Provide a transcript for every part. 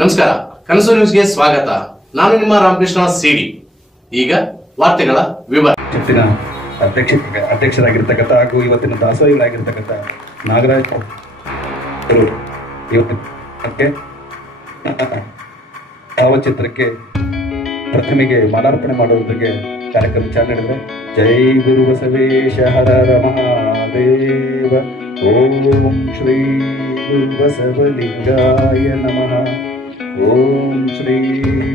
ನಮಸ್ಕಾರ, ಕನಸು ನ್ಯೂಸ್ಗೆ ಸ್ವಾಗತ. ನಾನು ನಿಮ್ಮ ರಾಮಕೃಷ್ಣ ಸಿಡಿ. ಈಗ ವಾರ್ತೆಗಳ ವಿವರ. ಚರ್ಚಿನ ಅಧ್ಯಕ್ಷರಾಗಿರ್ತಕ್ಕಂಥ ಹಾಗೂ ಇವತ್ತಿನ ದಾಸೋಹಿಗಳಾಗಿರ್ತಕ್ಕಂಥ ನಾಗರಾಜ್ ಅವರು ಇವತ್ತಿನ ಭಾವಚಿತ್ರಕ್ಕೆ ಪ್ರಥಮೆಗೆ ಮಾಲಾರ್ಪಣೆ ಮಾಡುವುದಕ್ಕೆ ಕಾರ್ಯಕ್ರಮ ಚಾಲನೆ ನೀಡಿದೆ. ಜೈ ಗುರು ಬಸವೇಶ ಹರ ಮಹಾದೇವ. ಓಂ ಶ್ರೀ ಗುರು ಬಸವಲಿಂಗಾಯ ನಮಃ. ಓಂ ಶ್ರೀ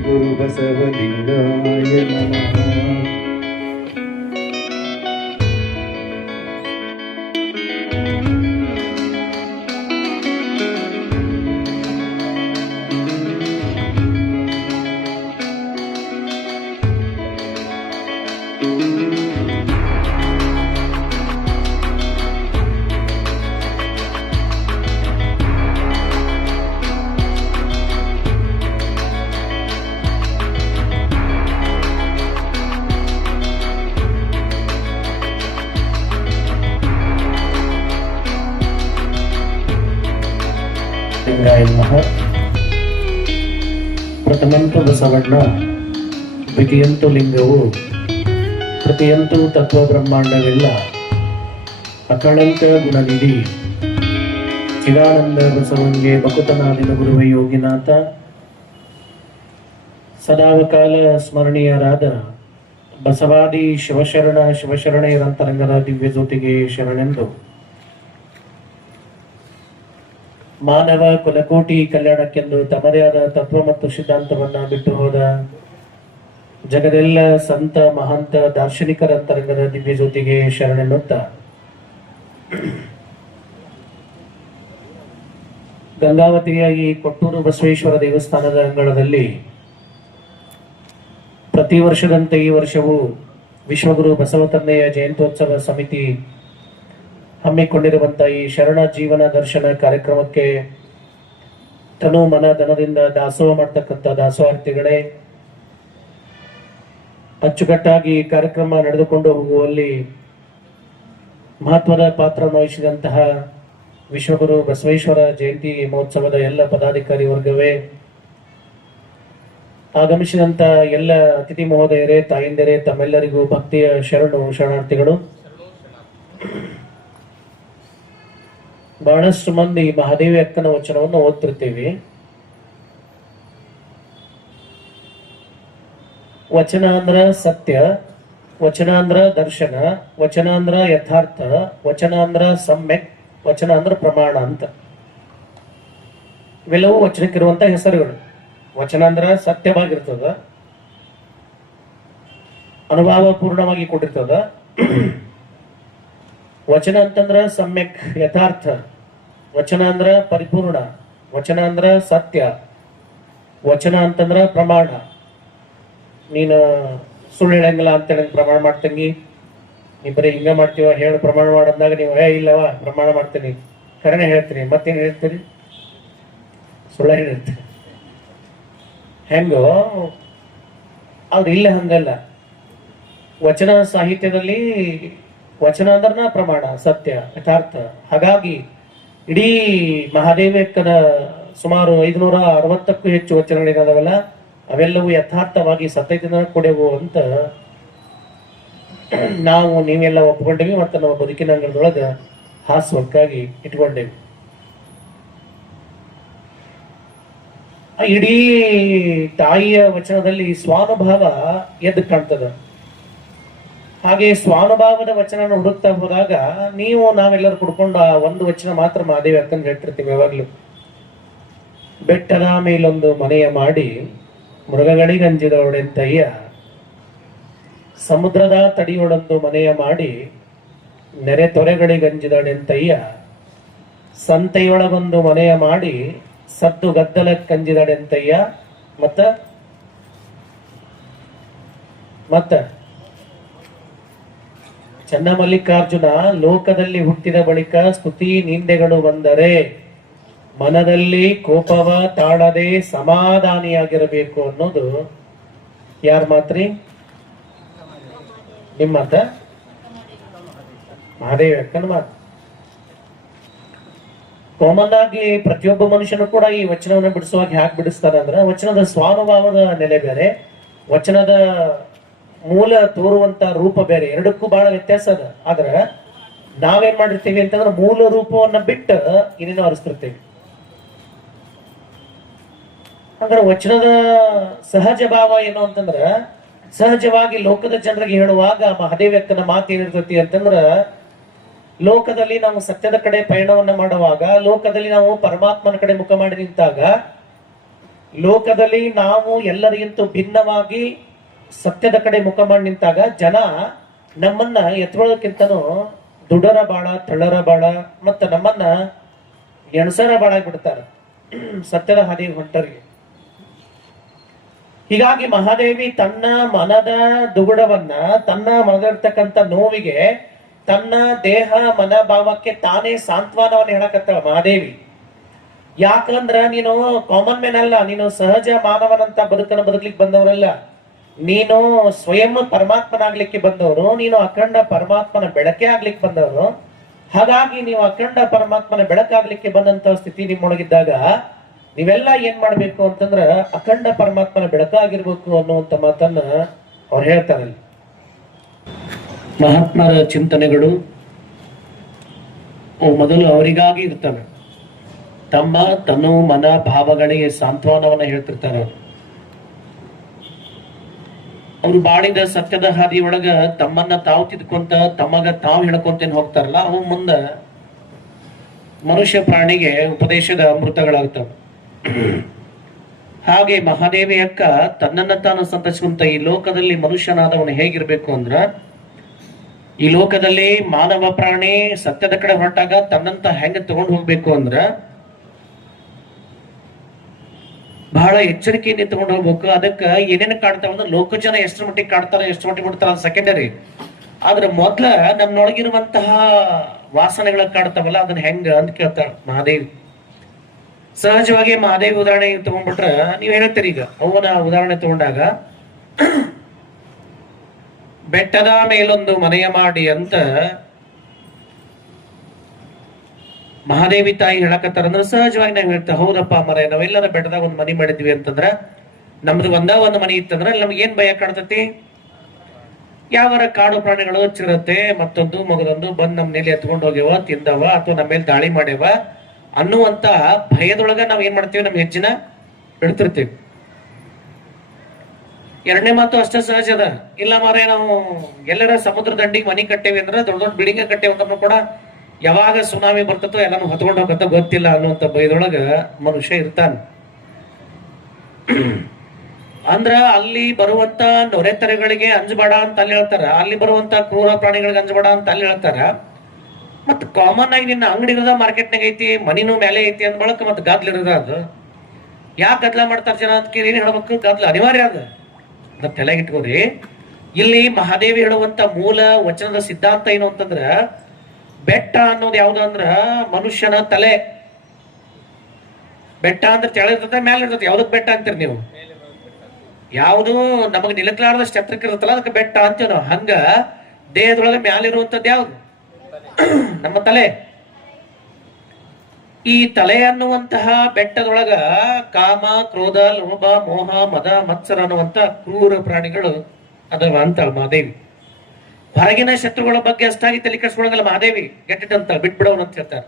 ಗುರು ಬಸವಲಿಂಗಾಯ ನಮಃ. ಪ್ರಥಮಂತು ಬಸವಣ್ಣ, ದ್ವಿತೀಯಂತು ಲಿಂಗವು, ತೃತೀಯಂತು ತತ್ವ ಬ್ರಹ್ಮಾಂಡವೆಲ್ಲ, ಅಕಳಂಕ ಗುಣನಿಧಿ ಚಿದಾನಂದ ಬಸವಂಗೆ ಬಕುತನಾದಿನ ಗುರುವ ಯೋಗಿನಾಥ, ಸದಾವಕಾಲ ಸ್ಮರಣೀಯರಾದ ಬಸವಾದಿ ಶಿವಶರಣೆಯರಂತರಂಗದ ದಿವ್ಯ ಜ್ಯೋತಿಗೆ ಶರಣೆಂದು ಮಾನವ ಕುಲಕೋಟಿ ಕಲ್ಯಾಣಕ್ಕೆಂದು ತಮ್ಮದೇ ಆದ ತತ್ವ ಮತ್ತು ಸಿದ್ಧಾಂತವನ್ನ ಬಿಟ್ಟು ಹೋದ ಜಗದೆಲ್ಲ ಸಂತ ಮಹಾಂತ ದಾರ್ಶನಿಕರಂತರಂಗದ ದಿವ್ಯ ಜ್ಯೋತಿಗೆ ಶರಣೆನ್ನುತ್ತ ಗಂಗಾವತಿಯ ಈ ಕೊಟ್ಟೂರು ಬಸವೇಶ್ವರ ದೇವಸ್ಥಾನದ ಅಂಗಳದಲ್ಲಿ ಪ್ರತಿ ವರ್ಷದಂತೆ ಈ ವರ್ಷವೂ ವಿಶ್ವಗುರು ಬಸವತನ್ನೆಯ ಜಯಂತ್ಯೋತ್ಸವ ಸಮಿತಿ ಹಮ್ಮಿಕೊಂಡಿರುವಂತಹ ಈ ಶರಣ ಜೀವನ ದರ್ಶನ ಕಾರ್ಯಕ್ರಮಕ್ಕೆ ತನು ಮನ ಧನದಿಂದ ದಾಸೋಹ ಮಾಡ್ತಕ್ಕಂಥ ದಾಸೋಹಾರ್ಥಿಗಳೇ, ಅಚ್ಚುಕಟ್ಟಾಗಿ ಕಾರ್ಯಕ್ರಮ ನಡೆದುಕೊಂಡು ಹೋಗುವಲ್ಲಿ ಮಹತ್ವದ ಪಾತ್ರ ವಹಿಸಿದಂತಹ ವಿಶ್ವಗುರು ಬಸವೇಶ್ವರ ಜಯಂತಿ ಮಹೋತ್ಸವದ ಎಲ್ಲ ಪದಾಧಿಕಾರಿ ವರ್ಗವೇ, ಆಗಮಿಸಿದಂತ ಎಲ್ಲ ಅತಿಥಿ ಮಹೋದಯರೇ, ತಾಯಿಂದರೇ, ತಮ್ಮೆಲ್ಲರಿಗೂ ಭಕ್ತಿಯ ಶರಣಾರ್ಥಿಗಳು. ಬಹಳಷ್ಟು ಮಂದಿ ಮಹಾದೇವಿ ಅಕ್ಕನ ವಚನವನ್ನು ಓದ್ತಿರ್ತೀವಿ. ವಚನ ಅಂದ್ರ ಸತ್ಯ, ವಚನ ಅಂದ್ರ ದರ್ಶನ, ವಚನ ಅಂದ್ರ ಯಥಾರ್ಥ, ವಚನ ಅಂದ್ರ ಸಮ್ಯಕ್, ವಚನ ಅಂದ್ರ ಪ್ರಮಾಣ ಅಂತ ಇವೆಲ್ಲವೂ ವಚನಕ್ಕಿರುವಂತ ಹೆಸರುಗಳು. ವಚನ ಅಂದ್ರ ಸತ್ಯವಾಗಿರ್ತದ, ಅನುಭವ ಪೂರ್ಣವಾಗಿ ಕೊಟ್ಟಿರ್ತದ. ವಚನ ಅಂತಂದ್ರ ಸಮ್ಯಕ್ ಯಥಾರ್ಥ, ವಚನ ಅಂದ್ರ ಪರಿಪೂರ್ಣ, ವಚನ ಅಂದ್ರ ಸತ್ಯ, ವಚನ ಅಂತಂದ್ರ ಪ್ರಮಾಣ. ನೀನು ಸುಳ್ಳು ಹೇಳಂಗಿಲ್ಲ ಅಂತೇಳಿ ಪ್ರಮಾಣ ಮಾಡ್ತಂಗಿ, ನೀ ಬರೀ ಹಿಂಗ ಮಾಡ್ತೀವ ಹೇಳು ಪ್ರಮಾಣ ಮಾಡಂದಾಗ ನೀವು ಇಲ್ಲವ ಪ್ರಮಾಣ ಮಾಡ್ತೀನಿ ಕರೆನೆ ಹೇಳ್ತೀನಿ, ಮತ್ತೇನು ಹೇಳ್ತೀರಿ? ಸುಳ್ಳ ಹೇಳಿರ್ತೀರಿ. ಹೆಂಗೋ ಅವ್ರು ಇಲ್ಲ ಹಂಗಲ್ಲ. ವಚನ ಸಾಹಿತ್ಯದಲ್ಲಿ ವಚನ ಅಂದ್ರನ ಪ್ರಮಾಣ, ಸತ್ಯ, ಯಥಾರ್ಥ. ಹಾಗಾಗಿ ಇಡೀ ಮಹಾದೇವಿ ಅಕ್ಕನ ಸುಮಾರು 560ಕ್ಕೂ ಹೆಚ್ಚು ವಚನಗಳಿದಾವಲ್ಲ, ಅವೆಲ್ಲವೂ ಯಥಾರ್ಥವಾಗಿ ಸತ್ಯದಿಂದ ಕೊಡೆವು ಅಂತ ನಾವು ನೀವೆಲ್ಲ ಒಪ್ಕೊಂಡೇವಿ ಮತ್ತು ನಮ್ಮ ಬದುಕಿನ ಅಂಗಡದೊಳಗೆ ಹಾಸ್ಯಕ್ಕಾಗಿ ಇಟ್ಕೊಂಡೇವಿ. ಇಡೀ ತಾಯಿಯ ವಚನದಲ್ಲಿ ಸ್ವಾನುಭಾವ ಎದ್ದು ಕಾಣ್ತದ. ಹಾಗೆ ಸ್ವಾನುಭಾವದ ವಚನ ಹುಡುಕ್ತಾ ಹೋದಾಗ ನಾವೆಲ್ಲರೂ ಕುಡ್ಕೊಂಡು ಆ ಒಂದು ವಚನ ಮಾತ್ರ ಮಹಾದೇವಿ ಅಕ್ಕಂದು ಹೇಳ್ತಿರ್ತೀವಿ ಯಾವಾಗ್ಲೂ. ಬೆಟ್ಟದ ಮೇಲೊಂದು ಮನೆಯ ಮಾಡಿ ಮೃಗಗಳಿಗಂಜಿದವಳೆಂತಯ್ಯ, ಸಮುದ್ರದ ತಡಿಯೊಳೊಂದು ಮನೆಯ ಮಾಡಿ ನೆರೆ ತೊರೆಗಳಿಗಂಜಿದಳೆಂತಯ್ಯ, ಸಂತೆಯೊಳಗೊಂದು ಮನೆಯ ಮಾಡಿ ಸದ್ದು ಗದ್ದಲಕ್ಕಂಜಿದಳೆಂತಯ್ಯ, ಮತ್ತ ಚನ್ನಮಲ್ಲಿಕಾರ್ಜುನ ಲೋಕದಲ್ಲಿ ಹುಟ್ಟಿದ ಬಳಿಕ ಸ್ತುತಿ ನಿಂದೆಗಳು ಬಂದರೆ ಮನದಲ್ಲಿ ಕೋಪವ ತಾಳದೆ ಸಮಾಧಾನಿಯಾಗಿರಬೇಕು ಅನ್ನೋದು ಯಾರ ಮಾತ್ರಿ? ನಿಮ್ಮ ಮಾತ? ಮಹಾದೇವಿ ಅಕ್ಕನ ಮಾತು. ಕಾಮನ್ ಆಗಿ ಪ್ರತಿಯೊಬ್ಬ ಮನುಷ್ಯನು ಕೂಡ ಈ ವಚನವನ್ನು ಬಿಡಿಸುವಾಗ ಹ್ಯಾಕ್ ಬಿಡಿಸ್ತಾರೆ ಅಂದ್ರೆ ವಚನದ ಸ್ವಾನುಭಾವದ ನೆಲೆ ಬೇರೆ, ವಚನದ ಮೂಲ ತೋರುವಂತ ರೂಪ ಬೇರೆ, ಎರಡಕ್ಕೂ ಬಹಳ ವ್ಯತ್ಯಾಸ ಅದ. ಆದ್ರ ನಾವೇನ್ ಮಾಡಿರ್ತೀವಿ ಅಂತಂದ್ರೆ ಮೂಲ ರೂಪವನ್ನ ಬಿಟ್ಟು ಇನ್ನೇನು ಹರಿಸ್ತಿರ್ತೀವಿ. ಅಂದ್ರೆ ವಚನದ ಸಹಜ ಭಾವ ಏನು ಅಂತಂದ್ರ, ಸಹಜವಾಗಿ ಲೋಕದ ಜನರಿಗೆ ಹೇಳುವಾಗ ಮಹಾದೇವ್ಯಕ್ಕನ ಮಾತು ಏನಿರ್ತೈತಿ ಅಂತಂದ್ರ, ಲೋಕದಲ್ಲಿ ನಾವು ಸತ್ಯದ ಕಡೆ ಪಯಣವನ್ನ ಮಾಡುವಾಗ, ಲೋಕದಲ್ಲಿ ನಾವು ಪರಮಾತ್ಮನ ಕಡೆ ಮುಖ ಮಾಡಿ ನಿಂತಾಗ, ಲೋಕದಲ್ಲಿ ನಾವು ಎಲ್ಲರಿಗಿಂತ ಭಿನ್ನವಾಗಿ ಸತ್ಯದ ಕಡೆ ಮುಖ ಮಾಡಿ ನಿಂತಾಗ ಜನ ನಮ್ಮನ್ನ ಎತ್ಕೊಳ್ಳೋಕ್ಕಿಂತನೂ ದುಡರ ಬಾಳ, ತಳ್ಳರ ಬಾಳ, ಮತ್ತ ನಮ್ಮನ್ನ ಎಣಸರ ಬಾಳ ಬಿಡ್ತಾರೆ ಸತ್ಯದ ಹಾದಿ ಹೊಂಟರಿಗೆ. ಹೀಗಾಗಿ ಮಹಾದೇವಿ ತನ್ನ ಮನದ ದುಗುಡವನ್ನ, ತನ್ನ ಮನದಿರ್ತಕ್ಕಂಥ ನೋವಿಗೆ, ತನ್ನ ದೇಹ ಮನೋಭಾವಕ್ಕೆ ತಾನೇ ಸಾಂತ್ವನವನ್ನು ಹೇಳಕತ್ತಾಳ ಮಹಾದೇವಿ. ಯಾಕಂದ್ರ ನೀನು ಕಾಮನ್ ಮ್ಯಾನ್ ಅಲ್ಲ, ನೀನು ಸಹಜ ಮಾನವನಂತ ಬದುಕನ್ನು ಬದುಕಲಿಕ್ಕೆ ಬಂದವರಲ್ಲ, ನೀನು ಸ್ವಯಂ ಪರಮಾತ್ಮನಾಗ್ಲಿಕ್ಕೆ ಬಂದವರು, ನೀನು ಅಖಂಡ ಪರಮಾತ್ಮನ ಬೆಳಕೆ ಆಗ್ಲಿಕ್ಕೆ ಬಂದವರು. ಹಾಗಾಗಿ ನೀವು ಅಖಂಡ ಪರಮಾತ್ಮನ ಬೆಳಕಾಗ್ಲಿಕ್ಕೆ ಬಂದಂತ ಸ್ಥಿತಿ ನಿಮ್ಮೊಳಗಿದ್ದಾಗ ನೀವೆಲ್ಲ ಏನ್ ಮಾಡ್ಬೇಕು ಅಂತಂದ್ರ ಅಖಂಡ ಪರಮಾತ್ಮನ ಬೆಳಕಾಗಿರ್ಬೇಕು ಅನ್ನುವಂತ ಮಾತನ್ನ ಅವ್ರು ಹೇಳ್ತಾರಲ್ಲ. ಮಹಾತ್ಮರ ಚಿಂತನೆಗಳು ಮೊದಲು ಅವರಿಗಾಗಿ ಇರ್ತವೆ. ತಮ್ಮ ತನು ಮನ ಭಾವಗಳಿಗೆ ಸಾಂತ್ವನವನ್ನ ಹೇಳ್ತಿರ್ತಾರೆ. ಅವ್ರು ಬಾಳಿದ ಸತ್ಯದ ಹಾದಿಯೊಳಗ ತಮ್ಮನ್ನ ತಾವು ತಿದ್ಕೊಂತ ತಮ್ಮಗ ತಾವು ಹೇಳ್ಕೊಂತೇನ್ ಹೋಗ್ತಾರಲ್ಲ, ಅವು ಮುಂದ ಮನುಷ್ಯ ಪ್ರಾಣಿಗೆ ಉಪದೇಶದ ಅಮೃತಗಳಾಗ್ತವೆ. ಹಾಗೆ ಮಹಾದೇವಿ ಅಕ್ಕ ತನ್ನನ್ನ ತಾನು ಸಂತೈಸ್ಕೊಂತ ಈ ಲೋಕದಲ್ಲಿ ಮನುಷ್ಯನಾದವನು ಹೇಗಿರ್ಬೇಕು ಅಂದ್ರ, ಈ ಲೋಕದಲ್ಲಿ ಮಾನವ ಪ್ರಾಣಿ ಸತ್ಯದ ಕಡೆ ಹೊರಟಾಗ ತನ್ನಂತ ಹೆಂಗ ತಗೊಂಡು ಹೋಗ್ಬೇಕು ಅಂದ್ರ ಬಹಳ ಎಚ್ಚರಿಕೆಯಿಂದ ತಗೊಂಡು ಹೋಗ್ಬೇಕು. ಅದಕ್ಕ ಏನೇನು ಕಾಡ್ತಾವ ಅಂದ್ರೆ ಲೋಕ ಜನ ಎಷ್ಟರ ಮಟ್ಟಿಗೆ ಕಾಡ್ತಾರ, ಎಷ್ಟರ ಮಟ್ಟಿಗೆ ಬಿಡ್ತಾರ ಅದು ಸೆಕೆಂಡರಿ. ಆದ್ರೆ ಮೊದ್ಲ ನಮ್ನೊಳಗಿರುವಂತಹ ವಾಸನೆಗಳ ಕಾಡ್ತಾವಲ್ಲ, ಅದನ್ನ ಹೆಂಗ ಅಂತ ಕೇಳ್ತಾಳ ಮಹಾದೇವಿ. ಸಹಜವಾಗಿ ಮಹಾದೇವಿ ಉದಾಹರಣೆ ತಗೊಂಡ್ಬಿಟ್ರ ನೀವ್ ಹೇಳ್ತೀರಿ. ಈಗ ಅವನ ಉದಾಹರಣೆ ತಗೊಂಡಾಗ ಬೆಟ್ಟದ ಮೇಲೊಂದು ಮನೆಯ ಮಾಡಿ ಅಂತ ಮಹಾದೇವಿ ತಾಯಿ ಹೇಳಕತ್ತಾರ ಅಂದ್ರೆ ಸಹಜವಾಗಿ ನಾವ್ ಹೇಳ್ತೇವೆ, ಹೌದಪ್ಪ ಮರ ನಾವೆಲ್ಲರ ಬೆಟ್ಟದಾಗ ಒಂದ್ ಮನಿ ಮಾಡಿದ್ವಿ ಅಂತಂದ್ರ, ನಮ್ದು ಒಂದು ಮನಿ ಇತ್ತಂದ್ರ ನಮ್ಗೆ ಏನ್ ಭಯ ಕಾಡ್ತತಿ, ಯಾವರ ಕಾಡು ಪ್ರಾಣಿಗಳು ಚಿರತೆ ಮತ್ತೊಂದು ಮಗದೊಂದು ಬಂದ್ ನಮ್ ಮೇಲೆ ಎತ್ಕೊಂಡು ಹೋಗ್ಯವ, ತಿಂದವ, ಅಥವಾ ನಮ್ಮ ಮೇಲೆ ದಾಳಿ ಮಾಡ್ಯವ ಅನ್ನುವಂತ ಭಯದೊಳಗ ನಾವ್ ಏನ್ ಮಾಡ್ತೀವಿ, ನಮ್ ಹೆಜ್ಜಿನ ಬಿಡ್ತಿರ್ತೀವಿ. ಎರಡನೇ ಮಾತು ಅಷ್ಟೇ ಸಹಜ ಅದ. ಇಲ್ಲ ಮಾರೇ ನಾವು ಎಲ್ಲರ ಸಮುದ್ರ ದಂಡಿಗೆ ಮನಿ ಕಟ್ಟೇವಿ ಅಂದ್ರ, ದೊಡ್ಡ ದೊಡ್ಡ ಬಿಲ್ಡಿಂಗ್ ಕಟ್ಟೇವಿ ಅಂದ್ರೂ ಕೂಡ ಯಾವಾಗ ಸುನಾಮಿ ಬರ್ತತೋ ಎಲ್ಲಾನು ಹೊತ್ಕೊಂಡು ಹೋಗತ್ತ ಗೊತ್ತಿಲ್ಲ ಅನ್ನುವಂತ ಭಯದೊಳಗ ಮನುಷ್ಯ ಇರ್ತಾನ. ಅಂದ್ರ ಅಲ್ಲಿ ಬರುವಂತ ನೊರೆತರೆಗಳಿಗೆ ಅಂಜಬೇಡ ಅಂತ ಅಲ್ಲಿ ಹೇಳ್ತಾರ, ಅಲ್ಲಿ ಬರುವಂತ ಕ್ರೂರ ಪ್ರಾಣಿಗಳಿಗೆ ಅಂಜಬೇಡ ಅಂತ ಅಲ್ಲಿ ಹೇಳ್ತಾರ. ಮತ್ ಕಾಮನ್ ಆಗಿ ನಿನ್ನ ಅಂಗಡಿ ಇರೋದ ಮಾರ್ಕೆಟ್ನಾಗ ಐತಿ, ಮನಿನೂ ಮೇಲೆ ಐತಿ ಅಂದ ಬಳಕ ಮತ್ ಗದ್ಲ ಇರೋದ. ಅದು ಯಾಕೆ ಗದ್ಲ ಮಾಡ್ತಾರ ಜನ ಅಂತ ಏನ್ ಹೇಳ್ಬೇಕು, ಗದ್ಲ ಅನಿವಾರ್ಯ ಅದ, ಅದ ತಲೆಗೆ ಇಟ್ಕೋರಿ. ಇಲ್ಲಿ ಮಹಾದೇವಿ ಹೇಳುವಂತ ಮೂಲ ವಚನದ ಸಿದ್ಧಾಂತ ಏನು ಅಂತಂದ್ರ, ಬೆಟ್ಟ ಅನ್ನೋದು ಯಾವ್ದು ಅಂದ್ರ ಮನುಷ್ಯನ ತಲೆ. ಬೆಟ್ಟ ಅಂದ್ರೆ ತೆಳಗಿರ್ತದೆ, ಮೇಲೆ ಇರ್ತದೆ. ಯಾವ್ದಕ್ ಬೆಟ್ಟ ಅಂತೀರಿ ನೀವು? ಯಾವುದು ನಮಗ್ ನಿಲಕ್ಲಾರ್ದಷ್ಟು ಎತ್ತರಕ್ಕೆ ಇರುತ್ತಲ್ಲ ಅದಕ್ಕೆ ಬೆಟ್ಟ ಅಂತೀವಿ ನಾವು. ಹಂಗ ದೇಹದೊಳಗೆ ಮ್ಯಾಲಿರುವಂತದ್ದು ಯಾವ್ದು? ನಮ್ಮ ತಲೆ. ಈ ತಲೆ ಅನ್ನುವಂತಹ ಬೆಟ್ಟದೊಳಗ ಕಾಮ, ಕ್ರೋಧ, ಲೋಭ, ಮೋಹ, ಮದ, ಮತ್ಸರ ಅನ್ನುವಂತ ಕ್ರೂರ ಪ್ರಾಣಿಗಳು ಅದಾವ ಅಂತ ಮಹಾದೇವಿ. ಹೊರಗಿನ ಶತ್ರುಗಳ ಬಗ್ಗೆ ಅಷ್ಟಾಗಿ ತಲೆ ಕೆಡಿಸ್ಕೊಳ್ಳಂಗಲ್ಲ ಮಹಾದೇವಿ, ಗೆಟ್ಟಿಟ್ ಅಂತ ಬಿಟ್ಬಿಡೋನು ಅಂತ ಹೇಳ್ತಾರೆ.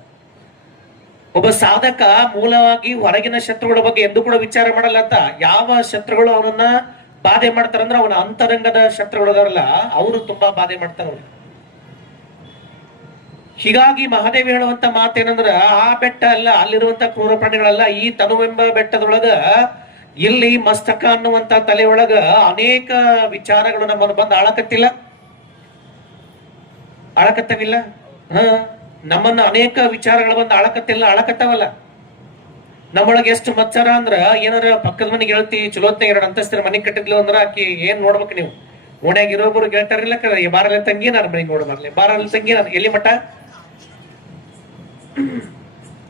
ಒಬ್ಬ ಸಾಧಕ ಮೂಲವಾಗಿ ಹೊರಗಿನ ಶತ್ರುಗಳ ಬಗ್ಗೆ ಎಂದೂ ಕೂಡ ವಿಚಾರ ಮಾಡಲ್ಲ ಅಂತ. ಯಾವ ಶತ್ರುಗಳು ಅವನನ್ನ ಬಾಧೆ ಮಾಡ್ತಾರಂದ್ರ ಅವನ ಅಂತರಂಗದ ಶತ್ರುಗಳು ಅದಾರಲ್ಲ ಅವರು ತುಂಬಾ ಬಾಧೆ ಮಾಡ್ತಾರ ಅವ್ರು. ಹೀಗಾಗಿ ಮಹಾದೇವಿ ಹೇಳುವಂತ ಮಾತೇನಂದ್ರ, ಆ ಬೆಟ್ಟ ಅಲ್ಲ, ಅಲ್ಲಿರುವಂತ ಕ್ರೂರ ಪ್ರಾಣಿಗಳಲ್ಲ, ಈ ತನುವೆಂಬ ಬೆಟ್ಟದೊಳಗ ಇಲ್ಲಿ ಮಸ್ತಕ ಅನ್ನುವಂತ ತಲೆಯೊಳಗ ಅನೇಕ ವಿಚಾರಗಳು ನಮ್ಮನ್ನು ಬಂದು ಆಳಕತ್ತವಿಲ್ಲ. ನಮ್ಮನ್ನ ಅನೇಕ ವಿಚಾರಗಳು ಬಂದು ಆಳಕತ್ತಾವಲ್ಲ. ನಮ್ಮೊಳಗೆ ಎಷ್ಟು ಮತ್ಸರ ಅಂದ್ರ, ಏನಾರ ಪಕ್ಕದ ಮನೆಗೆ ಗೆಳತಿ ಚಲೋತ್ನಾಗ 2 ಅಂತಸ್ತಿನ ಮನೆ ಕಟ್ಟಿದ್ಲು ಅಂದ್ರ ಆಕಿ ಏನ್ ನೋಡ್ಬೇಕು ನೀವು, ಓಣ್ಯಾಗ ಇರೋಬ್ರು ಗೆಳ್ತಾರಿಲ್ಲ, ಬಾರಲ್ಲಿ ತಂಗಿ ನಾನು ಮನೆಗೆ ನೋಡ್ಬಾರ್ಲಿ, ಬಾರಲ್ಲಿ ತಂಗಿ ನಾನು ಎಲ್ಲಿ ಮಠ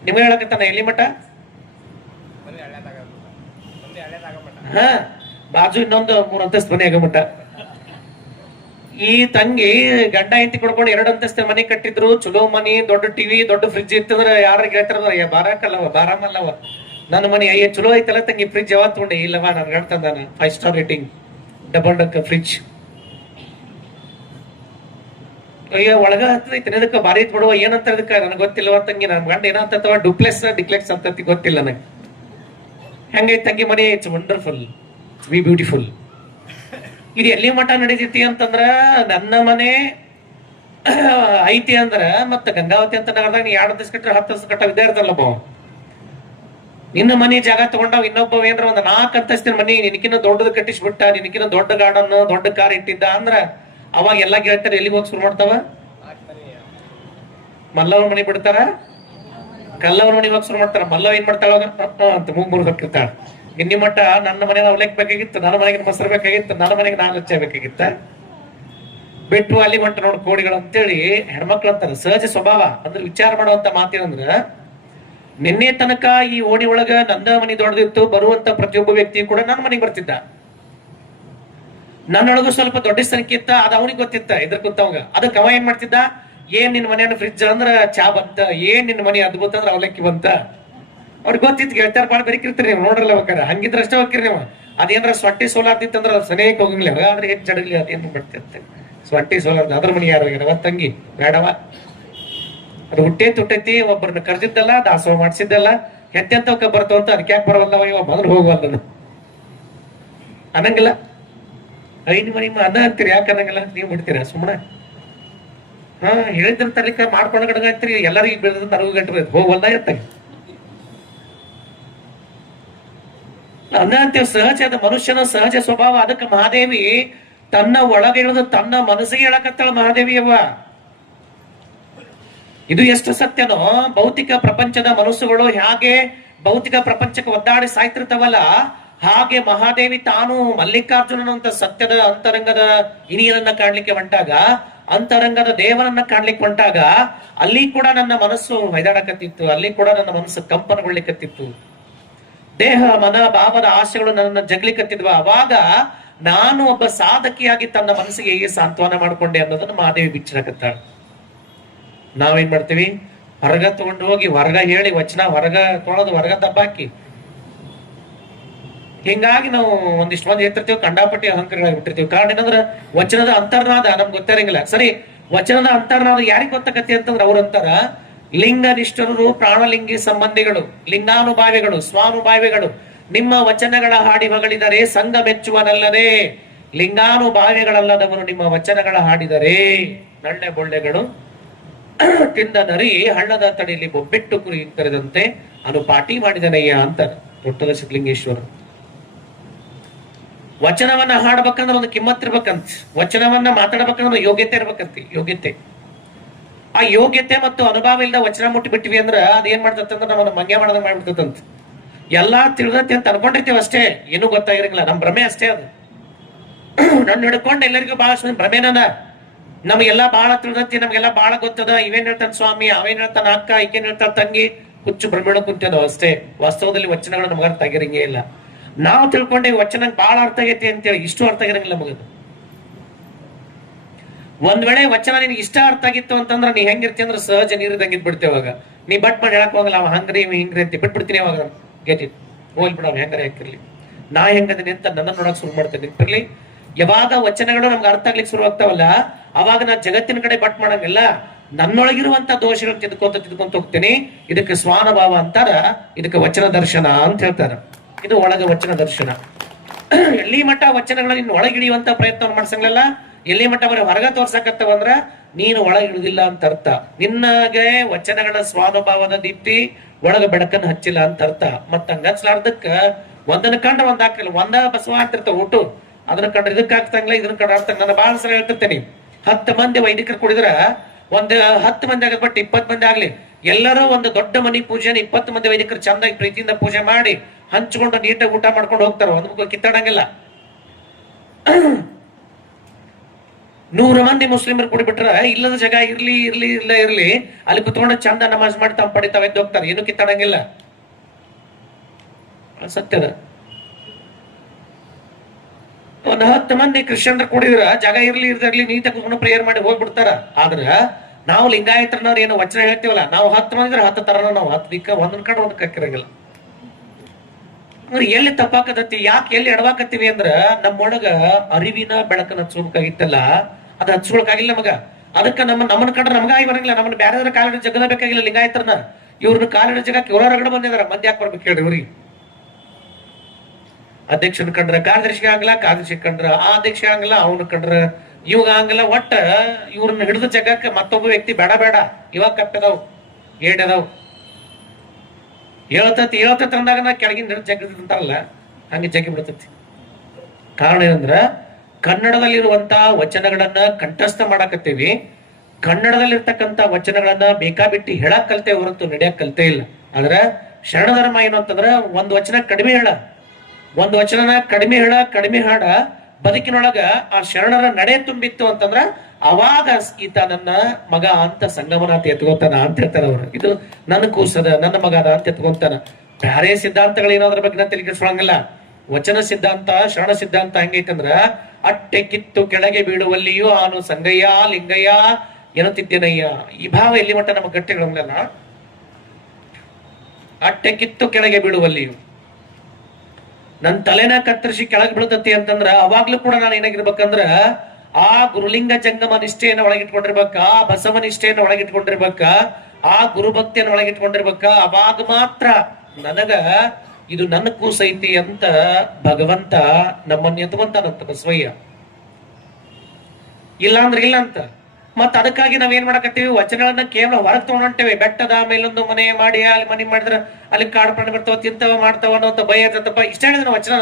ನಿಮ್ಗೆ ಹೇಳಕತ್ತಾನ, ಎಲ್ಲಿ ಮಠ? ಬಾಜು ಇನ್ನೊಂದು 3 ಅಂತಸ್ತು ಮನೆ ಆಗಮಠ. ಈ ತಂಗಿ ಗಂಡ ಹೆಂಡತಿ ಕೊಡ್ಕೊಂಡು 2 ಅಂತಸ್ತಿನ ಮನೆ ಕಟ್ಟಿದ್ರು, ಚಲೋ ಮನಿ, ದೊಡ್ಡ ಟಿವಿ, ದೊಡ್ಡ ಫ್ರಿಡ್ಜ್ ಇತ್ತಂದ್ರ ಯಾರ ಹೇಳ್ತಾರ ಬಾರಾಕಲ್ಲವ ಬಾರಾಮಲ್ಲವ ನನ್ನ ಮನೆ ಅಯ್ಯ ಚಲೋ ಐತಲ್ಲ ತಂಗಿ ಫ್ರಿಡ್ಜ್ ಯಾವತ್ ತಗೊಂಡೆ, ಇಲ್ಲವಾ ನನ್ ಗಂಡ ತಂದಾನ 5 star rating double duck fridge. ಅಯ್ಯ ಒಳಗ ಹತ್ತೈತಿ ಇದಕ್ಕ ಬಾರಿ ಐತ್ ಬಿಡುವ, ಏನಂತ ಇದಕ್ಕ ನನಗೆ ಗೊತ್ತಿಲ್ಲವ ತಂಗಿ, ನನ್ ಗಂಡ ಏನಂತವ ಡಿಕ್ಲೆಕ್ಸ್ ಅಂತತಿ ಗೊತ್ತಿಲ್ಲ ನನಗೆ. ಹೆಂಗೈತಿ ತಂಗಿ ಮನೆ? It's wonderful, we beautiful. ಇದು ಎಲ್ಲಿ ಮಠ ನಡೀತೈತಿ ಅಂತಂದ್ರ, ನನ್ನ ಮನೆ ಐತಿ ಅಂದ್ರ ಮತ್ತ ಗಂಗಾವತಿ ಅಂತ ನಗರದಾಗ ನೀ 2 ದಿವಸ ಕಟ್ಟ 10 ದಿವಸ ಕಟ್ಟ ವಿದ್ಯಾರ್ಥಿಲ್ಲಪ್ಪ. ನಿನ್ನ ಮನೆ ಜಾಗ ತಗೊಂಡವ್ ಇನ್ನೊಬ್ಬ ಏನ್ರ ಒಂದ್ 4 ಅಂತಸ್ತಿನ ಮನಿ ನಿನಕಿನ್ನ ದೊಡ್ಡದು ಕಟ್ಟಿಸ್ಬಿಟ್ಟ, ನಿನಕಿನ್ನ ದೊಡ್ಡ ಗಾರ್ಡನ್ ದೊಡ್ಡ ಕಾರ್ ಇಟ್ಟಿದ್ದ ಅಂದ್ರ ಅವಾಗ ಎಲ್ಲಾ ಗೆಳತಿಯರು ಎಲ್ಲಿಗೆ ಹೋಗಿ ಶುರು ಮಾಡ್ತಾವ? ಮಲ್ಲವ್ರ ಮನೆ ಬಿಡ್ತಾರ, ಕಲ್ಲವ್ರ ಮನೆ ಹೋಗಿ ಶುರು ಮಾಡ್ತಾರ. ಮಲ್ಲವ್ ಏನ್ ಮಾಡ್ತಾಳ ಅಂತ ಮೂಗ್ ಹೋಗಿರ್ತಾಳ. ಇನ್ನಿ ಮಟ್ಟ ನನ್ನ ಮನೆಗೆ ಅವಲಕ್ ಬೇಕಾಗಿತ್ತು, ನನ್ನ ಮನೆಗೆ ಮೊಸರು ಬೇಕಾಗಿತ್ತು, ನನ್ನ ಮನೆಗೆ 4 ಲಕ್ಷ ಬೇಕಾಗಿತ್ತ, ಬಿಟ್ಟು ಅಲ್ಲಿ ಮಟ್ಟ ನೋಡ್ ಕೋಡಿಗಳು ಅಂತೇಳಿ ಹೆಣ್ಮಕ್ಳು ಅಂತಾರ. ಸಹಜ ಸ್ವಭಾವ ಅಂದ್ರೆ ವಿಚಾರ ಮಾಡುವಂತ ಮಾತೇನಂದ್ರ, ನಿನ್ನೆ ತನಕ ಈ ಓಣಿ ಒಳಗ ನನ್ನ ಮನೆ ದೊಡ್ಡದಿತ್ತು, ಬರುವಂತ ಪ್ರತಿಯೊಬ್ಬ ವ್ಯಕ್ತಿ ಕೂಡ ನನ್ನ ಮನೆಗೆ ಬರ್ತಿದ್ದ. ನನ್ನೊಳಗೂ ಸ್ವಲ್ಪ ದೊಡ್ಡ ಸಂಖ್ಯೆ ಇತ್ತ, ಅದ ಅವನಿಗೆ ಗೊತ್ತಿತ್ತ. ಇದ್ರ ಕುಂತವಂಗ ಅದಕ್ಕೆ ಅವ ಏನ್ ಮಾಡ್ತಿದ್ದ, ಏನ್ ನಿನ್ ಮನೆಯ ಫ್ರಿಡ್ಜ್ ಅಂದ್ರ ಚಾ ಬಂತ, ಏನ್ ನಿನ್ ಮನೆ ಅದ್ಭುತ ಅಂದ್ರ ಅವಲಕ್ಕಿ ಬಂತ. ಅವ್ರಿಗೆ ಗೊತ್ತಿತ್ತು. ಗೆಳತಾರ ಬಾಳ ಬೆರಿಕಿರ್ತೀರಿ ನೀವು, ನೋಡ್ರಲ್ಲ ಬೇಕಾರೆ ಹಂಗಿದ್ರ ಅಷ್ಟೇ ಹೋಗ್ತೀರಿ ನೀವು. ಅದೇನ್ರ ಸೊಟ್ಟಿ ಸೋಲಾರ್ತಿತ್ತಂದ್ರ ಸನೇಕ್ ಹೋಗಂಗಿಲ್ಲ, ಆದ್ರೆ ಹೆಚ್ಚು ಜಡಗ್ಲಿ ಅದೇನ್ ಬರ್ತಿರ್ತೆ. ಸೊಟ್ಟಿ ಸೋಲಾರ್ದ ಅದ್ರ ಮನೆ ಯಾರು ತಂಗಿ ಬೇಡವ, ಅದು ಹುಟ್ಟೆ ತುಟ್ಟೈತಿ. ಒಬ್ಬರನ್ನ ಕರೆದಿದ್ದಲ್ಲ, ದಾಸೋಹ ಮಾಡಿಸಿದ್ದಲ್ಲ, ಹೆತ್ತೆಂತವಕ್ಕ ಬರ್ತಾವಂತ ಅದಕ್ಕೆ ಯಾಕೆ ಬರವಲ್ಲವ ಇವ ಮೊದಲು ಹೋಗುವಲ್ಲ ಅನ್ನಂಗಿಲ್ಲ. ಐದು ಮನಿ ಅನ್ನ ಅಂತೀರಿ, ಯಾಕೆ ಅನ್ನಂಗಿಲ್ಲ? ನೀವು ಬಿಡ್ತೀರಾ ಸುಮ್ಮನೆ? ಹೇಳಿದ್ರ ತರ್ಲಿಕ್ಕ ಮಾಡ್ಕೊಂಡ ಗಡಗ ಅಂತೀರಿ, ಎಲ್ಲರಿಗೂ ಬೆಳೆದ ನನಗೂ ಗಂಟು ಹೋಗವಲ್ಲ ಇರ್ತಾನೆ. ಅನ್ನ ಅಂತೀವಿ, ಸಹಜ, ಅದು ಮನುಷ್ಯನ ಸಹಜ ಸ್ವಭಾವ. ಅದಕ್ಕೆ ಮಹಾದೇವಿ ತನ್ನ ಒಳಗೆ ಇಳಿದು ತನ್ನ ಮನಸ್ಸಿಗೆ ಹೇಳಕತ್ತಾಳ ಮಹಾದೇವಿಯವ್ವ. ಇದು ಎಷ್ಟು ಸತ್ಯನೋ, ಭೌತಿಕ ಪ್ರಪಂಚದ ಮನಸ್ಸುಗಳು ಹೇಗೆ ಭೌತಿಕ ಪ್ರಪಂಚಕ್ಕೆ ಒದ್ದಾಡಿ ಸಾಯ್ತಿರ್ತಾವಲ್ಲ, ಹಾಗೆ ಮಹಾದೇವಿ ತಾನು ಮಲ್ಲಿಕಾರ್ಜುನನಂತ ಸತ್ಯದ ಅಂತರಂಗದ ಇನಿಯನನ್ನ ಕಾಣ್ಲಿಕ್ಕೆ ಹೊಂಟಾಗ, ಅಂತರಂಗದ ದೇವರನ್ನ ಕಾಣ್ಲಿಕ್ಕೆ ಹೊಂಟಾಗ, ಅಲ್ಲಿ ಕೂಡ ನನ್ನ ಮನಸ್ಸು ಹೊಯ್ದಾಡಕತ್ತಿತ್ತು, ಅಲ್ಲಿ ಕೂಡ ನನ್ನ ಮನಸ್ಸು ಕಂಪನಗೊಳ್ಳಿಕತ್ತಿತ್ತು. ದೇಹ ಮನ ಭಾವದ ಆಶೆಗಳು ನನ್ನನ್ನು ಜಗ್ಲಿಕತ್ತಿದ್ವ. ಅವಾಗ ನಾನು ಒಬ್ಬ ಸಾಧಕಿಯಾಗಿ ತನ್ನ ಮನಸ್ಸಿಗೆ ಹೇಗೆ ಸಾಂತ್ವನ ಮಾಡ್ಕೊಂಡೆ ಅನ್ನೋದನ್ನ ಮಹಾದೇವಿ ಬಿಚ್ಚಿರಕತ್ತಾಳ. ನಾವೇನ್ ಮಾಡ್ತೀವಿ, ಹೊರಗ ತಗೊಂಡು ಹೋಗಿ ಹೊರಗ ಹೇಳಿ ವಚನ ಹೊರಗ ತೊಳದು ಹೊರಗ ದಬ್ಬಾಕಿ, ಹಿಂಗಾಗಿ ನಾವು ಒಂದಿಷ್ಟು ಮಂದಿ ಎತ್ತಿರ್ತೀವಿ, ಕಂಡಾಪಟ್ಟಿ ಅಹಂಕಾರಗಳಾಗಿ ಬಿಟ್ಟಿರ್ತೀವಿ. ಕಾರಣ ಏನಂದ್ರೆ ವಚನದ ಅಂತರ್ನಾದ ನಮ್ಗೆ ಗೊತ್ತಿರಂಗಿಲ್ಲ. ಸರಿ, ವಚನದ ಅಂತರ್ನಾದ ಯಾರಿಗ್ ಗೊತ್ತಾಗತ್ತೆ ಅಂತಂದ್ರೆ ಅವ್ರಂತಾರ, ಲಿಂಗ ನಿಷ್ಠರು ಪ್ರಾಣಲಿಂಗಿ ಸಂಬಂಧಿಗಳು, ಲಿಂಗಾನುಭಾವಿಗಳು, ಸ್ವಾನುಭಾವಿಗಳು ನಿಮ್ಮ ವಚನಗಳ ಹಾಡಿ ಹೊಗಳಿದರೆ ಸಂಘ ಮೆಚ್ಚುವನಲ್ಲದೆ, ಲಿಂಗಾನುಭಾವಿಗಳಲ್ಲದವರು ನಿಮ್ಮ ವಚನಗಳ ಹಾಡಿದರೆ ನಳ್ಳೆ ಬೊಳ್ಳೆಗಳು ತಿಂದ ನರಿ ಹಳ್ಳದ ತಡಿಲಿ ಬೊಬ್ಬಿಟ್ಟು ಕುರಿ ಕರೆದಂತೆ ಅನುಪಾಟಿ ಮಾಡಿದನಯ್ಯ ಅಂತ ದೊಡ್ಡ ಸಿದ್ಧಲಿಂಗೇಶ್ವರ. ವಚನವನ್ನ ಹಾಡ್ಬೇಕಂದ್ರೆ ಒಂದು ಕಿಮ್ಮತ್ ಇರ್ಬೇಕಂತ, ವಚನವನ್ನ ಮಾತಾಡ್ಬೇಕಂದ್ರೆ ಒಂದು ಯೋಗ್ಯತೆ ಇರ್ಬೇಕಂತ. ಯೋಗ್ಯತೆ, ಆ ಯೋಗ್ಯತೆ ಮತ್ತು ಅನುಭವ ಇಲ್ಲದ ವಚನ ಮುಟ್ಟಿ ಬಿಟ್ಟಿವಿ ಅಂದ್ರ ಅದೇನ್ ಮಾಡ್ತಂದ್ರ ನಮ್ಮನ್ನ ಮಂಗ್ಯ ಮಾಡೋದಂಗ ಮಾಡ್ಬಿಡ್ತಂತ. ಎಲ್ಲಾ ತಿಳಿದತ್ತೆ ಅಂತ ಅನ್ಕೊಂಡಿರ್ತೀವಿ ಅಷ್ಟೇ, ಏನೂ ಗೊತ್ತಾಗಿರಂಗಿಲ್ಲ, ನಮ್ ಭ್ರಮೆ ಅಷ್ಟೇ ಅದು. ನನ್ನ ಹಿಡ್ಕೊಂಡು ಎಲ್ಲರಿಗೂ ಬಹಳ ಭ್ರಮೆನ, ನಮ್ಗೆಲ್ಲಾ ಬಹಳ ತಿಳಿದತ್ತಿ, ನಮ್ಗೆಲ್ಲಾ ಬಹಳ ಗೊತ್ತದ, ಇವೇನ್ ಹೇಳ್ತಾನ ಸ್ವಾಮಿ, ಅವೇನ್ ಹೇಳ್ತಾನ ಅಕ್ಕ, ಈಗೇನ್ ಹೇಳ್ತಾನ ತಂಗಿ, ಹುಚ್ಚು ಭ್ರಮೆಣ ಕುಂತದ ಅಷ್ಟೇ. ವಾಸ್ತವದಲ್ಲಿ ವಚನಗಳು ನಮ್ಗೆ ಅರ್ಥ ಆಗಿರಂಗೇ ಇಲ್ಲ. ನಾವು ತಿಳ್ಕೊಂಡೆ ವಚನ ಬಹಳ ಅರ್ಥ ಆಗೈತಿ ಅಂತೇಳಿ, ಇಷ್ಟು ಅರ್ಥ ಆಗಿರಂಗಿಲ್ಲ ನಮಗದು. ಒಂದ್ ವೇಳೆ ವಚನ ನಿನ್ಗೆ ಇಷ್ಟ ಅರ್ಥ ಆಗಿತ್ತು ಅಂತಂದ್ರ ನೀ ಹೆಂಗಿರ್ತಿ ಅಂದ್ರೆ ಸಹಜ ನೀರಿದಂಗ ಇದ್ಬಿಡ್ತೇವೆ. ಅವಾಗ ನೀ ಬಟ್ ಮಾಡಿ ಹೇಳಕ್ ಹೋಗಲ್ಲ, ಅವ ಹಂಗ್ರಿ ಹಿಂಗ್ರಿ ಅಂತ ಬಿಟ್ಬಿಡ್ತೀನಿ. ಅವಾಗ ಗೆಟ್ ಇಟ್, ಹೋಗ್ಲಿ ಬಿಡ, ಹೆಂಗಾರ ಹಾಕಿರ್ಲಿ, ನಾ ಹೆಂಗದೀನಿ ಅಂತ ನನ್ನ ನೋಡಕ್ ಶುರು ಮಾಡ್ತೇನೆ. ನಿಂತಿರ್ಲಿ, ಯಾವಾಗ ವಚನಗಳು ನಮ್ಗೆ ಅರ್ಥ ಆಗ್ಲಿಕ್ಕೆ ಶುರು ಆಗ್ತಾವಲ್ಲ, ಅವಾಗ ನಾ ಜಗತ್ತಿನ ಕಡೆ ಬಟ್ ಮಾಡಂಗಿಲ್ಲ, ನನ್ನೊಳಗಿರುವಂತ ದೋಷಗಳು ತಿದ್ಕೊಂತ ಹೋಗ್ತೇನೆ. ಇದಕ್ಕೆ ಸ್ವಾನುಭಾವ ಅಂತಾರ, ಇದಕ್ಕೆ ವಚನ ದರ್ಶನ ಅಂತ ಹೇಳ್ತಾರ. ಇದು ಒಳಗ ವಚನ ದರ್ಶನ. ಎಲ್ಲಿ ಮಟ್ಟ ವಚನಗಳ ನಿನ್ನ ಒಳಗಿಡಿಯುವಂತ ಪ್ರಯತ್ನ ಮಾಡ್ಸಂಗಿಲ್ಲ, ಎಲ್ಲಿ ಮಟ್ಟ ಬರೀ ಹೊರಗ ತೋರ್ಸಕತ್ತವಂದ್ರ ನೀನು ಒಳಗಿಡುದಿಲ್ಲ ಅಂತ ಅರ್ಥ. ನಿನ್ನಗೆ ವಚನಗಳ ಸ್ವಾನುಭಾವದ ದೀಪ್ತಿ ಒಳಗ ಬೆಳಕನ್ನು ಹಚ್ಚಿಲ್ಲ ಅಂತ ಅರ್ಥ. ಮತ್ತ ಹಂಗನ್ಸ್ಲಾರ್ದಕ್ಕ ಒಂದನ್ನ ಕಂಡ್ರೆ ಒಂದ್ ಹಾಕಿಲ್ಲ, ಒಂದ ಬಸವ ಅಂತಿರ್ತಾವ ಊಟ, ಅದನ್ನ ಕಂಡ್ರೆ ಇದಕ್ಕೆ ಆಗ್ತಂಗಿಲ್ಲ, ಇದನ್ನ ಕಂಡ್ರೆ ಅರ್ಥ. ನಾನು ಬಹಳ ಸಲ ಹೇಳ್ತಿರ್ತೇನೆ, 10 ಮಂದಿ ವೈದಿಕರು ಕುಡಿದ್ರ ಒಂದ್ 10 ಮಂದಿ ಆಗಬಟ್ಟು 20 ಮಂದಿ ಆಗ್ಲಿ, ಎಲ್ಲರೂ ಒಂದು ದೊಡ್ಡ ಮನಿ ಪೂಜೆನ 20 ಮಂದಿ ವೈದಿಕರು ಚಂದಾಗಿ ಪ್ರೀತಿಯಿಂದ ಪೂಜೆ ಮಾಡಿ ಹಂಚ್ಕೊಂಡು ನೀಟಾಗಿ ಊಟ ಮಾಡ್ಕೊಂಡು ಹೋಗ್ತಾರ, ಒಂದು ಕಿತ್ತಾಡಂಗಿಲ್ಲ. 100 ಮಂದಿ ಮುಸ್ಲಿಮರು ಕುಡಿಬಿಟ್ರ ಇಲ್ಲದ ಜಾಗ ಇರ್ಲಿ ಅಲ್ಲಿ ಕುತ್ಕೊಂಡು ಚಂದ ನಮಾಜ್ ಮಾಡಿ ತಮ್ಮ ಪಡಿತಾವ ಎದ್ದು ಹೋಗ್ತಾರೆ, ಏನು ಕಿತ್ತಾಡಂಗಿಲ್ಲ. ಸತ್ಯದ ಒಂದ್ 10 ಮಂದಿ ಕ್ರಿಶ್ಚಿಯನ್ರು ಕೂಡಿದ್ರ ಜಾಗ ಇರ್ಲಿ ಇರ್ಲಿ ನೀತ ಕೂತ್ಕೊಂಡು ಪ್ರೇಯರ್ ಮಾಡಿ ಹೋಗ್ಬಿಡ್ತಾರ. ಆದ್ರ ನಾವು ಲಿಂಗಾಯತರನವ್ರು ಏನು ವಚನ ಹೇಳ್ತೀವಲ್ಲ, ನಾವು 10 ಮಂದಿ ಇದ್ರೆ 10 ತರನ ನಾವು 10 ದಿಕ್ಕ ಒಂದೊಂದ್ ಕಡೆ ಒಂದ್ ಕಕ್ಕಿರಂಗಿಲ್ಲ. ಅಂದ್ರೆ ಎಲ್ಲಿ ತಪ್ಪಾಕತತಿ, ಯಾಕೆ ಎಲ್ಲಿ ಎಡವಾಕತ್ತೀವಿ ಅಂದ್ರ ನಮ್ಮೊಳಗ ಅರಿವಿನ ಬೆಳಕನ್ನ ಹಚ್ಬೇಕಾಗಿತ್ತಲ್ಲ, ಅದ್ ಹಚ್ಕೊಳಕಾಗಿಲ್ಲ ನಮಗ. ಅದಕ್ಕ ನಮ್ಮನ್ನ ಕಂಡ್ರೆ ನಮಗಾಗಿ ಬರಂಗಿಲ್ಲ. ನಮ್ಮನ್ನ ಬ್ಯಾರೆ ಕಾಲಿಡ ಜಗದ ಬೇಕಾಗಿಲ್ಲ ಲಿಂಗಾಯತರನ್ನ. ಇವ್ರನ್ನ ಕಾಲಿಡ ಜಗಕ್ಕೆ ಇವರ ರಗಡ ಬಂದಿದಾರ. ಮಂದಿ ಯಾಕೆ ಬರ್ಬೇಕು ಹೇಳ್ರಿ ಇವ್ರಿಗೆ? ಅಧ್ಯಕ್ಷನ ಕಂಡ್ರ ಕಾರ್ಯದರ್ಶಿ ಆಗಲ್ಲ, ಕಾರ್ಯದರ್ಶಿ ಕಂಡ್ರ ಆ ಅಧ್ಯಕ್ಷ ಆಗಲ್ಲ, ಅವನ ಕಂಡ್ರ ಇವಾಗ ಹಂಗಲ್ಲ. ಒಟ್ಟ ಇವ್ರನ್ನ ಹಿಡಿದ ಜಗಕ್ಕೆ ಮತ್ತೊಬ್ಬ ವ್ಯಕ್ತಿ ಬೇಡ ಬೇಡ. ಇವಾಗ ಕಪ್ಪೆದಾವ್ ಏಡದಾವ್ ಹೇಳ್ತತಿ ಅಂದಾಗ ನಾ ಕೆಳಗಿನ ಜಗ್ಗಿದಂತಾರಲ್ಲ, ಹಂಗೆ ಜಗ್ಗಿ ಬಿಡ್ತತಿ. ಕಾರಣ ಏನಂದ್ರ ಕನ್ನಡದಲ್ಲಿರುವಂತ ವಚನಗಳನ್ನ ಕಂಠಸ್ಥ ಮಾಡಾಕತ್ತೀವಿ. ಕನ್ನಡದಲ್ಲಿರ್ತಕ್ಕಂಥ ವಚನಗಳನ್ನ ಬೇಕಾಬಿಟ್ಟು ಹೇಳಕ್ ಕಲ್ತೇ ಹೊರತು ನಡೆಯಕ್ ಕಲ್ತೇ ಇಲ್ಲ. ಆದ್ರ ಶರಣ ಧರ್ಮ ಏನು ಅಂತಂದ್ರ ಒಂದ್ ವಚನ ಕಡಿಮೆ ಹೇಳ, ಒಂದ್ ವಚನನ ಕಡಿಮೆ ಹಾಡ ಬದುಕಿನೊಳಗ ಆ ಶರಣರ ನಡೆ ತುಂಬಿತ್ತು ಅಂತಂದ್ರ ಅವಾಗ ಈತ ನನ್ನ ಮಗ ಅಂತ ಸಂಗಮನಾಥ ಎತ್ಕೊಂತಾನ ಅಂತ ಹೇಳ್ತಾರ ಅವ್ರು. ಇದು ನನ್ನ ಕೂಸದ, ನನ್ನ ಮಗದ ಅಂತ ಎತ್ಕೊಂತಾನ. ಬ್ಯಾರೆ ಸಿದ್ಧಾಂತಗಳು ಏನಾದ್ರ ಬಗ್ಗೆ ನಾನು ತಿಳಿಸ್ಕೊಳಂಗಿಲ್ಲ. ವಚನ ಸಿದ್ಧಾಂತ, ಶರಣ ಸಿದ್ಧಾಂತ ಹೆಂಗೈತಂದ್ರ ಅಟ್ಟೆ ಕಿತ್ತು ಕೆಳಗೆ ಬೀಳುವಲ್ಲಿಯೂ ಆನು ಸಂಗಯ್ಯ ಲಿಂಗಯ್ಯ ಎನ್ನುತ್ತಿದ್ದೇನಯ್ಯ. ಈ ಭಾವ ಎಲ್ಲಿ ಮಟ್ಟ ನಮ್ಮ ಗಟ್ಟಿಗಳಲ್ಲ. ಅಟ್ಟೆ ಕಿತ್ತು ಕೆಳಗೆ ಬೀಳುವಲ್ಲಿಯೂ ನನ್ ತಲೆನ ಕತ್ತರಿಸಿ ಕೆಳಗೆ ಬೀಳ್ತತಿ ಅಂತಂದ್ರ ಅವಾಗ್ಲೂ ಕೂಡ ನಾನು ಏನಾಗಿರ್ಬೇಕಂದ್ರ ಆ ಗುರುಲಿಂಗ ಜಂಗಮ ನಿಷ್ಠೆಯನ್ನು ಒಳಗಿಟ್ಕೊಂಡಿರ್ಬೇಕ, ಆ ಬಸವ ನಿಷ್ಠೆಯನ್ನು ಒಳಗಿಟ್ಕೊಂಡಿರ್ಬೇಕ, ಆ ಗುರುಭಕ್ತಿಯನ್ನು ಒಳಗಿಟ್ಕೊಂಡಿರ್ಬೇಕ. ಅವಾಗ ಮಾತ್ರ ನನಗ ಇದು ನನ್ನ ಕೂಸೈತಿ ಅಂತ ಭಗವಂತ ನಮ್ಮನ್ನ ಎತ್ಕೊಂತಾನಂತ ಬಸವಯ್ಯ. ಇಲ್ಲ ಅಂದ್ರೆ ಇಲ್ಲ ಅಂತ. ಮತ್ತ ಅದಕ್ಕಾಗಿ ನಾವೇನ್ ಮಾಡಕತ್ತೀವಿ, ವಚನಗಳನ್ನ ಕೇವಲ ಹೊರಗೆ ತಗೊಂಡೇವೆ. ಬೆಟ್ಟದ ಮೇಲೊಂದು ಮನೆ ಮಾಡಿ ಅಲ್ಲಿ ಮನೆ ಮಾಡಿದ್ರ ಅಲ್ಲಿ ಕಾಡು ಪ್ರಾಣಿ ಬರ್ತಾವ, ತಿಂತಾವ, ಮಾಡ್ತಾವ ಅನ್ನೋಂತ ಭಯ ಇರ್ತಪ್ಪ. ಇಷ್ಟ ಹೇಳಿದ ವಚನ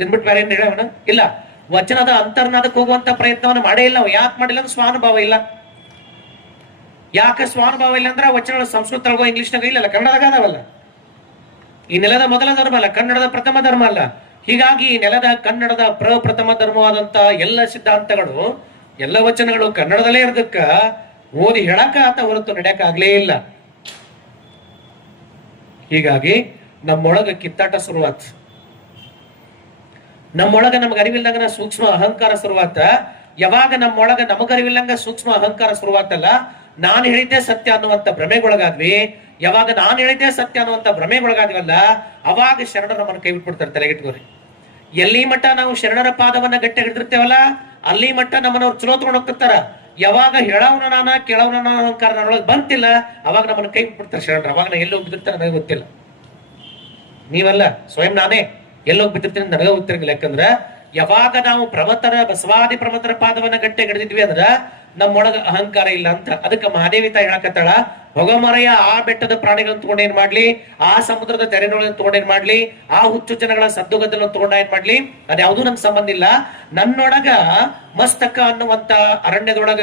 ಇದ್ಬಿಟ್ಟು ಬೇರೆ ಏನ್ ಹೇಳವನ ಇಲ್ಲ. ವಚನದ ಅಂತರ್ನಾದಕ್ಕೆ ಹೋಗುವಂತ ಪ್ರಯತ್ನವನ್ನ ಮಾಡೇ ಇಲ್ಲ. ಯಾಕೆ ಮಾಡಿಲ್ಲ ಅಂದ್ರೆ ಸ್ವಾನುಭಾವ ಇಲ್ಲ. ಯಾಕೆ ಸ್ವಾನುಭಾವ ಇಲ್ಲ ಅಂದ್ರೆ ವಚನಗಳ ಸಂಸ್ಕೃತಗೋ ಇಂಗ್ಲಿಷ್ನಾಗ ಇಲ್ಲ, ಕನ್ನಡದಾಗ ಅದಾವಲ್ಲ. ಈ ನೆಲದ ಮೊದಲ ಧರ್ಮ ಅಲ್ಲ, ಕನ್ನಡದ ಪ್ರಥಮ ಧರ್ಮ ಅಲ್ಲ. ಹೀಗಾಗಿ ಈ ನೆಲದ ಕನ್ನಡದ ಪ್ರಪ್ರಥಮ ಧರ್ಮವಾದಂತ ಎಲ್ಲ ಸಿದ್ಧಾಂತಗಳು, ಎಲ್ಲ ವಚನಗಳು ಕನ್ನಡದಲ್ಲೇ ಇರೋದಕ್ಕ ಓದಿ ಹೇಳಕ ಆತ ಹೊರತು ನಡೆಯಕ ಆಗ್ಲೇ ಇಲ್ಲ. ಹೀಗಾಗಿ ನಮ್ಮೊಳಗ ಕಿತ್ತಾಟ ಶುರುವಾತ್. ನಮ್ಮೊಳಗ ನಮ್ಗೆ ಅರಿವಿಲ್ದಂಗ ಸೂಕ್ಷ್ಮ ಅಹಂಕಾರ ಶುರುವಾತ. ಯಾವಾಗ ನಮ್ಮೊಳಗ ನಮಗರಿವಿಲ್ಲಂಗ ಸೂಕ್ಷ್ಮ ಅಹಂಕಾರ ಶುರುವಾತಲ್ಲ, ನಾನು ಹೇಳಿದ್ದೆ ಸತ್ಯ ಅನ್ನುವಂತ ಭ್ರಮೆಗೊಳಗಾದ್ವಿ. ಯಾವಾಗ ನಾನು ಹೇಳಿದ್ದೆ ಸತ್ಯ ಅನ್ನುವಂತ ಭ್ರಮೆಗೊಳಗಾದ್ವಲ್ಲ, ಅವಾಗ ಶರಣರ ನಮ್ಮನ್ನು ಕೈ ಬಿಟ್ಬಿಡ್ತಾರೆ. ತಲೆಗಿಟ್ಕೋರಿ. ಎಲ್ಲಿ ಮಟ್ಟ ನಾವು ಶರಣರ ಪಾದವನ್ನ ಗಟ್ಟಿ ಹಿಡಿದಿರ್ತೇವಲ್ಲ, ಅಲ್ಲಿ ಮಟ್ಟ ನಮ್ಮನ್ನವ್ರು ಚಲೋ ತಗೊಂಡ್ ಹೋಗ್ತಿರ್ತಾರ. ಯಾವಾಗ ಹೇಳವನ ನಾನ ಕೇಳವನ ಅಹಂಕಾರ ನನ್ನೊಳಗೆ ಬಂತಿಲ್ಲ, ಅವಾಗ ನಮ್ಮನ್ನ ಕೈ ಬಿಟ್ಬಿಡ್ತಾರೆ ಶರಣರು. ಅವಾಗ ನಾ ಎಲ್ಲಿ ಹೋಗ್ಬಿಟ್ಟಿರ್ತಾರೆ ನನಗೆ ಗೊತ್ತಿಲ್ಲ. ನೀವಲ್ಲ, ಸ್ವಯಂ ನಾನೇ ಎಲ್ಲಿ ಹೋಗ್ಬಿಟ್ಟಿರ್ತೀನಿ ನನಗೆ ಗೊತ್ತಿರಂಗಿಲ್ಲ. ಯಾಕಂದ್ರ ಯಾವಾಗ ನಾವು ಪ್ರಮತರ ಬಸವಾದಿ ಪ್ರಮತರ ಪಾದವನ್ನ ಗಟ್ಟಿ ಹಿಡಿದಿದ್ವಿ ಅಂದ್ರ ನಮ್ಮೊಳಗ ಅಹಂಕಾರ ಇಲ್ಲ ಅಂತ. ಅದಕ್ಕೆ ಮಹಾದೇವಿ ತಾಯಿ ಹೇಳಕತ್ತಾಳ, ಹೊಗಮರೆಯ ಆ ಬೆಟ್ಟದ ಪ್ರಾಣಿಗಳನ್ನು ತಗೊಂಡ್ ಏನ್ ಮಾಡ್ಲಿ, ಆ ಸಮುದ್ರದ ತೆರೆನೊಳಗೆ ತಗೊಂಡ್ ಏನ್ ಮಾಡ್ಲಿ, ಆ ಹುಚ್ಚು ಜನಗಳ ಸದ್ದುಗದ್ದನ್ನು ತಗೊಂಡ ಏನ್ ಮಾಡ್ಲಿ, ಅದ್ಯಾವುದೂ ನನ್ಗೆ ಸಂಬಂಧ ಇಲ್ಲ. ನನ್ನೊಳಗ ಮಸ್ತಕ ಅನ್ನುವಂತ ಅರಣ್ಯದೊಳಗ,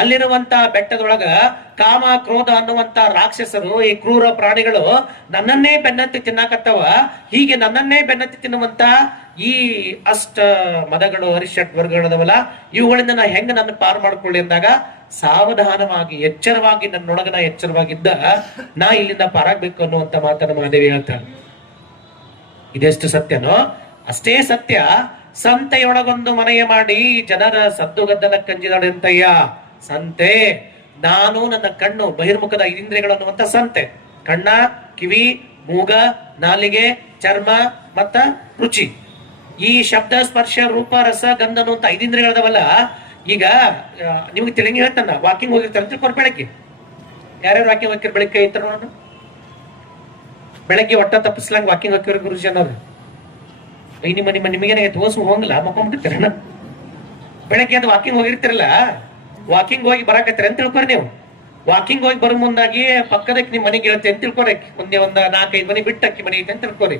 ಅಲ್ಲಿರುವಂತ ಬೆಟ್ಟದೊಳಗ ಕಾಮ ಕ್ರೋಧ ಅನ್ನುವಂತ ರಾಕ್ಷಸರು, ಈ ಕ್ರೂರ ಪ್ರಾಣಿಗಳು ನನ್ನನ್ನೇ ಬೆನ್ನತ್ತಿ ತಿನ್ನಾಕತ್ತವ. ಹೀಗೆ ನನ್ನನ್ನೇ ಬೆನ್ನತ್ತಿ ತಿನ್ನುವಂತ ಈ ಅಷ್ಟ ಮದಗಳು, ಅರಿಷಟ್ ವರ್ಗಗಳದವಲ್ಲ, ಇವುಗಳಿಂದ ನಾ ಹೆಂಗ ನನ್ನ ಪಾರು ಮಾಡ್ಕೊಳ್ಳಿ ಅಂದಾಗ ಸಾವಧಾನವಾಗಿ ಎಚ್ಚರವಾಗಿ ನನ್ನೊಳಗ ನಾ ಎಚ್ಚರವಾಗಿದ್ದ ನಾ ಇಲ್ಲಿಂದ ಪಾರಾಗ್ಬೇಕು ಅನ್ನುವಂತ ಮಾತನ್ನ ಮಹಾದೇವಿ ಹೇಳ್ತಾಳೆ. ಇದೆಷ್ಟು ಸತ್ಯನೋ ಅಷ್ಟೇ ಸತ್ಯ. ಸಂತೆಯೊಳಗೊಂದು ಮನೆಯ ಮಾಡಿ ಜನರ ಸದ್ದುಗದ್ದಲ ಕಂಜಿದಳೆಂತಯ್ಯ. ಸಂತೆ ನಾನು ನನ್ನ ಕಣ್ಣು ಬಹಿರ್ಮುಖದ ಇಂದ್ರಿಯಗಳು ಅನ್ನುವಂತ ಸಂತೆ. ಕಣ್ಣ, ಕಿವಿ, ಮೂಗ, ನಾಲಿಗೆ, ಚರ್ಮ ಮತ್ತ ರುಚಿ. ಈ ಶಬ್ದ, ಸ್ಪರ್ಶ, ರೂಪ, ರಸ, ಗಂಧ ಅನ್ನುವಂತ 5 ಇಂದ್ರಿಯಗಳದವಲ್ಲ. ಈಗ ನಿಮ್ಗೆ ತಿಳಿಂಗಿ ಹೇಳ್ತಾನ, ವಾಕಿಂಗ್ ಹೋಗಿರ್ತಾರೆ ತಿಳ್ಕೊಂಡು ಬೆಳಗ್ಗೆ. ಯಾರ್ಯಾರು ವಾಕಿಂಗ್ ಹೋಗಿರ್ ಬೆಳಗ್ಗೆ ಇರ್ತಾರ ನೋಡೋಣ. ಬೆಳಗ್ಗೆ ಒಟ್ಟ ತಪ್ಪಿಸ್ಲಂಗ್ ವಾಕಿಂಗ್ ಹೋಗಿರೋ ಗುರುಜಿ ಅನ್ನೋರು ನಿಮಗೇನಾಗೈತೆ ಓಸು ಹೋಗಲ್ಲ, ಮಕ್ಕೊಂಡ್ಬಿಟ್ಟಿರ್ತೀರಣ್ಣ. ಬೆಳಗ್ಗೆ ಅದು ವಾಕಿಂಗ್ ಹೋಗಿರ್ತಿರಲ್ಲ, ವಾಕಿಂಗ್ ಹೋಗಿ ಬರಾಕತ್ತೀರ ಅಂತ ತಿಳ್ಕೊರಿ ನೀವು. ವಾಕಿಂಗ್ ಹೋಗಿ ಬರೋ ಮುಂದಾಗಿ ಪಕ್ಕದಕ್ಕೆ ನಿಮ್ ಮನೆಗೆ ಹೇಳ್ತೆ ಅಂತ ತಿಳ್ಕೊರಿ. ಒಂದ್ 4-5 ಮನೆ ಬಿಟ್ಟು ಅಕ್ಕಿ ಮನೆ ಐತೆ ಅಂತ ತಿಳ್ಕೊರಿ.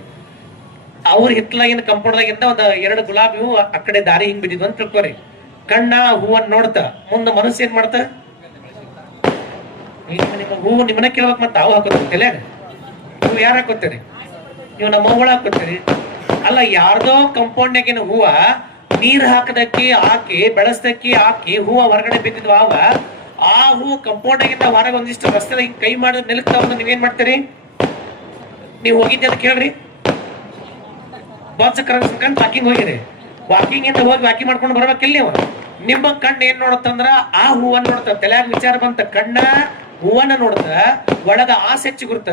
ಅವ್ರ ಹಿತ್ಲಾಗಿನ ಕಂಪೌಂಡ್ದಾಗಿಂದ 2 ಗುಲಾಬಿ ಹೂ ಆ ಕಡೆ ದಾರಿ ಹಿಂಗ್ ಬಿದ್ದಿದ್ವು ಅಂತ ತಿಳ್ಕೊರಿ. ಕಣ್ಣ ಹೂವನ್ನ ನೋಡ್ತಾ ಮುಂದೆ ಮನಸ್ಸು ಏನ್ ಮಾಡ್ತಾ, ಹೂವು ನಿಮ್ಮನ್ನ ಕೇಳ್ಬೇಕು. ಮತ್ತೆ ಅವು ಹಾಕೋತಿಲ್ಲ, ನೀವು ಯಾರು ಹಾಕೋತೀರಿ? ನೀವು ನಮ್ಮ ಹೂಳ ಹಾಕೋತೀರಿ ಅಲ್ಲ. ಯಾರ್ದೋ ಕಂಪೌಂಡ್ನಾಗಿನ ಹೂವ ನೀರ್ ಹಾಕದಕ್ಕಿ ಹಾಕಿ ಬೆಳೆಸ್ದಕ್ಕಿ ಹಾಕಿ ಹೂವ ಹೊರಗಡೆ ಬಿದ್ದಿದ್ವ. ಆ ಹೂವು ಕಂಪೌಂಡ್ನಾಗಿಂದ ಹೊರಗೆ ಒಂದಿಷ್ಟು ರಸ್ತೆ ಕೈ ಮಾಡಿದ ನಿಲ್ತಾವ. ನೀವೇನ್ ಮಾಡ್ತೀರಿ? ನೀವು ಹೋಗಿದ್ದೆ ಅಂತ ಕೇಳ್ರಿ. ಬಾಕ್ಸ್ ಕರೆಸ್ಬೇಕಂತ ವಾಕಿಂಗ್ ಹೋಗಿರಿ. ವಾಕಿಂಗ್ ಇಂದ ಹೋಗಿ ವಾಕಿಂಗ್ ಮಾಡ್ಕೊಂಡು ಬರ್ಬೇಕಿಲ್ಲ ನೀವು. ನಿಮ್ಮ ಕಣ್ಣು ಏನ್ ನೋಡತ್ತಂದ್ರ ಆ ಹೂವನ್ನ ನೋಡ್ತ, ತಲೆಯಾಗ ವಿಚಾರ ಬಂತ, ಕಣ್ಣ ಹೂವನ್ನ ನೋಡ್ತ, ಒಳಗ ಆಸೆ ಚಿಗುರ್ತ,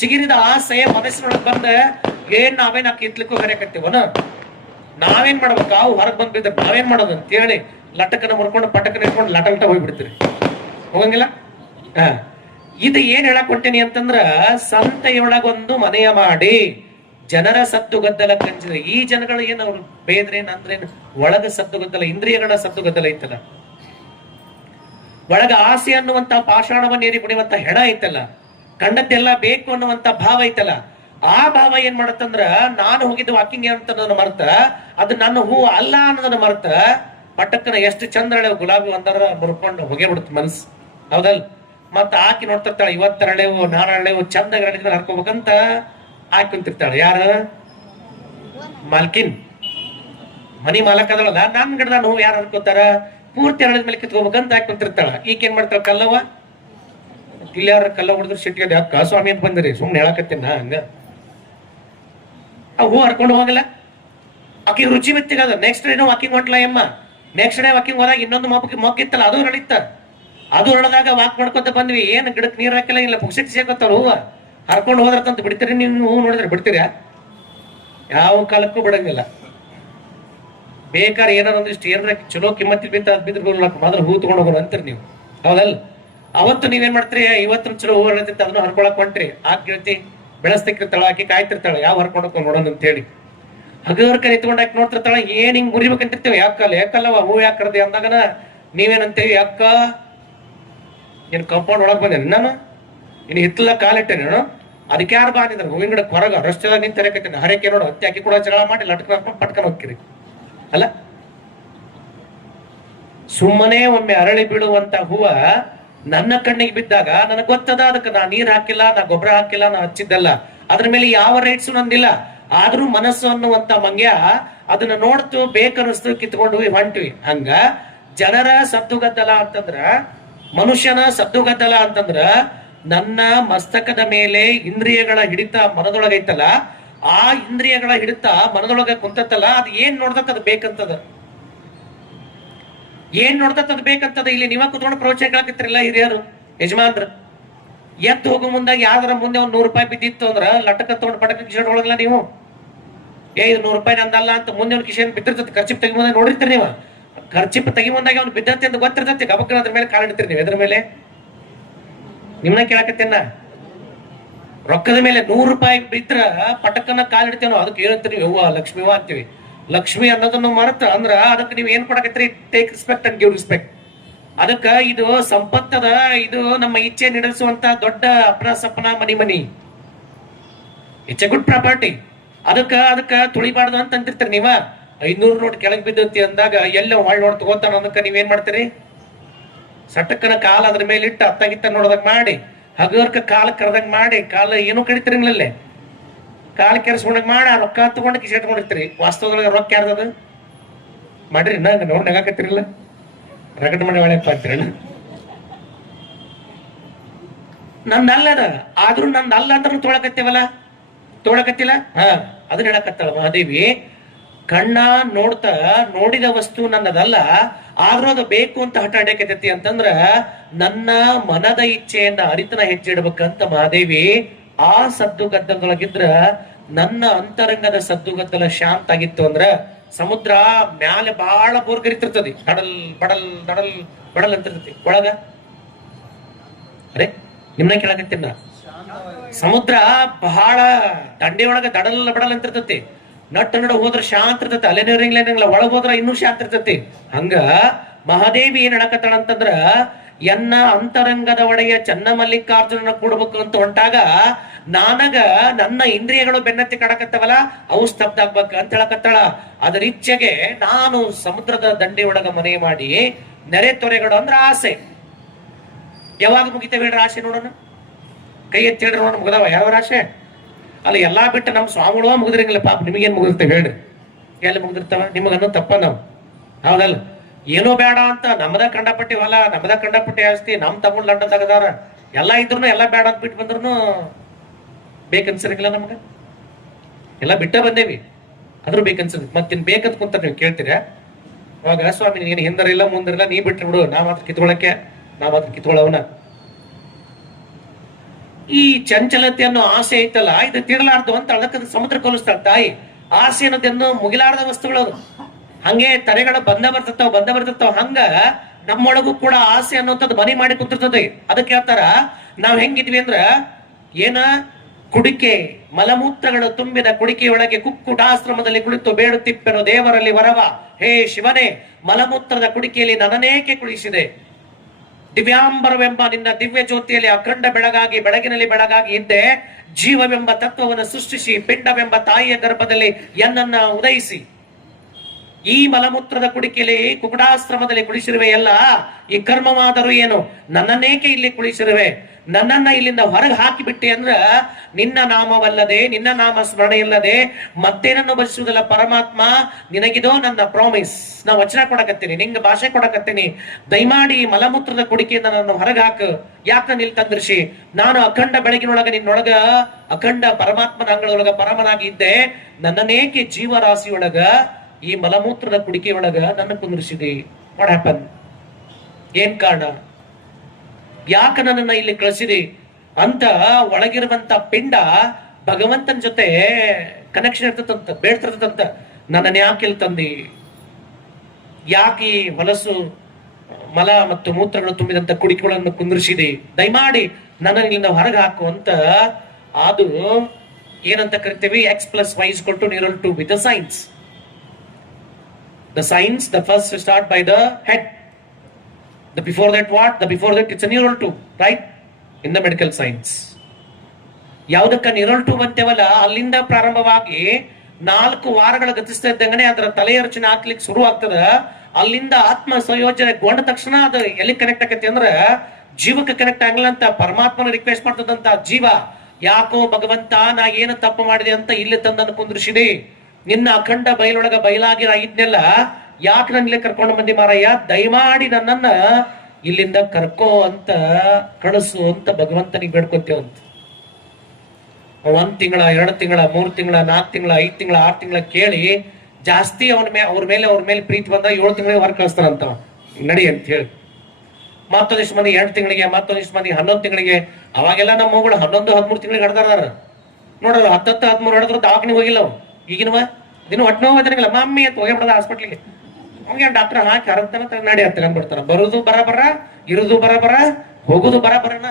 ಚಿಗಿರಿದ ಆಸೆ ಮನಸ್ಸಿನೊಳಗ್ ಬಂದ ಏನ್ ನಾವೇನ್ ಕಿತ್ಲಿಕ್ಕೂ ಕರೆಯಕತ್ತೀವನ, ನಾವೇನ್ ಮಾಡ್ಬೇಕು, ಅವು ಹೊರಗ್ ಬಂದ್ ಬಿದ್ದ ನಾವೇನ್ ಮಾಡೋದು ಅಂತ ಹೇಳಿ ಲಟಕನ ಮುರ್ಕೊಂಡು ಪಟಕನ ಇಟ್ಕೊಂಡು ಲಟ ಹೋಗ್ಬಿಡ್ತೀರಿ, ಹೋಗಂಗಿಲ್ಲ. ಇದು ಏನ್ ಹೇಳಕ್ ಹೊಂಟೇನಿ ಅಂತಂದ್ರ, ಸಂತೆಯೊಳಗೊಂದು ಮನೆಯ ಮಾಡಿ ಜನರ ಸದ್ದು ಗದ್ದಲ ಕಂಚಿದ್ರೆ. ಈ ಜನಗಳು ಏನ್ ಅವ್ರು ಬೇದ್ರೇನ್ ಅಂದ್ರೇನ್, ಒಳಗ ಸದ್ದು ಗದ್ದಲ, ಇಂದ್ರಿಯಗಳ ಸದ್ದು ಗದ್ದಲ ಐತಲ್ಲ, ಒಳಗ ಆಸೆ ಅನ್ನುವಂತ ಪಾಷಾಣವನ್ನ ಏರಿ ಬಿಡುವಂತ ಹೆಣ ಐತಲ್ಲ, ಕಂಡದ್ದೆಲ್ಲ ಬೇಕು ಅನ್ನುವಂತ ಭಾವ ಐತಲ್ಲ, ಆ ಭಾವ ಏನ್ ಮಾಡತ್ತಂದ್ರ ನಾನು ಹೋಗಿದ್ದು ವಾಕಿಂಗ್ ಅಂತ ಮರ್ತ, ಅದು ನನ್ನ ಹೂ ಅಲ್ಲ ಅನ್ನೋದನ್ನ ಮರ್ತ ಪಟಕ್ಕನ ಎಷ್ಟು ಚಂದ ಗುಲಾಬಿ ಒಂದರ ಮುರ್ಕೊಂಡು ಹೋಗೇ ಬಿಡುತ್ತೆ ಮನಸ್ಸು, ಹೌದಲ್. ಮತ್ತ ಆಕಿ ನೋಡ್ತಿರ್ತಾಳೆ, ಇವತ್ತರಳೆವು ನಾರಳೆವು ಚಂದ ಹರ್ಕೋಬೇಕಂತ ಆಕಿ ಕುಂತಿರ್ತಾಳೆ. ಯಾರ ಮಾಲ್ಕಿನ್, ಮನಿ ಮಾಲಕ ಅದಳಲ್ಲ, ನನ್ ಗಿಡದ ಹೂ ಯಾರು ಹರ್ಕೋತಾರ, ಪೂರ್ತಿ ಹರಳಿದ ಮೇಲೆ ಕಿತ್ಕೋಬೇಕಂತ ಆಕಿ ಕುಂತಿರ್ತಾಳ. ಈಕ ಏನ್ ಮಾಡ್ತಾಳ, ಕಲ್ಲವ ಇಲ್ಲಿ ಯಾರ ಕಲ್ಲ ಹೊಡೆದ್ರು ಸಿಟ್ಟಿ ಅದ, ಅಕ್ಕ ಸ್ವಾಮಿ ಅಂತ ಬಂದಿರಿ, ಸುಮ್ನೆ ಹೇಳಕತ್ತೀನ ಹಂಗ. ಆ ಹೂ ಹರ್ಕೊಂಡು ಹೋಗಲ್ಲ, ಆಕಿ ರುಚಿ ಮೆತ್ತಿಗದ. ನೆಕ್ಸ್ಟ್ ಡೇ ವಾಕಿಂಗ್ ಹೊಂಟ್ಲ ಎಮ್ಮ, ನೆಕ್ಸ್ಟ್ ಡೇ ವಾಕಿಂಗ್ ಹೋದಾಗ ಇನ್ನೊಂದು ಮೊಕ್ಕಿತ್ತಲ್ಲ, ಅದು ಹರಳಿತ್ತ. ಅದು ಹೊರದಾಗ ವಾಕ್ ಮಾಡ್ಕೊತ ಬಂದ್ವಿ, ಏನ್ ಗಿಡಕ್ಕೆ ನೀರ್ ಹಾಕಿಲ್ಲ, ಇಲ್ಲ ಪುಕ್ಷಕ್ಕೆ ಸೇಕೋತಾರ ಹೂವ, ಹರ್ಕೊಂಡು ಹೋದ್ರಂತ ಬಿಡ್ತೀರಿ ನೀವು? ಹೂ ನೋಡಿದ್ರೆ ಬಿಡ್ತೀರಾ? ಯಾವ ಕಾಲಕ್ಕೂ ಬಿಡಂಗಿಲ್ಲ. ಬೇಕಾದ್ರೆ ಏನಾರ ಒಂದಿಷ್ಟು ಏನಾರ ಚಲೋ ಕಿಮ್ಮತ್ತಿ ಬಿದ್ರು ಮಾತ್ರ ಹೂ ತಗೊಂಡ್ ಹೋಗೋಣ ಅಂತೀರಿ ನೀವು, ಹೌದಲ್ಲ. ಅವತ್ತು ನೀವೇನ್ ಮಾಡ್ತೀರಿ, ಇವತ್ತು ಚಲೋ ಹೂ ಹರಳತಿರ್ತ, ಅದನ್ನ ಹರ್ಕೊಳಕ್ ಹೊಂಟ್ರಿ, ಆಕಿ ಗೆಳತಿ ಬೆಳೆಸ್ತಿರ್ತಾಳ, ಆಕಿ ಕಾಯ್ತಿರ್ತಾಳ ಯಾವ ಹರ್ಕೊಂಡು ಹೋಗ್ಕೊಂಡು ನೋಡೋಣ ಅಂತ ಹೇಳಿ. ಹಗರ್ಕ ನಿತ್ಕೊಂಡು ಆಕಿ ನೋಡ್ತಿರ್ತಾಳ, ಏನ್ ಹಿಂಗ್ ಮುರಿಬೇಕಂತಿರ್ತೇವೆ, ಯಾಕಲ್ಲವ ಹೂ ಯಾಕೆ ಕರ್ದೆ ಅಂದಾಗನ ನೀವೇನಂತೇವಿ, ಯಾಕ ಏನ್ ಕಂಪೌಂಡ್ ಒಳಗ್ ಬಂದೆ ನಾನು, ಇನ್ನು ಹಿತ್ತಲ ಕಾಲಿಟ್ಟೆ ನಾನು, ಅದಕ್ಕೆ ಯಾರು ಬಾಂದಿದ್ರು ಹೂವಿನ ಗಿಡಕ್ಕೆ ಹೊರಗ ರಸ್ತೆದಾಗ ನಿಂತ ಹರಕತ್ತೇನೆ, ಹರಕೆ ನೋಡು ಹತ್ತಿ ಹಾಕಿ ಕೂಡ ಜಗಳ ಮಾಡಿ ಲಟ್ಕ ಪಟ್ಕನ್ ಹೋಗ್ಕಿರಿ ಅಲ್ಲ. ಸುಮ್ಮನೆ ಒಮ್ಮೆ ಅರಳಿ ಬೀಳುವಂತ ಹೂವ ನನ್ನ ಕಣ್ಣಿಗೆ ಬಿದ್ದಾಗ ನನಗ್ ಗೊತ್ತದ, ಅದಕ್ಕೆ ನಾ ನೀರ್ ಹಾಕಿಲ್ಲ, ನಾ ಗೊಬ್ಬರ ಹಾಕಿಲ್ಲ, ನಾ ಹಚ್ಚಿದ್ದಲ್ಲ, ಅದ್ರ ಮೇಲೆ ಯಾವ ರೈಟ್ಸು ನಂದಿಲ್ಲ. ಆದ್ರೂ ಮನಸ್ಸು ಅನ್ನುವಂತ ಮಂಗ್ಯ ಅದನ್ನ ನೋಡ್ತು, ಬೇಕನ್ನಿಸ್ತು, ಕಿತ್ಕೊಂಡು ಹೊಂಟ್ವಿ. ಹಂಗ ಜನರ ಸದ್ದುಗದ್ದಲ ಅಂತಂದ್ರ, ಮನುಷ್ಯನ ಸದ್ದುಗದ್ದಲ ಅಂತಂದ್ರ, ನನ್ನ ಮಸ್ತಕದ ಮೇಲೆ ಇಂದ್ರಿಯಗಳ ಹಿಡಿತ ಮನದೊಳಗೈತಲ್ಲ, ಆ ಇಂದ್ರಿಯಗಳ ಹಿಡಿತ ಮನದೊಳಗ ಕುಂತತ್ತಲ್ಲ, ಅದು ಏನ್ ನೋಡ್ದತ್ತ ಅದು ಬೇಕಂತದ, ಏನ್ ನೋಡ್ದತ್ತ ಅದು ಬೇಕಂತದ. ಇಲ್ಲಿ ನೀವ ಕುತ್ಕೊಂಡು ಪ್ರವಚನ ಕೇಳಕತ್ತಿರಲ್ಲ ಹಿರಿಯರು ಯಜಮಾನ್ರ, ಎದ್ದು ಹೋಗೋ ಮುಂದಾಗ ಯಾವ್ದಾರ ಮುಂದೆ ಒಂದ್ ₹100 ಬಿದ್ದಿತ್ತು ಅಂದ್ರ ಲಟಕ ತಗೊಂಡ್ ಪಟಕ ಕಿಶನ್ ಒಳಗಲ್ಲ ನೀವು, ಇದು ₹100 ನಂದಲ್ಲ ಅಂತ ಮುಂದೆ ಒಂದು ಕಿಶನ್ ಬಿದ್ದಿರ್ತದೆ. ಖರ್ಚಿಪ್ ತೆಗಿ ಮುಂದೆ ನೋಡಿರ್ತೀರಿ ನೀವು, ಖರ್ಚಿಪ್ ತೆಗಿ ಮುಂದಾಗ ಅವ್ನು ಬಿದ್ದತ್ತೆ ಅಂತ ಗೊತ್ತಿರ್ತೈತಿ, ಗಬಕ್ಕನ ಅದ್ರ ಮೇಲೆ ಕಾಲಿಡ್ತೀರಿ ನೀವು. ಎದ್ರ ಮೇಲೆ ನಿಮ್ನ ಕೇಳಕತ್ತೇನ, ರೊಕ್ಕದ ಮೇಲೆ ₹100 ಬಿದ್ರ ಪಟಕನ ಕಾಲಿಡ್ತೇನೋ, ಅದಕ್ಕೆ ಏನಂತೀರಿ, ಯವ್ವ ಲಕ್ಷ್ಮಿವಾ ಅಂತೀವಿ. ಲಕ್ಷ್ಮಿ ಅನ್ನೋದನ್ನು ಮರೆತ ಅಂದ್ರ ಅದಕ್ಕೆ ನೀವು ಏನ್ ಕೊಡಕತ್ತೀರಿ, take respect and give respect. ಅದಕ್ಕ ಇದು ಸಂಪತ್ತದ, ಇದು ನಮ್ಮ ಇಚ್ಛೆ ನಡೆಸುವಂತ ದೊಡ್ಡ ಅಪನ ಸಪನ money, it's a good property. ಅದಕ್ಕ ತುಳಿಬಾರ್ದು ಅಂತ ಅಂತಿರ್ತೀರಿ ನೀವ. 500 ನೋಟ್ ಕೆಳಗ್ ಬಿದ್ದತಿ ಅಂದಾಗ ಎಲ್ಲ ಹೊಳ್ ನೋಡ್ ತಗೋತಾನ, ಅದಕ್ಕ ನೀವೇನ್ ಮಾಡ್ತೀರಿ, ಸಟಕ್ಕನ ಕಾಲ ಅದ್ರ ಮೇಲೆ ಇಟ್ಟು ಅತ್ತಾಗಿತ್ತ ನೋಡೋದಾಗ ಮಾಡಿ, ಹಗರ್ಕ ಕಾಲ ಕರೆದಾಗ ಮಾಡಿ, ಕಾಲ ಏನೂ ಕಡಿತಿರಂಗಿಲ್ಲೇ, ಕಾಲ ಕೆರೆಸ್ಕೊಂಡಾಗ ಮಾಡಿ ಆ ರೊಕ್ಕ ತಗೊಂಡು ಕಿಶೆ ಇಟ್ಕೊಂಡಿರ್ತೀರಿ. ವಾಸ್ತವದೊಳಗೆ ರೊಕ್ಕ ಯಾರ್ದದು ಮಾಡ್ರಿ, ನಂಗೆ ನೋಡಿ ನಗಾಕತ್ತಿರಲ್ಲ, ರಗಡ್ ಮಾಡಿ ಒಳ್ಳೆಪ್ಪ ಅಂತೀರಣ್ಣ. ನಂದಲ್ಲದ, ಆದ್ರೂ ನಂದಲ್ಲ ಅಂತ ತೊಳಕತ್ತಿಲ್ಲ. ಅದನ್ನ ಹೇಳಕತ್ತಾಳ ಮಹಾದೇವಿ. ಕಣ್ಣ ನೋಡ್ತಾ ನೋಡಿದ ವಸ್ತು ನನ್ನದಲ್ಲ, ಆದ್ರೂ ಅದು ಬೇಕು ಅಂತ ಹಠ ಹಿಡಿಯಕತ್ತೈತಿ ಅಂತಂದ್ರ ನನ್ನ ಮನದ ಇಚ್ಛೆಯನ್ನ ಅರಿತನ ಹೆಜ್ಜೆ ಇಡ್ಬೇಕಂತ ಮಹಾದೇವಿ. ಆ ಸದ್ದುಗದ್ದಲದೊಳಗಿದ್ರ ನನ್ನ ಅಂತರಂಗದ ಸದ್ದುಗದ್ದಲ ಶಾಂತ ಆಗಿತ್ತು ಅಂದ್ರ, ಸಮುದ್ರ ಮ್ಯಾಲೆ ಬಹಳ ಬೋರ್ಗರಿತಿರ್ತದೆ, ದಡಲ್ ಬಡಲ್ ದಡಲ್ ಬಡಲ್ ಅಂತಿರ್ತೈತಿ, ಒಳಗ ಅರೆ ನಿಮ್ನ ಕೇಳಕತ್ತೀನ, ಸಮುದ್ರ ಬಹಳ ದಂಡೆಯೊಳಗ ದಡಲ್ ಬಡಲ್ ಅಂತಿರ್ತತಿ, ನಟ್ಟ ನಡ ಹೋದ್ರ ಶಾಂತ ಇರ್ತತಿ, ಅಲೆನೇರಂಗಿಲ್ಲ, ಒಳಗ್ ಹೋದ್ರ ಇನ್ನೂ ಶಾಂತ ಇರ್ತತಿ. ಹಂಗ ಮಹಾದೇವಿ ಏನ್ ಹೇಳಕತ್ತಾಳ ಅಂತಂದ್ರ, ಎನ್ನ ಅಂತರಂಗದ ಒಡೆಯ ಚನ್ನ ಮಲ್ಲಿಕಾರ್ಜುನನ ಕೂಡ್ಬೇಕು ಅಂತ ಹೊಂಟಾಗ ನಾನಗ ನನ್ನ ಇಂದ್ರಿಯಗಳು ಬೆನ್ನತ್ತಿ ಕಾಡಕತ್ತವಲ್ಲ, ಅವು ಸ್ತಬ್ಧ ಆಗ್ಬೇಕ ಅಂತ ಹೇಳಕತ್ತಾಳ. ಅದರ ಇಚ್ಛೆಗೆ ನಾನು ಸಮುದ್ರದ ದಂಡೆ ಒಳಗ ಮನೆ ಮಾಡಿ ನೆರೆ ತೊರೆಗಳು ಅಂದ್ರ ಆಸೆ. ಯಾವಾಗ ಮುಗಿತೇವೆ ಹೇಳ್ರಿ ಆಸೆ? ನೋಡೋಣ, ಕೈ ಎತ್ತಿ ಹೇಳ್ರಿ ನೋಡೋಣ, ಮುಗ್ದಾವ ಯಾವ ಆಸೆ? ಅಲ್ಲ ಎಲ್ಲಾ ಬಿಟ್ಟು ನಮ್ಮ ಸ್ವಾಮಿಗಳು ಮುಗಿದ್ರಂಗಿಲ್ಲ, ಪಾಪ ನಿಮಗೇನ್ ಮುಗಿರ್ತೇವೆ ಹೇಳ್ರಿ? ಎಲ್ಲಿ ಮುಗಿದಿರ್ತಾವ? ನಿಮಗನ್ನೋ ತಪ್ಪ ನಾವು, ಹೌದಲ್ಲ? ಏನೋ ಬೇಡ ಅಂತ ನಮ್ದ ಕಂಡಪಟ್ಟಿ ಹೊಲ, ನಮ್ದ ಕಂಡಪಟ್ಟಿ ಆಸ್ತಿ, ನಮ್ ತಗೊಂಡ್ ಲಂಡ ತಗದಾರ, ಎಲ್ಲಾ ಇದ್ರು ಎಲ್ಲಾ ಬೇಡ ಅಂತ ಬಿಟ್ಟು ಬಂದ್ರು ಬೇಕನ್ಸಿರಂಗಿಲ್ಲ ನಮ್ಗ. ಎಲ್ಲ ಬಿಟ್ಟ ಬಂದೇವಿ. ಅದ್ರ ಬೇಕನ್ಸದ್ ಮತ್ತಿನ್ ಬೇಕಂತ ಕುಂತ ನೀವು ಕೇಳ್ತೀರಾ? ಅವಾಗ ಸ್ವಾಮಿ ನೀನು ಹಿಂದರಿಲ್ಲ ಮುಂದರಿಲ್ಲ, ನೀ ಬಿಟ್ರಿ ಬಿಡು, ನಾ ಮಾತ್ರ ಕಿತ್ಕೊಳ್ಳವನ. ಈ ಚಂಚಲತೆ ಅನ್ನೋ ಆಸೆ ಐತಲ್ಲ, ಇದು ತಿಳಲಾರ್ದು ಅಂತ ಅದಕ್ಕೆ ಸಮುದ್ರ ಕೊಲಿಸ್ತಾಳ ತಾಯಿ. ಆಸೆ ಅನ್ನೋದನ್ನು ಮುಗಿಲಾರದ ವಸ್ತುಗಳು. ಹಂಗೆ ತರೆಗಳು ಬಂದ ಬರ್ತಿರ್ತಾವ. ಹಂಗ ನಮ್ಮೊಳಗೂ ಕೂಡ ಆಸೆ ಅನ್ನೋಂಥದ್ದು ಮನೆ ಮಾಡಿ ಕೂತಿರ್ತದೆ. ಅದಕ್ಕೆ ಹೇಳ್ತಾರ, ನಾವ್ ಹೆಂಗಿದ್ವಿ ಅಂದ್ರ ಏನ ಕುಡಿಕೆ ಮಲಮೂತ್ರಗಳು ತುಂಬಿದ ಕುಡಿಕೆಯೊಳಗೆ ಕುಕ್ಕುಟಾಶ್ರಮದಲ್ಲಿ ಕುಳಿತು ಬೇಡುತ್ತಿಪ್ಪೆನು ದೇವರಲ್ಲಿ ವರವ. ಹೇ ಶಿವನೇ, ಮಲಮೂತ್ರದ ಕುಡಿಕೆಯಲ್ಲಿ ನನ್ನನೇಕೆ ಕುಳಿಸಿದೆ? ದಿವ್ಯಾಂಬರವೆಂಬ ನಿನ್ನ ದಿವ್ಯ ಜ್ಯೋತಿಯಲ್ಲಿ ಅಖಂಡ ಬೆಳಗಿನಲ್ಲಿ ಬೆಳಗಾಗಿ ಇದ್ದೆ. ಜೀವವೆಂಬ ತತ್ವವನ್ನು ಸೃಷ್ಟಿಸಿ ಪಿಂಡವೆಂಬ ತಾಯಿಯ ಗರ್ಭದಲ್ಲಿ ಎನ್ನನ್ನ ಉದಯಿಸಿ ಈ ಮಲಮೂತ್ರದ ಕುಡಿಕೆಯಲ್ಲಿ ಕುಕುಟಾಶ್ರಮದಲ್ಲಿ ಕುಳಿಸಿರುವೆ. ಎಲ್ಲ ಈ ಕರ್ಮವಾದರೂ ಏನು, ನನ್ನನ್ನೇಕೆ ಇಲ್ಲಿ ಕುಳಿಸಿರುವೆ? ನನ್ನನ್ನ ಇಲ್ಲಿಂದ ಹೊರಗೆ ಹಾಕಿಬಿಟ್ಟೆ ಅಂದ್ರ ನಿನ್ನ ನಾಮವಲ್ಲದೆ, ನಿನ್ನ ನಾಮ ಸ್ಮರಣೆ ಇಲ್ಲದೆ ಮತ್ತೇನನ್ನು ಬಯಸುವುದಿಲ್ಲ ಪರಮಾತ್ಮ. ನಿನಗಿದೋ ನನ್ನ ಪ್ರಾಮಿಸ್. ನಾ ವಚನ ಕೊಡಕತ್ತೀನಿ, ನಿಂಗ ಭಾಷೆ ಕೊಡಕತ್ತೀನಿ. ದಯಮಾಡಿ ಮಲಮೂತ್ರದ ಕುಡಿಕೆಯಿಂದ ನನ್ನ ಹೊರಗೆ ಹಾಕು. ಯಾಕ ನಿಲ್ ತಂದ್ರಿಸಿ? ನಾನು ಅಖಂಡ ಬೆಳಗಿನೊಳಗ ನಿನ್ನೊಳಗ ಅಖಂಡ ಪರಮಾತ್ಮನ ಅಂಗಳೊಳಗ ಪರಮನಾಗಿ ಇದ್ದೆ. ನನ್ನನೇಕೆ ಜೀವರಾಶಿಯೊಳಗ ಈ ಮಲಮೂತ್ರದ ಕುಡಿಕೆಯೊಳಗ ನನ್ನ ಕುಂದ್ರಿಸಿದೆ? What happen? ಏನ್ ಕಾರಣ? ಯಾಕ ನನ್ನನ್ನ ಇಲ್ಲಿ ಕಳಿಸಿದೆ ಅಂತ ಒಳಗಿರುವಂತ ಪಿಂಡ ಭಗವಂತನ ಜೊತೆ ಕನೆಕ್ಷನ್ ಇರ್ತದಂತ, ಬೇಡ್ತಿರ್ತದಂತ. ನನ್ನನ್ನ ಯಾಕೆ ಇಲ್ಲಿ ತಂದಿ? ಯಾಕೆ ಹೊಲಸು ಮಲ ಮತ್ತು ಮೂತ್ರಗಳು ತುಂಬಿದಂತ ಕುಡಿಕೆಗಳನ್ನು ಕುಂದ್ರಿಸಿದೆ? ದಯಮಾಡಿ ನನ್ನ ಇಲ್ಲಿಂದ ಹೊರಗೆ ಹಾಕು ಅಂತ. ಅದು ಏನಂತ ಕರಿತೀವಿ? X+Y = neural 2 with the science. The science, the first start by the head. Before that what? Before that it's a neural 2, right? In the medical science. ಯಾವುದಕ್ಕ neural 2 ಅಂತೇವಲ್ಲ, ಅಲ್ಲಿಂದ ಪ್ರಾರಂಭವಾಗಿ 4 ವಾರಗಳ ಗತಿಸ್ತಾ ಇದ್ದಂಗನೆ ಅದರ ತಲೆಯರ್ಚನೆ ಹಾಕ್ಲಿಕ್ಕೆ ಶುರು ಆಗ್ತದ. ಅಲ್ಲಿಂದ ಆತ್ಮ ಸಂಯೋಜನೆ ಗೊಂಡ ತಕ್ಷಣ ಅದು ಎಲ್ಲಿ ಕನೆಕ್ಟ್ ಆಗತ್ತೆ ಅಂದ್ರ ಜೀವಕ್ಕೆ ಕನೆಕ್ಟ್ ಆಗಲ್ಲ ಅಂತ ಪರಮಾತ್ಮನ ರಿಕ್ವೆಸ್ಟ್ ಮಾಡ್ತದಂತ ಜೀವ. ಯಾಕೋ ಭಗವಂತ, ನಾ ಏನು ತಪ್ಪು ಮಾಡಿದೆ ಅಂತ ಇಲ್ಲಿ ತಂದನ್ನು ಕುಂದ್ರಿಸಿದೆ. ನಿನ್ನ ಅಖಂಡ ಬಯಲೊಳಗ ಬಯಲಾಗಿ ನಾ ಇದ್ನೆಲ್ಲ ಯಾಕೆ ನನ್ನ ಇಲ್ಲಿ ಕರ್ಕೊಂಡು ಬಂದಿ ಮಾರಯ್ಯ? ದಯಮಾಡಿ ನನ್ನನ್ನ ಇಲ್ಲಿಂದ ಕರ್ಕೋ ಅಂತ, ಕಳಿಸು ಅಂತ ಭಗವಂತನಿಗೆ ಬೇಡ್ಕೊತೇವಂತ. 1 ತಿಂಗಳ 2 ತಿಂಗಳ 3 ತಿಂಗಳ 4 ತಿಂಗಳ 5 ತಿಂಗಳ 6 ತಿಂಗಳ ಕೇಳಿ ಜಾಸ್ತಿ ಅವ್ರ ಮೇಲೆ ಪ್ರೀತಿ ಬಂದ 7 ತಿಂಗಳಿಗೆ ಹೊರ ಕಳಿಸ್ತಾರಂತ, ನಡಿ ಅಂತ ಹೇಳಿ. ಮತ್ತೊಂದಿಷ್ಟು ಮಂದಿ 2 ತಿಂಗಳಿಗೆ, ಮತ್ತೊಂದಿಷ್ಟು ಮಂದಿ 11 ತಿಂಗಳಿಗೆ. ಅವಾಗೆಲ್ಲ ನಮ್ಮ ಮಗಳು 11, 13 ತಿಂಗಳಿಗೆ ಹಡ್ದಾರ ನೋಡ್ರ. 10, 13 ಹಿಡಿದ್ರು ದವಾಖಾನಿಗೆ ಹೋಗಿಲ್ಲ ಅವ್. ಈಗಿನವ ದಿನ ಒಟ್ಟು ನೋವು ಬಂದಿರಲಿಲ್ಲ, ಮಮ್ಮಿ ಅಂತ ಹೋಗಿಬಿಡದ ಹಾಸ್ಪಿಟ್ಲಿಗೆ. ಅವ್ಗೆ ಡಾಕ್ಟರ್ ಹಾಕಿ ಹರಗ್ತಾನ ನಡಿ ಹತ್ತಿರ ಅಂದ್ಬಿಡ್ತಾರ. ಬರೋದು ಬರಬರ, ಇರುದು ಬರಬರ, ಹೋಗುದು ಬರಬರನ.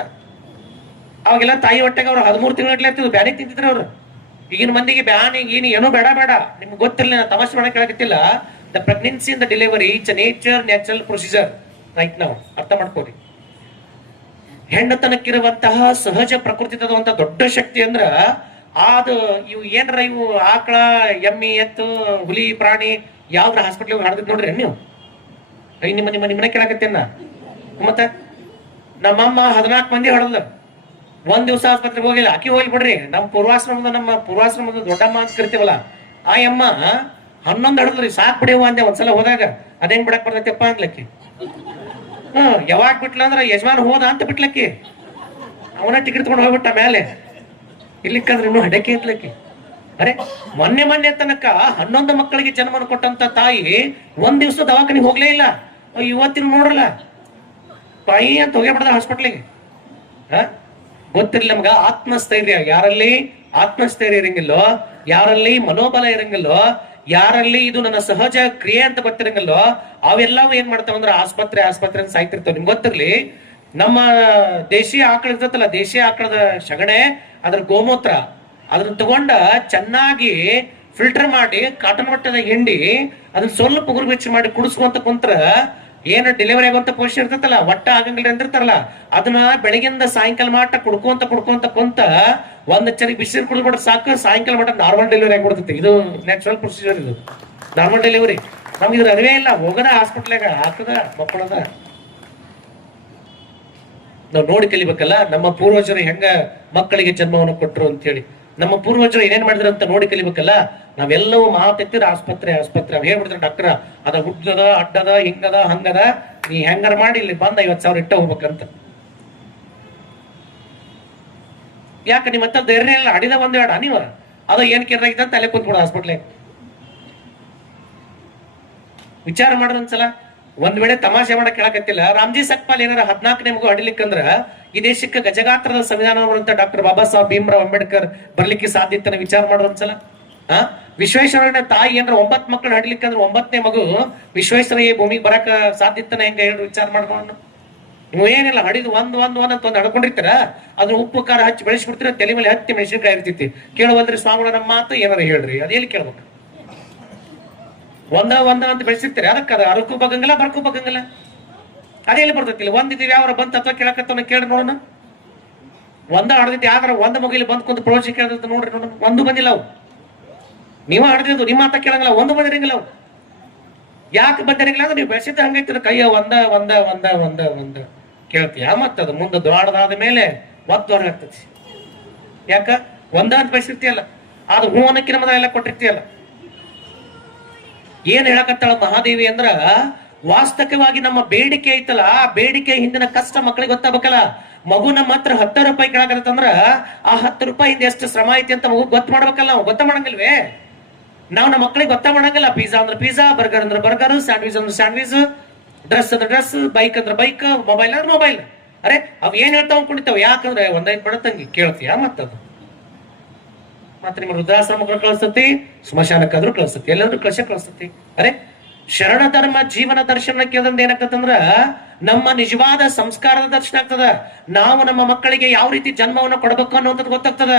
ಅವಾಗೆಲ್ಲ ತಾಯಿ ಹೊಟ್ಟೆಗೆ ಅವ್ರು 13 ತಿಂಗಳ ಇರ್ತಿದ್ರು, ಬ್ಯಾನಿ ತಿಂತಿದ್ರು ಅವ್ರು. ಈಗಿನ ಮಂದಿಗೆ ಬ್ಯಾನಿ ಗೀನಿ ಏನೋ ಬೇಡ. ನಿಮ್ಗೆ ಗೊತ್ತಿರಲಿಲ್ಲ, ನಾ ತಮಾಷೆ ಮಾಡಕ್ ಹೇಳಕತ್ತಿಲ್ಲ. The pregnancy and the delivery it's natural procedure right ನಾವು ಅರ್ಥ ಮಾಡ್ಕೋರಿ. ಹೆಣ್ಣತನಕ್ಕಿರುವಂತಹ ಸಹಜ ಪ್ರಕೃತಿ ತರುವಂತ ದೊಡ್ಡ ಶಕ್ತಿ ಅಂದ್ರ ಅದು ಇವು ಏನ್ರ ಇವು ಆಕಳ, ಎಮ್ಮಿ, ಎತ್ತು, ಹುಲಿ, ಪ್ರಾಣಿ ಯಾವ್ದ್ರ ಹಾಸ್ಪಿಟ್ಲಿಗೆ ಹಾಡ್ದಿದ್ ನೋಡ್ರಿ ನೀವು. ನಿಮ್ಮ ಮನೆ ಕೇಳಕತ್ತೇನ? ಮತ್ತ ನಮ್ಮಮ್ಮ 14 ಮಂದಿ ಹೊಡಲ್ಲ, 1 ದಿವಸ ಆಸ್ಪತ್ರೆಗೆ ಹೋಗಿಲ್ಲ. ಆಕಿ ಹೋಗ್ಲಿ ಬಿಡ್ರಿ. ನಮ್ಮ ಪೂರ್ವಾಶ್ರಮದ ದೊಡ್ಡಮ್ಮ ಅಂತ ಕರಿತೀವಲ್ಲ, ಆ ಅಮ್ಮ 11 ಹೊಡದ್ರಿ. ಸಾಕ್ ಬಿಡೇವ ಅಂದೆ ಒಂದ್ಸಲ ಹೋದಾಗ. ಅದೇಂಗ್ ಬಿಡಕ್ ಬರ್ತೈತಪ್ಪ ಅಂದ್ಲಕ್ಕಿ. ಯಾವಾಗ ಬಿಟ್ಲ ಅಂದ್ರ ಯಜಮಾನ್ ಹೋದ ಅಂತ ಬಿಟ್ಲಕ್ಕಿ. ಅವನ ಟಿಕೆಟ್ ತಗೊಂಡು ಹೋಗ್ಬಿಟ್ಟ ಮೇಲೆ. ಇಲ್ಲಿಕ್ಕಂದ್ರೆ ಇನ್ನೂ ಹಡಕೆ ಇರ್ಲಕ್ಕಿ. ಅರೆ ಮೊನ್ನೆ ತನಕ 11 ಮಕ್ಕಳಿಗೆ ಜನ್ಮವನ್ನು ಕೊಟ್ಟಂತ ತಾಯಿ 1 ದಿವಸ ದವಾಖಾನಿಗೆ ಹೋಗ್ಲೇ ಇಲ್ಲ. ಇವತ್ತಿನ ನೋಡ್ರಲ್ಲ ತಾಯಿ ಅಂತ ಹೋಗ್ಬಿಡ್ದ ಹಾಸ್ಪಿಟ್ಲಿಗೆ. ಗೊತ್ತಿರಲಿಲ್ಲ ನಮ್ಗ ಆತ್ಮಸ್ಥೈರ್ಯ. ಯಾರಲ್ಲಿ ಆತ್ಮಸ್ಥೈರ್ಯ ಇರಂಗಿಲ್ಲೋ, ಯಾರಲ್ಲಿ ಮನೋಬಲ ಇರಂಗಿಲ್ಲೋ, ಯಾರಲ್ಲಿ ಇದು ನನ್ನ ಸಹಜ ಕ್ರಿಯೆ ಅಂತ ಗೊತ್ತಿರಂಗಿಲ್ಲೋ, ಅವೆಲ್ಲವೂ ಏನ್ ಮಾಡ್ತಾವಂದ್ರ ಆಸ್ಪತ್ರೆ ಅಂತ ಸಾಯ್ತಿರ್ತಾವ. ನಿಮ್ಗೆ ಗೊತ್ತಿರ್ಲಿ, ನಮ್ಮ ದೇಶೀಯ ಆಕಳ ಇರ್ತೈತಲ್ಲ, ದೇಶೀಯ ಆಕಳದ ಸಗಣೆ, ಅದ್ರ ಗೋಮೂತ್ರ, ಅದನ್ನ ತಗೊಂಡ ಚೆನ್ನಾಗಿ ಫಿಲ್ಟರ್ ಮಾಡಿ ಕಾಟನ್ ಬಟ್ಟೆದಾಗ ಹಿಂಡಿ ಅದನ್ನ ಸ್ವಲ್ಪ ಉಗುರು ಬೆಚ್ಚಿ ಮಾಡಿ ಕುಡಿಸ್ಕೊಂತ ಕುಂತ್ರ ಏನ ಡೆಲಿವರಿ ಆಗುವಂತ ಪೋಷಣೆ ಇರ್ತೈತಲ್ಲ, ಒಟ್ಟ ಆಗಂಗಿಲ್ಲ ಅಂದಿರ್ತಾರಲ್ಲ, ಅದನ್ನ ಬೆಳಗಿಂದ ಸಾಯಂಕಾಲ ಮಾಟ ಕುಡ್ಕೊಂತ ಕುಂತ 1 ಚರಿ ಬಿಸಿಲು ಕುಡಿದ್ಬಿಟ್ರೆ ಸಾಕು, ಸಾಯಂಕಾಲ ಮಟ್ಟ ನಾರ್ಮಲ್ ಡೆಲಿವರಿ ಆಗಿಬಿಡ್ತೈತಿ. ಇದು ನ್ಯಾಚುರಲ್ ಪ್ರೊಸೀಜರ್. ಇದು ನಾರ್ಮಲ್ ಡೆಲಿವರಿ. ನಮ್ಗೆ ಇದ್ರ ಅರಿವೇ ಇಲ್ಲ. ಹೋಗದ ಹಾಸ್ಪಿಟ್ಲಾಗ ಹಾಕದ ಮಕ್ಕಳದ ನಾವು ನೋಡಿ ಕಲಿಬೇಕಲ್ಲ. ನಮ್ಮ ಪೂರ್ವಜರು ಹೆಂಗ ಮಕ್ಕಳಿಗೆ ಜನ್ಮವನ್ನು ಕೊಟ್ಟರು ಅಂತ ಹೇಳಿ, ನಮ್ಮ ಪೂರ್ವಜರು ಏನೇನ್ ಮಾಡಿದ್ರು ಅಂತ ನೋಡಿ ಕಲಿಬೇಕಲ್ಲ. ನಾವೆಲ್ಲವೂ ಮಾತೆತ್ತಿರ ಆಸ್ಪತ್ರೆ ಅವ್ರು ಹೇಳ್ಬಿಡ್ತಾರೆ ಡಾಕ್ಟರ್, ಅದ ಉದ್ದದ ಅಡ್ಡದ ಹಿಂಗದ ಹಂಗದ, ನೀ ಹೆಂಗಾರ ಮಾಡಿ ಇಲ್ಲಿ ಬಂದ 50,000 ಇಟ್ಟ ಹೋಗ್ಬೇಕಂತ. ಯಾಕೆ ನಿಮ್ಮ ಹತ್ರ ಧೈರ್ಯ ಇಲ್ಲ? ಅಡಿದ 1 2 ನೀವ ಅದ ಏನ್ ಕೇರಾಗಿದ್ದ ತಲೆ ಕುಂತ್ಬಿಡ ಹಾಸ್ಪಿಟ್ಲೆ. ವಿಚಾರ ಮಾಡ್ರಂದ್ಸಲ. ಒಂದ್ ವೇಳೆ ತಮಾಷೆ ಮಾಡಕ್ ಕೇಳಕತ್ತಿಲ್ಲ, ರಾಮ್ಜಿ ಸಕ್ಪಾಲ್ ಏನಾರ 14ನೇ ಮಗು ಹಡಿಲಿಕ್ಕಂದ್ರ ಈ ದೇಶಕ್ಕೆ ಗಜಗಾತ್ರದ ಸಂವಿಧಾನ ಡಾಕ್ಟರ್ ಬಾಬಾ ಸಾಹೇಬ್ ಭೀಮ್ರಾವ್ ಅಂಬೇಡ್ಕರ್ ಬರ್ಲಿಕ್ಕೆ ಸಾಧ್ಯ ಇತ್ತನ ವಿಚಾರ ಮಾಡೋದೊಂದ್ಸಲ. ವಿಶ್ವೇಶ್ವರಯ್ಯನ ತಾಯಿ ಏನಾರ 9 ಮಕ್ಕಳು ಹಡಿಲಿಕ್ಕಂದ್ರೆ 9ನೇ ಮಗು ವಿಶ್ವೇಶ್ವರಯ್ಯ ಭೂಮಿಗೆ ಬರಕ ಸಾಧ್ಯ ಇತ್ತನ ಹೆಂಗ ಹೇಳಿ ವಿಚಾರ ಮಾಡ್ಕೊಂಡು. ನೀವು ಏನಿಲ್ಲ ಹಡಿದು ಒಂದ್ ಅಂತ ಒಂದ್ ಹಡ್ಕೊಂಡಿರ್ತಾರ, ಅದ್ರ ಉಪ್ಪು ಖಾರ ಹಚ್ಚಿ ಬೆಳೆಸ್ಬಿಡ್ತೀರ, ತಲೆ ಮೇಲೆ ಹತ್ತಿ ಮೆಣಸಿನಕಾಯಿ ಇರ್ತೈತಿ. ಕೇಳುವಲ್ರಿ ಸ್ವಾಮಿಗಳ ನಮ್ಮ ಮಾತು ಏನಾರ ಹೇಳ್ರಿ, ಅದೇಲಿ ಕೇಳ್ಬೇಕು. ಒಂದ ಅಂತ ಬೆಳೆಸಿರ್ತೀರಿ, ಅದಕ್ಕೆ ಅದ ಅರಕು ಬಗ್ಗಂಗಿಲ್ಲ ಬರ್ಕು ಬಗ್ಗಂಗಿಲ್ಲ, ಅದೇಲಿ ಬರ್ತೈತಿಲ್ಲ. ಒಂದಿದ್ದೀವಿ ಯಾವ ಬಂತ ಅಥವಾ ಕೇಳಕತ್ತವನ್ನ ಕೇಳಿ ನೋಡೋಣ. ಒಂದ ಹಡ್ದೈತಿ ಯಾವ್ದಾರ ಒಂದ್ ಮಗಿಲಿ ಬಂದ್ ಕುಂತ ಪ್ರವಚನ ಕೇಳದ ನೋಡ್ರಿ ನೋಡೋಣ. ಒಂದು ಬಂದಿಲ್ಲ ಅವು, ನೀವ ಹಡ್ದಿದ್ದು ನಿಮ್ಮ ಮಾತ ಕೇಳಂಗಿಲ್ಲ, ಒಂದು ಬಂದಿರಂಗಿಲ್ಲ ಅವು. ಯಾಕೆ ಬಂದಿರಂಗಿಲ್ಲ ಅಂದ್ರೆ ನೀವು ಬೆಳೆಸಿದ್ದ ಹಂಗೈತಿ, ಕೈಯ ಒಂದ ಕೇಳ್ತೀಯ, ಮತ್ತದ ಮುಂದೆ ದ್ವಾಡದಾದ ಮೇಲೆ ಒತ್ತು ಹೊರಗಾಗ್ತತಿ. ಯಾಕ ಒಂದ ಅಂತ ಬೆಳೆಸಿರ್ತೀಯಲ್ಲ, ಅದು ಹೂ ಅನ್ನಕ್ಕೆ ನಮ್ಮದ ಎಲ್ಲ ಕೊಟ್ಟಿರ್ತೀಯಲ್ಲ. ಏನ್ ಹೇಳಕತ್ತಾಳ ಮಹಾದೇವಿ ಅಂದ್ರ, ವಾಸ್ತವಿಕವಾಗಿ ನಮ್ಮ ಬೇಡಿಕೆ ಐತಲ್ಲ, ಆ ಬೇಡಿಕೆ ಹಿಂದಿನ ಕಷ್ಟ ಮಕ್ಕಳಿಗೆ ಗೊತ್ತಾಗಬೇಕಲ್ಲ. ಮಗು ನಮ್ಮ ಹತ್ರ 10 ರೂಪಾಯಿ ಕೇಳಕತ್ತಂದ್ರ ಆ 10 ರೂಪಾಯಿ ಹಿಂದೆ ಎಷ್ಟು ಶ್ರಮ ಐತಿ ಅಂತ ಮಗು ಗೊತ್ತ ಮಾಡ್ಬೇಕಲ್ಲ. ನಾವು ಗೊತ್ತ ಮಾಡಂಗಿಲ್ವೇ? ನಾವು ನಮ್ಮ ಮಕ್ಕಳಿಗೆ ಗೊತ್ತ ಮಾಡಂಗಿಲ್ಲ. ಪಿಜ್ಜಾ ಅಂದ್ರೆ ಪಿಜ್ಜಾ, ಬರ್ಗರ್ ಅಂದ್ರೆ ಬರ್ಗರ್, ಸ್ಯಾಂಡ್ವಿಚ್ ಅಂದ್ರೆ ಸ್ಯಾಂಡ್ವಿಚ್, ಡ್ರೆಸ್ ಅಂದ್ರೆ ಡ್ರೆಸ್, ಬೈಕ್ ಅಂದ್ರೆ ಬೈಕ್, ಮೊಬೈಲ್ ಅಂದ್ರೆ ಮೊಬೈಲ್. ಅರೆ ಅವ್ ಏನ್ ಹೇಳ್ತಾವ ಅನ್ಕೊಂಡಿರ್ತಾವ. ಯಾಕಂದ್ರೆ ಒಂದೈದು ಬಡತಂಗಿ ಕೇಳ್ತೀಯ, ಮತ್ತದು ಮತ್ತೆ ನಿಮ್ಮ ವೃದ್ಧಾಶ್ರಮಗಳು ಕಳಿಸ್ತತಿ, ಸ್ಮಶಾನಕ್ಕಾದ್ರೂ ಕಳಿಸ್ತತಿ, ಎಲ್ಲಾದ್ರೂ ಕಳಿಸ್ತತಿ. ಅರೆ ಶರಣ ಧರ್ಮ ಜೀವನ ದರ್ಶನಕ್ಕೆ ಅದಂದ ಏನಾಗ್ತದಂದ್ರ ನಮ್ಮ ನಿಜವಾದ ಸಂಸ್ಕಾರದ ದರ್ಶನ ಆಗ್ತದ. ನಾವು ನಮ್ಮ ಮಕ್ಕಳಿಗೆ ಯಾವ ರೀತಿ ಜನ್ಮವನ್ನು ಕೊಡ್ಬೇಕು ಅನ್ನೋಂಥದ್ದು ಗೊತ್ತಾಗ್ತದ.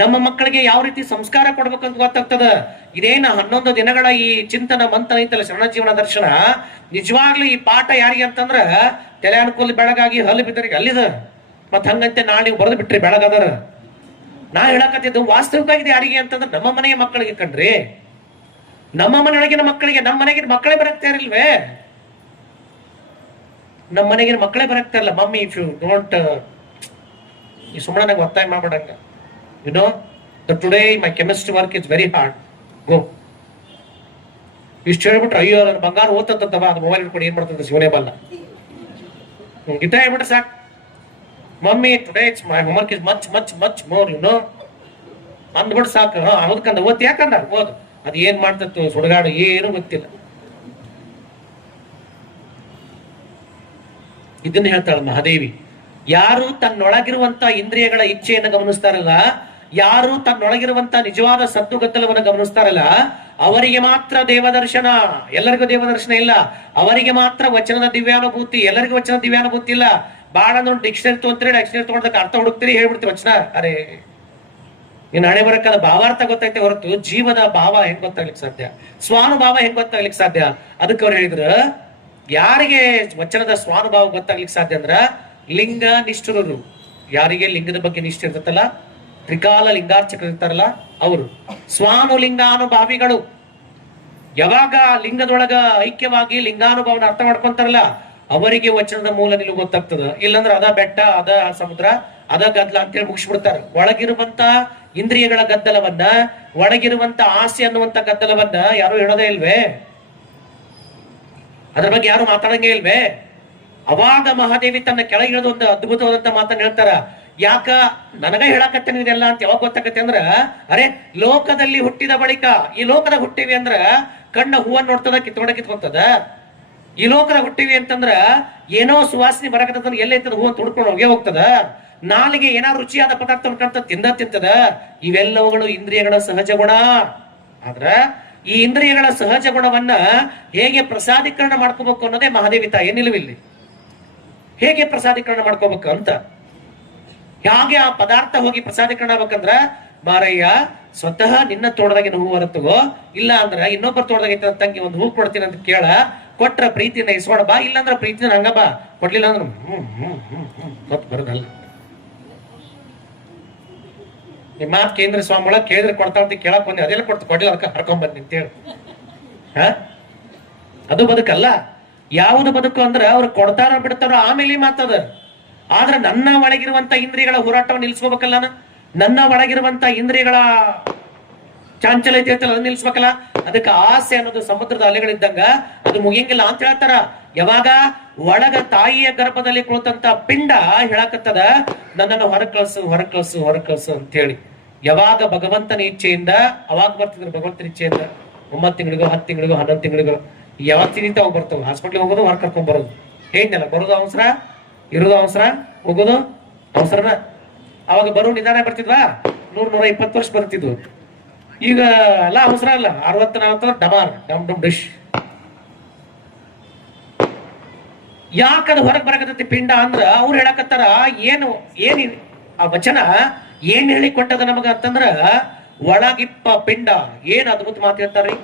ನಮ್ಮ ಮಕ್ಕಳಿಗೆ ಯಾವ ರೀತಿ ಸಂಸ್ಕಾರ ಕೊಡ್ಬೇಕು ಅಂತ ಗೊತ್ತಾಗ್ತದ. ಇದೇನ 11 ದಿನಗಳ ಈ ಚಿಂತನ ಮಂಥನ ಐತಲ್ಲ ಶರಣ ಜೀವನ ದರ್ಶನ, ನಿಜವಾಗ್ಲೂ ಈ ಪಾಠ ಯಾರಿಗೆ ಅಂತಂದ್ರ ತಲೆ ಅನುಕೂಲ ಬೆಳಗಾಗಿ ಹಲ್ಲು ಬಿದ್ದರಿಗೆ ಅಲ್ಲಿದ. ಮತ್ ಹಂಗಂತೆ ನಾಳೆ ನೀವು ಬರೆದು ಬಿಟ್ರಿ ಬೆಳಗದರ. ನಾ ಹೇಳಕತ್ತಿದ್ದು ವಾಸ್ತವಿಕವಾಗಿದೆ ಯಾರಿಗೆ ಅಂತಂದ್ರೆ ನಮ್ಮ ಮನೆಯ ಮಕ್ಕಳಿಗೆ ಕಣ್ರಿ, ನಮ್ಮ ಮನೆಯೊಳಗಿನ ಮಕ್ಕಳಿಗೆ. ನಮ್ಮ ಮನೆಗಿನ ಮಕ್ಕಳೇ ಬರಕ್ತಾ ಇರಲ್ವೇ? ನಮ್ಮ ಮನೆಗಿನ ಮಕ್ಕಳೇ ಬರಕ್ತಾ ಇರಲ್ಲ. ಮಮ್ಮಿ ಇಫ್ ಯು ಡೋಂಟ್, ಈ ಸುಮ್ಮನೆ ನಂಗೆ ಒತ್ತಾಯ ಮಾಡ್ಬೇಡಂಗ, you know today my chemistry work is very hard, go. ಇಷ್ಟು ಹೇಳ್ಬಿಟ್ರೆ ಅಯ್ಯೋ ನನ್ನ ಬಂಗಾರ ಓದ್ತಂತವ, ಅದು ಮೊಬೈಲ್ ಇಟ್ಕೊಂಡು ಏನ್ ಮಾಡ್ತಂತ ಶಿವನೇ ಬಲ್ಲ. ಗಿಟ್ಟ ಹೇಳ್ಬಿಟ್ರೆ ಸಾಕು. Mummy today it's my homework is much much much more, you know ಅಂದ್ಬಿಟ್ಟು ಸಾಕು. ಹೌದಕ್ಕಂದ ಓದ್, ಯಾಕಂದ ಓದ್. ಅದ್ ಏನ್ ಮಾಡ್ತತ್ತು ಸುಡಗಾಡು ಏನು ಗೊತ್ತಿಲ್ಲ. ಇದನ್ನ ಹೇಳ್ತಾಳ ಮಹಾದೇವಿ. ಯಾರು ತನ್ನೊಳಗಿರುವಂತ ಇಂದ್ರಿಯಗಳ ಇಚ್ಛೆಯನ್ನು ಗಮನಿಸ್ತಾರಲ್ಲ, ಯಾರು ತನ್ನೊಳಗಿರುವಂತ ನಿಜವಾದ ಸದ್ದುಗದ್ದಲವನ್ನು ಗಮನಿಸ್ತಾರಲ್ಲ, ಅವರಿಗೆ ಮಾತ್ರ ದೇವದರ್ಶನ. ಎಲ್ಲರಿಗೂ ದೇವದರ್ಶನ ಇಲ್ಲ, ಅವರಿಗೆ ಮಾತ್ರ ವಚನದ ದಿವ್ಯಾನುಭೂತಿ. ಎಲ್ಲರಿಗೂ ವಚನದ ದಿವ್ಯಾನುಭೂತಿ ಇಲ್ಲ. ಬಾಳ ನೋಡಿ ಡಿಕ್ಷನರಿ ತೊಗೊಂತೀರಿ, ಡಿಕ್ಷನರಿ ತಗೊಂಡಕ್ಕೆ ಅರ್ಥ ಹುಡುಕ್ತೀರಿ, ಹೇಳ್ಬಿಡ್ತೀವಿ ವಚನ. ಅರೆ ಇನ್ನು ಹಣೆ ಬರಕ್ಕಾದ ಭಾವಾರ್ಥ ಗೊತ್ತೈತೆ ಹೊರತು ಜೀವದ ಭಾವ ಹೆಂಗ್ ಗೊತ್ತಾಗ್ಲಿಕ್ಕೆ ಸಾಧ್ಯ, ಸ್ವಾನುಭಾವ ಹೆಂಗ್ ಗೊತ್ತಾಗ್ಲಿಕ್ಕೆ ಸಾಧ್ಯ? ಅದಕ್ಕೆ ಅವ್ರು ಹೇಳಿದ್ರ, ಯಾರಿಗೆ ವಚನದ ಸ್ವಾನುಭಾವ ಗೊತ್ತಾಗ್ಲಿಕ್ಕೆ ಸಾಧ್ಯ ಅಂದ್ರ ಲಿಂಗ ನಿಷ್ಠುರರು. ಯಾರಿಗೆ ಲಿಂಗದ ಬಗ್ಗೆ ನಿಷ್ಠೆ ಇರ್ತತಲ್ಲ, ತ್ರಿಕಾಲ ಲಿಂಗಾರ್ಚಕರು ಇರ್ತಾರಲ್ಲ ಅವರು ಸ್ವಾನುಲಿಂಗಾನುಭಾವಿಗಳು. ಯಾವಾಗ ಲಿಂಗದೊಳಗ ಐಕ್ಯವಾಗಿ ಲಿಂಗಾನುಭವನ ಅರ್ಥ ಮಾಡ್ಕೊಂತಾರಲ್ಲ, ಅವರಿಗೆ ವಚನದ ಮೂಲ ನಿಲುವು ಗೊತ್ತಾಗ್ತದ. ಇಲ್ಲಂದ್ರ ಅದ ಬೆಟ್ಟ, ಅದ ಸಮುದ್ರ, ಅದ ಗದ್ದಲ ಅಂತೇಳಿ ಮುಗಿಸ್ಬಿಡ್ತಾರೆ. ಒಳಗಿರುವಂತ ಇಂದ್ರಿಯಗಳ ಗದ್ದಲವನ್ನ, ಒಳಗಿರುವಂತ ಆಸೆ ಅನ್ನುವಂತ ಗದ್ದಲವನ್ನ ಯಾರು ಹೇಳೋದೇ ಇಲ್ವೇ? ಅದ್ರ ಬಗ್ಗೆ ಯಾರು ಮಾತಾಡಂಗೇ ಇಲ್ವೇ? ಅವಾಗ ಮಹಾದೇವಿ ತನ್ನ ಕೆಳಗಿಳಿದ ಒಂದು ಅದ್ಭುತವಾದಂತ ಮಾತನ್ನ ಹೇಳ್ತಾರ. ಯಾಕ ನನಗ ಹೇಳಕತ್ತೇನೆ ಇದೆಲ್ಲ ಅಂತ ಯಾವಾಗ ಗೊತ್ತಾಗತ್ತೆ ಅಂದ್ರ, ಅರೆ ಲೋಕದಲ್ಲಿ ಹುಟ್ಟಿದ ಬಳಿಕ, ಈ ಲೋಕದ ಹುಟ್ಟಿವಿ ಅಂದ್ರ ಕಣ್ಣ ಹೂವನ್ನ ನೋಡ್ತದ, ಕಿತ್ಕೊಂತದ. ಈ ಲೋಕದ ಹುಟ್ಟಿವಿ ಅಂತಂದ್ರ ಏನೋ ಸುವಾಸನೆ ಬರಕತ್ತದ, ಎಲ್ಲೈತದ ಹೂವನ್ನ ತುಡ್ಕೊಂಡು ಹೋಗೇ ಹೋಗ್ತದ. ನಾಲಿಗೆ ಏನಾದ್ರು ರುಚಿಯಾದ ಪದಾರ್ಥ ಕಾಣ್ತ ತಿಂತದ. ಇವೆಲ್ಲವುಗಳು ಇಂದ್ರಿಯಗಳ ಸಹಜ ಗುಣ. ಆದ್ರ ಈ ಇಂದ್ರಿಯಗಳ ಸಹಜ ಗುಣವನ್ನ ಹೇಗೆ ಪ್ರಸಾದೀಕರಣ ಮಾಡ್ಕೋಬೇಕು ಅನ್ನೋದೇ ಮಹಾದೇವಿ ತಾಯಿಯ ನಿಲುವಿಲ್ಲಿ. ಹೇಗೆ ಪ್ರಸಾದೀಕರಣ ಮಾಡ್ಕೋಬೇಕು ಅಂತ, ಹೇಗೆ ಆ ಪದಾರ್ಥ ಹೋಗಿ ಪ್ರಸಾದೀಕರಣ ಆಗ್ಬೇಕಂದ್ರ, ಮಾರಯ್ಯ ಸ್ವತಃ ನಿನ್ನ ತೋಟದಾಗಿನ ಹೂ ಹೊರತಗೋ, ಇಲ್ಲ ಅಂದ್ರ ಇನ್ನೊಬ್ಬರ ತೋಟದಾಗ ತಂಗಿ ಒಂದು ಹೂ ಕೊಡ್ತೀನಿ ಅಂತ ಕೇಳ, ಕೊಟ್ರ ಪ್ರೀತಿನ ಇಸ್ಕೊಡ ಬಾ, ಇಲ್ಲಾಂದ್ರ ಪ್ರೀತಿನ ಹಂಗ ಬಾ, ಕೊಡ್ಲಿಲ್ಲ ಅಂದ್ರ ಗೊತ್ತು ಬರೋದಲ್ಲ. ನಿಮ್ಮ ಮಾತು ಕೇಂದ್ರ ಸ್ವಾಮಿ ಒಳಗೆ ಕೇಳಿದ್ರೆ ಕೊಡ್ತಾ ಅಂತ ಕೇಳಕ್ ಬಂದಿ, ಅದೆಲ್ಲ ಕೊಡ್ಲಿಲ್ಲ ಅದಕ್ಕೆ ಹರ್ಕೊಂಡ್ ಬಂದಿ ಅಂತೇಳಿ. ಅದು ಬದುಕಲ್ಲ. ಯಾವುದು ಬದುಕು ಅಂದ್ರ ಅವ್ರು ಕೊಡ್ತಾರ ಬಿಡ್ತಾರೋ ಆಮೇಲೆ ಮಾತದ. ಆದ್ರೆ ನನ್ನ ಒಳಗಿರುವಂತ ಇಂದ್ರಿಯಗಳ ಹೋರಾಟವನ್ನು ನಿಲ್ಸ್ಕೋಬೇಕಲ್ಲ, ನನ್ನ ಒಳಗಿರುವಂತ ಇಂದ್ರಿಯಗಳ ಚಾಂಚಲ ಐತಿ ಅದನ್ನ ನಿಲ್ಸ್ಬೇಕಲ್ಲ. ಅದಕ್ಕೆ ಆಸೆ ಅನ್ನೋದು ಸಮುದ್ರದ ಅಲೆಗಳಿದ್ದಂಗ ಅದು ಮುಗಿಯಂಗಿಲ್ಲ ಅಂತ ಹೇಳ್ತಾರ. ಯಾವಾಗ ಒಳಗ ತಾಯಿಯ ಗರ್ಭದಲ್ಲಿ ಕುಳಿತಂತ ಪಿಂಡ ಹೇಳಕತ್ತದ, ನನ್ನನ್ನು ಹೊರಕಳಿಸು ಅಂತ ಹೇಳಿ. ಯಾವಾಗ ಭಗವಂತನ ಇಚ್ಛೆಯಿಂದ, ಅವಾಗ ಬರ್ತಿದ್ರು ಭಗವಂತನ ಇಚ್ಛೆಯಿಂದ 9 ತಿಂಗಳಿಗೋ 10 ತಿಂಗಳಿಗೋ 11 ತಿಂಗಳಿಗೋ ಯಾವತ್ತಿನಿಂದ ಅವು ಬರ್ತವೆ. ಹಾಸ್ಪಿಟ್ಲಿಗೆ ಹೋಗೋದು, ಹೊರ ಕರ್ಕೊಂಡ್ ಬರೋದು. ಹೇಳಿದ್ನಲ್ಲ, ಬರೋದು ಅವಸರ, ಇರೋದು ಅವಸರ, ಹೋಗೋದು ಅವಸರನ. ಅವಾಗ ಬರೋ ನಿಧಾನ ಬರ್ತಿದ್ವಾ, 100-120 ವರ್ಷ ಬರ್ತಿದ್ವು. ಈಗ ಎಲ್ಲ ಅವಸರ ಅಲ್ಲ, 60-40 ಡಮಾರ್ ಡಮ್ ಡಮ್ ಡಿಶ್. ಯಾಕದ ಹೊರಗೆ ಬರಕತ್ತೈತಿ ಪಿಂಡ ಅಂದ್ರ ಅವ್ರು ಹೇಳಕತ್ತಾರ, ಏನು ಆ ವಚನ ಏನ್ ಹೇಳಿ ಕೊಟ್ಟದ ನಮಗ ಅಂತಂದ್ರ, ಒಳಗಿಪ್ಪ ಪಿಂಡ. ಏನ್ ಅದ್ಭುತ ಮಾತು ಹೇಳ್ತಾರ್ರಿ.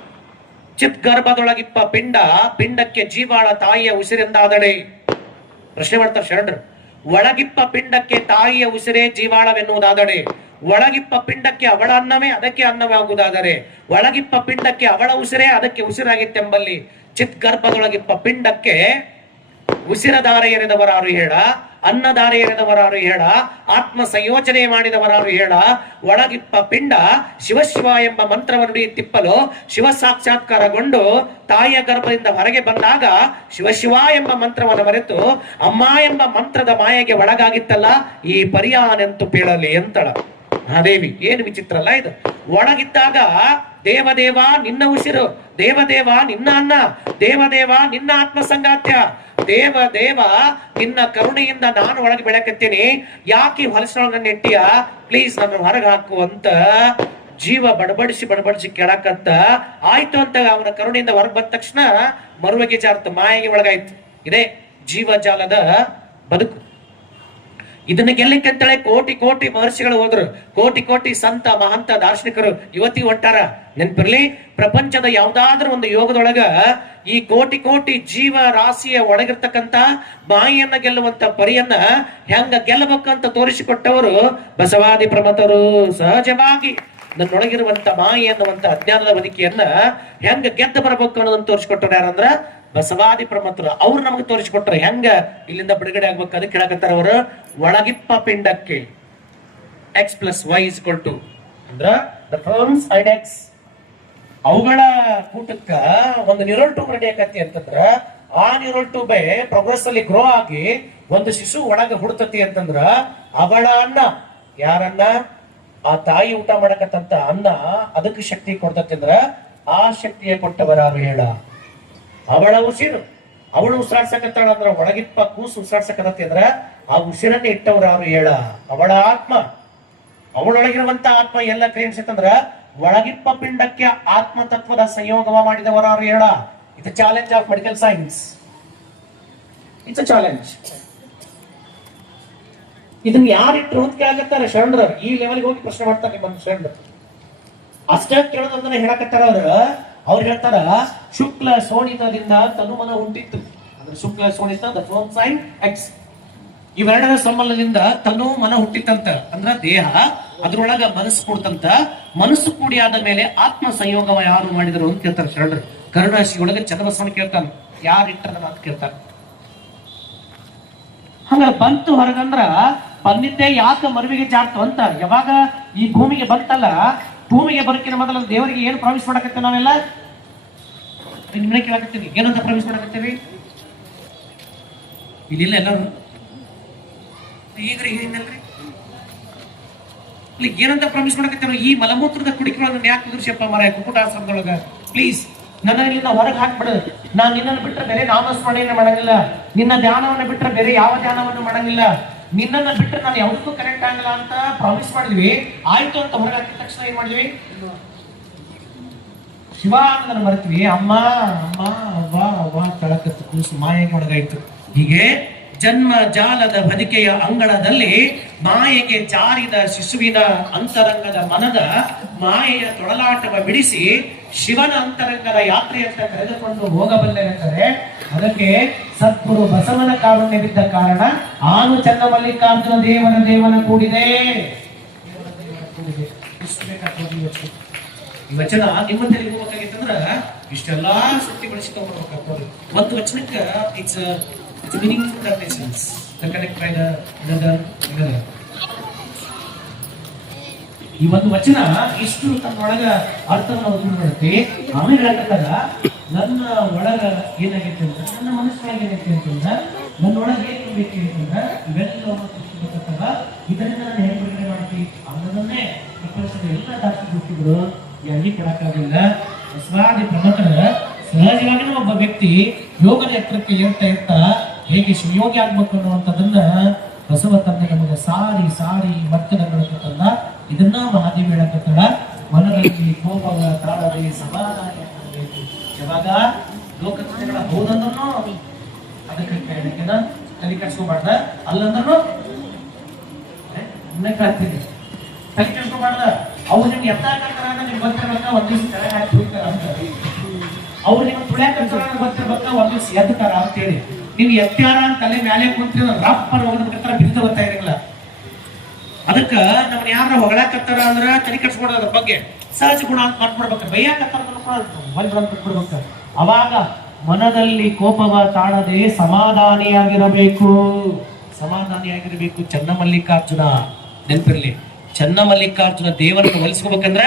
ಚಿತ್ ಗರ್ಭದೊಳಗಿಪ್ಪ ಪಿಂಡ, ಪಿಂಡಕ್ಕೆ ಜೀವಾಳ ತಾಯಿಯ ಉಸಿರೆಂದಾದಡೆ. ಪ್ರಶ್ನೆ ಮಾಡ್ತಾರೆ ಶರಣರು. ಒಳಗಿಪ್ಪ ಪಿಂಡಕ್ಕೆ ತಾಯಿಯ ಉಸಿರೇ ಜೀವಾಳವೆನ್ನುವುದಾದರೆ, ಒಳಗಿಪ್ಪ ಪಿಂಡಕ್ಕೆ ಅವಳ ಅನ್ನವೇ ಅದಕ್ಕೆ ಅನ್ನವೇ ಆಗುವುದಾದರೆ, ಒಳಗಿಪ್ಪ ಪಿಂಡಕ್ಕೆ ಅವಳ ಉಸಿರೇ ಅದಕ್ಕೆ ಉಸಿರಾಗಿತ್ತೆಂಬಲ್ಲಿ, ಚಿತ್ ಗರ್ಭದೊಳಗಿಪ್ಪ ಪಿಂಡಕ್ಕೆ ಉಸಿರಧಾರೆ ಎರೆದವರಾರು ಹೇಳ, ಅನ್ನಧಾರೆ ಎರೆದವರಾರು ಹೇಳ, ಆತ್ಮ ಸಂಯೋಜನೆ ಮಾಡಿದವರಾರು ಹೇಳ. ಒಳಗಿಪ್ಪ ಪಿಂಡ ಶಿವಶಿವ ಎಂಬ ಮಂತ್ರವನ್ನು ತಿಪ್ಪಲು ಶಿವ ಸಾಕ್ಷಾತ್ಕಾರಗೊಂಡು ತಾಯಿಯ ಗರ್ಭದಿಂದ ಹೊರಗೆ ಬಂದಾಗ ಶಿವಶಿವ ಎಂಬ ಮಂತ್ರವನ್ನು ಮರೆತು ಅಮ್ಮ ಎಂಬ ಮಂತ್ರದ ಮಾಯೆಗೆ ಒಳಗಾಗಿತ್ತಲ್ಲ, ಈ ಪರಿಯಾನೆಂತು ಪೀಳಲಿ ಅಂತಳ ಮಹಾದೇವಿ. ಏನು ವಿಚಿತ್ರ ಅಲ್ಲ ಇದು. ಒಳಗಿದ್ದಾಗ ದೇವದೇವ ನಿನ್ನ ಉಸಿರು, ದೇವದೇವ ನಿನ್ನ ಅನ್ನ, ದೇವದೇವ ನಿನ್ನ ಆತ್ಮ ಸಂಗಾತ್ಯ, ದೇವ ನಿನ್ನ ಕರುಣೆಯಿಂದ ನಾನು ಒಳಗೆ ಬೆಳಕತ್ತೀನಿ, ಯಾಕೆ ಹೊಲಸೊಳಗ ನೆಟ್ಟಿಯ, ಪ್ಲೀಸ್ ನನ್ನ ಹೊರಗೆ ಹಾಕು ಅಂತ ಜೀವ ಬಡಬಡಿಸಿ ಕೆಳಕತ್ತ. ಆಯ್ತು ಅಂತ ಅವನ ಕರುಣೆಯಿಂದ ಹೊರಗೆ ಬಂದ ತಕ್ಷಣ ಮರುವಿಗೆ ಜಾರ್ತು, ಮಾಯೆಗೆ ಒಳಗಾಯ್ತು. ಇದೇ ಜೀವಜಾಲದ ಬದುಕು. ಇದನ್ನ ಗೆಲ್ಲಕ್ಕೆ ಅಂತೇಳಿ ಕೋಟಿ ಮಹರ್ಷಿಗಳು ಹೋದ್ರು, ಕೋಟಿ ಸಂತ ಮಹಂತ ದಾರ್ಶನಿಕರು ಇವತ್ತಿಗೆ ಹೊಂಟಾರ. ನೆನ್ಪಿರ್ಲಿ, ಪ್ರಪಂಚದ ಯಾವ್ದಾದ್ರೂ ಒಂದು ಯೋಗದೊಳಗ ಈ ಕೋಟಿ ಜೀವ ರಾಶಿಯ ಒಳಗಿರ್ತಕ್ಕಂತ ಮಾಯೆಯನ್ನ ಗೆಲ್ಲುವಂತ ಪರಿಯನ್ನ ಹೆಂಗ ಗೆಲ್ಲಬೇಕಂತ ತೋರಿಸಿಕೊಟ್ಟವರು ಬಸವಾದಿ ಪ್ರಮತರು. ಸಹಜವಾಗಿ ನನ್ನೊಳಗಿರುವಂತ ಮಾಯೆ ಅನ್ನುವಂತ ಅಜ್ಞಾನದ ಬದುಕಿಯನ್ನ ಹೆಂಗ ಗೆದ್ದು ಬರಬೇಕು ಅನ್ನೋದನ್ನ ತೋರಿಸಿಕೊಟ್ಟವ್ರು ಯಾರಂದ್ರ ಬಸವಾದಿ ಪ್ರಮತರು. ಅವ್ರು ನಮಗೆ ತೋರಿಸಿಕೊಟ್ರ ಹೆಂಗ ಇಲ್ಲಿಂದ ಬಿಡುಗಡೆ ಆಗ್ಬೇಕು. ಅದಕ್ಕೆ ಹೇಳಕತ್ತಾರ ಅವರು, ಒಳಗಿಪ್ಪ ಪಿಂಡಕ್ಕೆ x+y = ಅಂದ್ರ the terms and x ಅವುಗಳ ಕೂಟಕ್ಕ ಒಂದು ನ್ಯೂರಲ್ ಟ್ಯೂಬ್ ರೆಡಿ ಆಕತಿ ಅಂತಂದ್ರ, ಆ ನ್ಯೂರಲ್ ಟ್ಯೂಬ್ ಪ್ರೋಗ್ರೆಸ್ ಅಲ್ಲಿ ಗ್ರೋ ಆಗಿ ಒಂದು ಶಿಶು ಒಳಗ ಹುಡ್ತತಿ ಅಂತಂದ್ರ, ಅವಳ ಅನ್ನ, ಯಾರನ್ನ, ಆ ತಾಯಿ ಊಟ ಮಾಡಕತ್ತಂತ ಅನ್ನ ಅದಕ್ಕೆ ಶಕ್ತಿ ಕೊಡ್ತತಿ ಅಂದ್ರ, ಆ ಶಕ್ತಿಯ ಕೊಟ್ಟವರಾರು ಹೇಳ. ಅವಳ ಉಸಿರು, ಅವಳು ಉಸಿರಾಡ್ಸಕತ್ತಾಳ ಅಂದ್ರ, ಒಳಗಿಪ್ಪ ಕೂಸು ಉಸಿರಾಡ್ಸಕತ್ತತಿ ಅಂದ್ರ ಆ ಉಸಿರನ್ನ ಇಟ್ಟವರಾರು ಹೇಳ. ಅವಳ ಆತ್ಮ, ಅವಳೊಳಗಿರುವಂತ ಆತ್ಮ ಎಲ್ಲ ಕೈ ಅನ್ಸತ್ತಂದ್ರ ಒಳಗಿಪ್ಪ ಪಿಂಡಕ್ಕೆ ಆತ್ಮ ತತ್ವದ ಸಂಯೋಗವ ಮಾಡಿದವರಾರು ಹೇಳ. It's challenge of medical science. It's a challenge. ಇದನ್ನ ಯಾರಿಟ್ರು ಅಂತ ಕೇಳಕತ್ತಾರ ಶರಣರು. ಈ ಲೆವೆಲ್ಗೆ ಹೋಗಿ ಪ್ರಶ್ನೆ ಮಾಡ್ತಾರೆ ನಿಮ್ಮ ಶರಣರು. ಅಷ್ಟೇ ಕೇಳೋದನ್ನ ಹೇಳಕತ್ತಾರ ಅವ್ರು ಹೇಳ್ತಾರ, ಶುಕ್ಲ ಸೋಣಿತದಿಂದ ತನುಮನ ಹುಟ್ಟಿತ್ತು. ಅಂದ್ರೆ ಶುಕ್ಲ ಸೋಣಿತ ದ ಫೋನ್ ಸೈನ್ ಎಕ್ಸ್, ಇವೆರಡರ ಸಂಬಂಧದಿಂದ ತನು ಮನ ಹುಟ್ಟಿತಂತ. ಅಂದ್ರ ದೇಹ, ಅದ್ರೊಳಗ ಮನಸ್ಸು ಕೂಡ್ತಂತ. ಮನಸ್ಸು ಕೂಡಿ ಆದ ಮೇಲೆ ಆತ್ಮ ಸಂಯೋಗವ ಯಾರು ಮಾಡಿದ್ರು ಅಂತ ಕೇಳ್ತಾರೆ ಶರಣರು. ಕರುಣಾಶಿ ಒಳಗೆ ಚಂದ್ರಬಸವಣ್ಣ ಕೇಳ್ತಾನ, ಯಾರು ಇಟ್ಟರ ಅಂತ ಕೇಳ್ತಾರ. ಹಂಗ ಬಂತು ಹೊರಗಂದ್ರ ಬಂದಿದ್ದೆ ಯಾಕೆ ಮರುವಿಗೆ ಜಾರ್ತು ಅಂತ. ಯಾವಾಗ ಈ ಭೂಮಿಗೆ ಬಂತಲ್ಲ, ಭೂಮಿಗೆ ಬರಕಿನ ಮೊದಲ ದೇವರಿಗೆ ಏನು ಪ್ರಾಮಿಸ್ ಮಾಡಕತ್ತೇವೆ ನಾವೆಲ್ಲ? ನಿಮ್ಮನೆ ಕೇಳಕತ್ತೀವಿ, ಏನಂತ ಪ್ರಾಮಿಸ್ ಮಾಡಕತ್ತೇವಿ? ಇಲ್ಲಿಲ್ಲ ಎಲ್ಲರೂ ಈಗ್ರಿ ಏನಲ್ರಿ, ಏನಂತ ಪ್ರಾಮಿಸ್ ಮಾಡಕತ್ತೇವೆ? ಈ ಮಲಮೂತ್ರದ ಕುಡಿಕೆಗಳನ್ನು ಯಾಕೆ ಕುದುರ್ಸಪ್ಪ ಮಾರ ಕುಕ್ಕುಟಾಶ್ರಮದೊಳಗ, ಪ್ಲೀಸ್ ನನ್ನ ನಿನ್ನ ಹೊರಗೆ ಹಾಕ್ಬಿಡು. ನಾನು ನಿನ್ನನ್ನು ಬಿಟ್ಟರೆ ಬೇರೆ ನಾಮಸ್ಮರಣೆಯನ್ನು ಮಾಡಂಗಿಲ್ಲ, ನಿನ್ನ ಧ್ಯಾನವನ್ನು ಬಿಟ್ಟರೆ ಬೇರೆ ಯಾವ ಧ್ಯಾನವನ್ನು ಮಾಡಂಗಿಲ್ಲ, ನಿನ್ನನ್ನು ಬಿಟ್ಟರೆ ನಾನು ಯಾವತ್ತೂ ಕನೆಕ್ಟ್ ಆಗಲ್ಲ ಅಂತ ಪ್ರಾಮಿಸ್ ಮಾಡಿದ್ವಿ. ಆಯ್ತು ಅಂತ ಹೊರಗೆ ಹಾಕಿದ ತಕ್ಷಣ ಏನ್ ಮಾಡಿದ್ವಿ? ಶಿವ ಅಂತ ಮರೆತ್ವಿ. ಅಮ್ಮ ಅಮ್ಮ ಅವ್ವ ಅವ್ವ ತಳಕತ್ತು ಕೂಸು ಮಾಯೆಗೆ ಒಳಗಾಯ್ತು. ಹೀಗೆ ಜನ್ಮ ಜಾಲದ ಬದುಕೆಯ ಅಂಗಳದಲ್ಲಿ ಮಾಯೆಗೆ ಜಾರಿದ ಶಿಶುವಿನ ಅಂತರಂಗದ ಮನದ ಮಾಯೆಯ ತೊಳಲಾಟವ ಬಿಡಿಸಿ ಶಿವನ ಅಂತರಂಗದ ಯಾತ್ರೆಯಂತ ಕರೆದುಕೊಂಡು ಹೋಗಬಲ್ಲೆಂದರೆ ಅದಕ್ಕೆ ಸದ್ಗುರು ಬಸವನ ಕಾರುಣ್ಯ ಬಿದ್ದ ಕಾರಣ ಆನು ಚನ್ನ ಮಲ್ಲಿಕಾರ್ಜುನ ದೇವನ ಕೂಡಿದೆ. ಈ ವಚನ ನಿಮ್ಮ ತೆರಿಗೆ ಹೋಗ್ಬೇಕಾಗಿತ್ತಂದ್ರ ಇಷ್ಟೆಲ್ಲಾ ಶಕ್ತಿ ಬಳಸಿಕೊಂಡ್ಬರ್ಬೇಕಾಗ್ತದೆ. ಒಂದು ವಚನಕ್ಕೆ it's meaningful definitions that connect by the another. ಈ ಒಂದು ವಚನ ಇಷ್ಟು ತನ್ನೊಳಗ ಅರ್ಥವನ್ನು ಉತ್ಪನ್ನ ಮಾಡುತ್ತೆ. ಆಮೇಲೆ ಹೇಳ್ತಕ್ಕಂಥ ನನ್ನ ಒಳಗ ಏನಾಗೈತೆ ಅಂತ, ನನ್ನ ಮನಸ್ಸೊಳಗೆ ಏನೈತೆ ಅಂತಂದ್ರ, ನನ್ನ ಒಳಗೆ ಏನ್ ಬೇಕು ಅಂತಂದ್ರ ಇವೆಲ್ಲವನ್ನು ತಿಳಿಸಬೇಕಂತಾಗ ಇದರಿಂದ ನಾನು ಹೇಗೆ ಬಿಡುಗಡೆ ಮಾಡ್ತೀವಿ ಅನ್ನೋದನ್ನೇ ಪ್ರಪಂಚದ ಎಲ್ಲ ದಾರ್ಶನಿಕರು ಯಾರಿಗೆ ಕೊಡಕ್ಕಾಗಲಿಲ್ಲ. ಬಸವಾದಿ ಪ್ರಮುಖರ ಸಹಜವಾಗಿನ ಒಬ್ಬ ವ್ಯಕ್ತಿ ಯೋಗದ ಎತ್ತರಕ್ಕೆ ಏರ್ತಾ ಹೇಗೆ ಶಿವಯೋಗಿ ಆಗ್ಬೇಕು ಅನ್ನುವಂಥದ್ದನ್ನ ಬಸವ ತಂದೆ ನಮಗೆ ಸಾರಿ ಸಾರಿ ಮತ್ತೆ ತಂದ. ಇದನ್ನ ಮಹಾದೇವಿ ಹೇಳಕತ್ತಾಳ, ಮನದಲ್ಲಿ ಕೋಪವ ತಾಳದೆ ಸಮಾಧಾನ ಮಾಡಬೇಕು. ಯಾವಾಗ ಲೋಕಚಿತ್ರಗಳ ಹೌದಂದ್ರೂ ಅದಕ್ಕೆ ತಲೆ ಕಟ್ಸ್ಕೊಬಾರ್ದ, ಅಲ್ಲಂದ್ರೂ ಕಾಡ್ತೀನಿ ತಲೆ ಕಟ್ಸ್ಕೊಬಾರ್ದ. ಅವ್ರು ನಿಮ್ಗೆ ಎತ್ತಾಕಂತಾರ ನಿಮ್ಗೆ ಗೊತ್ತಿರ್ಬೇಕ, ಒಂದ್ ದಿವ್ಸ ತಲೆ ಹಾಕಿ ಹೋಗ್ತಾರ ಅಂತ. ಅವ್ರು ನಿಮ್ಗೆ ತುಳ್ಯಾಕಂತಾರ ಗೊತ್ತಿರ್ಬೇಕ, ಒಂದ್ ದಿವ್ಸ ಎದ್ತಾರ ಅಂತೇಳಿ. ನೀವು ಎತ್ತಾರ ಅಂತ ತಲೆ ಮ್ಯಾಲೆ ಕುಂತಿರೋ ರಪ್ಪರ ಹೋಗೋದಕ್ಕಾರ ಬಿದ್ದ ಗೊತ್ತಾ ಇರಲಿಲ್ಲ. ಅದಕ್ಕ ನಮ್ಮನ್ನ ಯಾರ ಹೊಗಳಾಕತ್ತಾರ ಅಂದ್ರ ತಲೆ ಕಟ್ಸ್ಕೊಡೋದ್ರ ಅದ್ರ ಬಗ್ಗೆ ಸಹಜ ಗುಣ ಅಂತ ಮಾಡ್ಬಿಡ್ಬೇಕು. ಬೈಯಾಕತ್ತಾರ ಬಿಟ್ಬಿಡ್ಬೇಕು. ಅವಾಗ ಮನದಲ್ಲಿ ಕೋಪವ ತಾಳದೆ ಸಮಾಧಾನಿಯಾಗಿರಬೇಕು. ಸಮಾಧಾನಿಯಾಗಿರಬೇಕು. ಚನ್ನಮಲ್ಲಿಕಾರ್ಜುನ ನೆನಪಿರ್ಲಿ, ಚನ್ನಮಲ್ಲಿಕಾರ್ಜುನ ದೇವರನ್ನು ಹೋಲಿಸ್ಕೋಬೇಕಂದ್ರ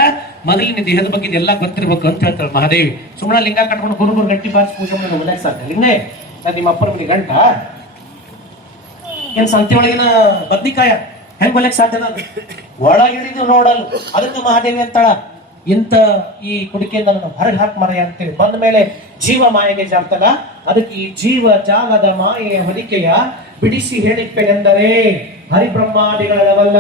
ಮೊದಲಿನ ದೇಹದ ಬಗ್ಗೆ ಇದೆಲ್ಲ ಗೊತ್ತಿರ್ಬೇಕು ಅಂತ ಹೇಳ್ತಾಳೆ ಮಹಾದೇವಿ. ಸುಮ್ಮನೆ ಲಿಂಗ ಕಟ್ಕೊಂಡು ಗುರುಗುರು ಗಂಟಿ ಬಾರಿಸಿ ಪೂಜೆ ಮಾಡಿ ಒಳ್ಳೆ ಸಾಧ್ಯ. ಲಿಂಗೇ ನಿಮ್ಮ ಅಪ್ಪನ ಮನೆ ಗಂಟ ಏನ್ ಸಂತೆ ಒಳಗಿನ ಬದ್ನಿಕಾಯ ಹೆಂಗ್ ಒಲೆಕ್ ಸಾಧ್ಯ? ಒಳಗಿಡಿದು ನೋಡಲು ಅದಕ್ಕೆ ಮಹಾದೇವಿ ಅಂತಾಳ, ಇಂತ ಈ ಕುಡಿಕೆಯಿಂದ ನಾನು ಹೊರಗೆ ಹಾಕಿ ಮರೆಯ ಅಂತೇಳಿ. ಬಂದ ಮೇಲೆ ಜೀವ ಮಾಯೆಗೆ ಜಾರ್ತಲ್ಲ, ಅದಕ್ಕೆ ಈ ಜೀವ ಜಾಲದ ಮಾಯೆಯ ಹೊಲಿಕೆಯ ಬಿಡಿಸಿ ಹೇಳಿಪ್ಪೆನೆಂದರೆ ಹರಿಬ್ರಹ್ಮಾದಿಗಳವಲ್ಲ,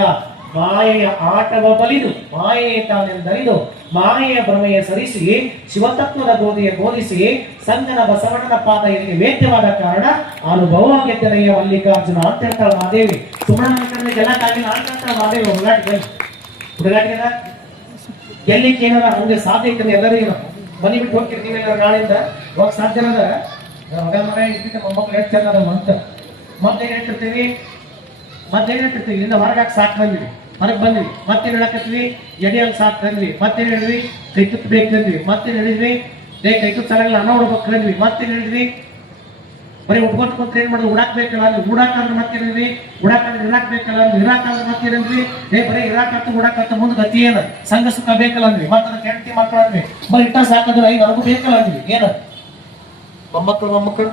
ಮಾಯೆಯ ಆಟವ ಬಲಿದು ಮಾಯೆಯೇ ತಾನೆಂದರಿದು ಮಾಯೆಯ ಭ್ರಮೆಯ ಸರಿಸಿ ಶಿವತತ್ವದ ಬೋಧೆಯ ಬೋಧಿಸಿ ಸಂಗನ ಬಸವಣ್ಣನ ಪಾದ ಇಲ್ಲಿ ವೇದ್ಯವಾದ ಕಾರಣ ಅನುಭವವಾಗಿದ್ದರೆಯ ಮಲ್ಲಿಕಾರ್ಜುನ ಅಂತ ಹೇಳ್ತಾಳ ಮಹಾದೇವಿ. ಸುಮ್ಮನೆ ಎಲ್ಲ ಕಾಗಿಲ್ಲ ಅಂತ ಹೇಳ್ತಾಳ ಮಹಾದೇವಿ. ಹುಡುಗಾಟಿಗೆ ಎಲ್ಲಿ ಏನಾರ ಹಂಗೆ ಸಾಧ್ಯ ಐತೆ ಎಲ್ಲರಿಗೂ ಮನೆ ಬಿಟ್ಟು ಹೋಗ್ತೀರಿ ನೀವೆಲ್ಲ ನಾಳಿಂದ ಹೋಗಕ್ ಸಾಧ್ಯ ಅದ. ಮಗ ಮಗ ಇದ್ದಿದ್ದ ಮೊಮ್ಮಕ್ಳು ಎಷ್ಟು ಚೆನ್ನ ಅಂತ ಮೊದ್ಲೇನ್ ಹೇಳ್ತಿರ್ತೀವಿ, ಇಲ್ಲಿಂದ ಹೊರಗಾಕ್ ಸಾಕ್ ಬಂದ್ವಿ, ಹೊರಗೆ ಬಂದ್ವಿ, ಮತ್ತೇನ್ ಹೇಳಕತ್ವಿ, ಎಡಿಯಲ್ಲಿ ಸಾಕ್ ತಂದ್ವಿ, ಮತ್ತೇನ್ ಹೇಳಿದ್ವಿ, ಕೈ ತುತ್ತು ಬೇಕು ತಂದ್ವಿ, ಮತ್ತೇನ್ ಹೇಳಿದ್ವಿ, ಕೈ ತುತ್ತು ಸಲಗಲ್ಲ ಅನ್ನ ಉಡ್ಬೇಕು ತಂದ್ವಿ, ಮತ್ತೇನ್ ಹೇಳಿದ್ವಿ, ಬರೀ ಉಟ್ಕೊಂತ ಕುಂತ ಏನ್ ಮಾಡುದು ಉಡಾಕ್ಬೇಕಲ್ಲ ಅಲ್ಲಿ ಉಡಾಕಂದ್ರೆ ಮತ್ತೇನಿದ್ವಿ, ಉಡಾಕಂದ್ರೆ ಇರಾಕ್ಬೇಕಲ್ಲ ಅಂದ್ವಿ, ಇರಾಕಂದ್ರೆ ಮತ್ತೇನಿದ್ವಿ, ಬರೀ ಇರಾಕಂತ ಉಡಾಕಂತ ಮುಂದೆ ಗತಿ ಏನ ಸಂಘ ಸುಖ ಬೇಕಲ್ಲ ಅಂದ್ವಿ, ಮತ್ತ ಹೆಂಡತಿ ಮಕ್ಕಳು ಅಂದ್ವಿ, ಬರೀ ಇಟ್ಟ ಸಾಕಂದ್ರೆ ಐದು ನನಗೂ ಬೇಕಲ್ಲ ಅಂದ್ವಿ, ಏನ ಮೊಮ್ಮಕ್ಕಳು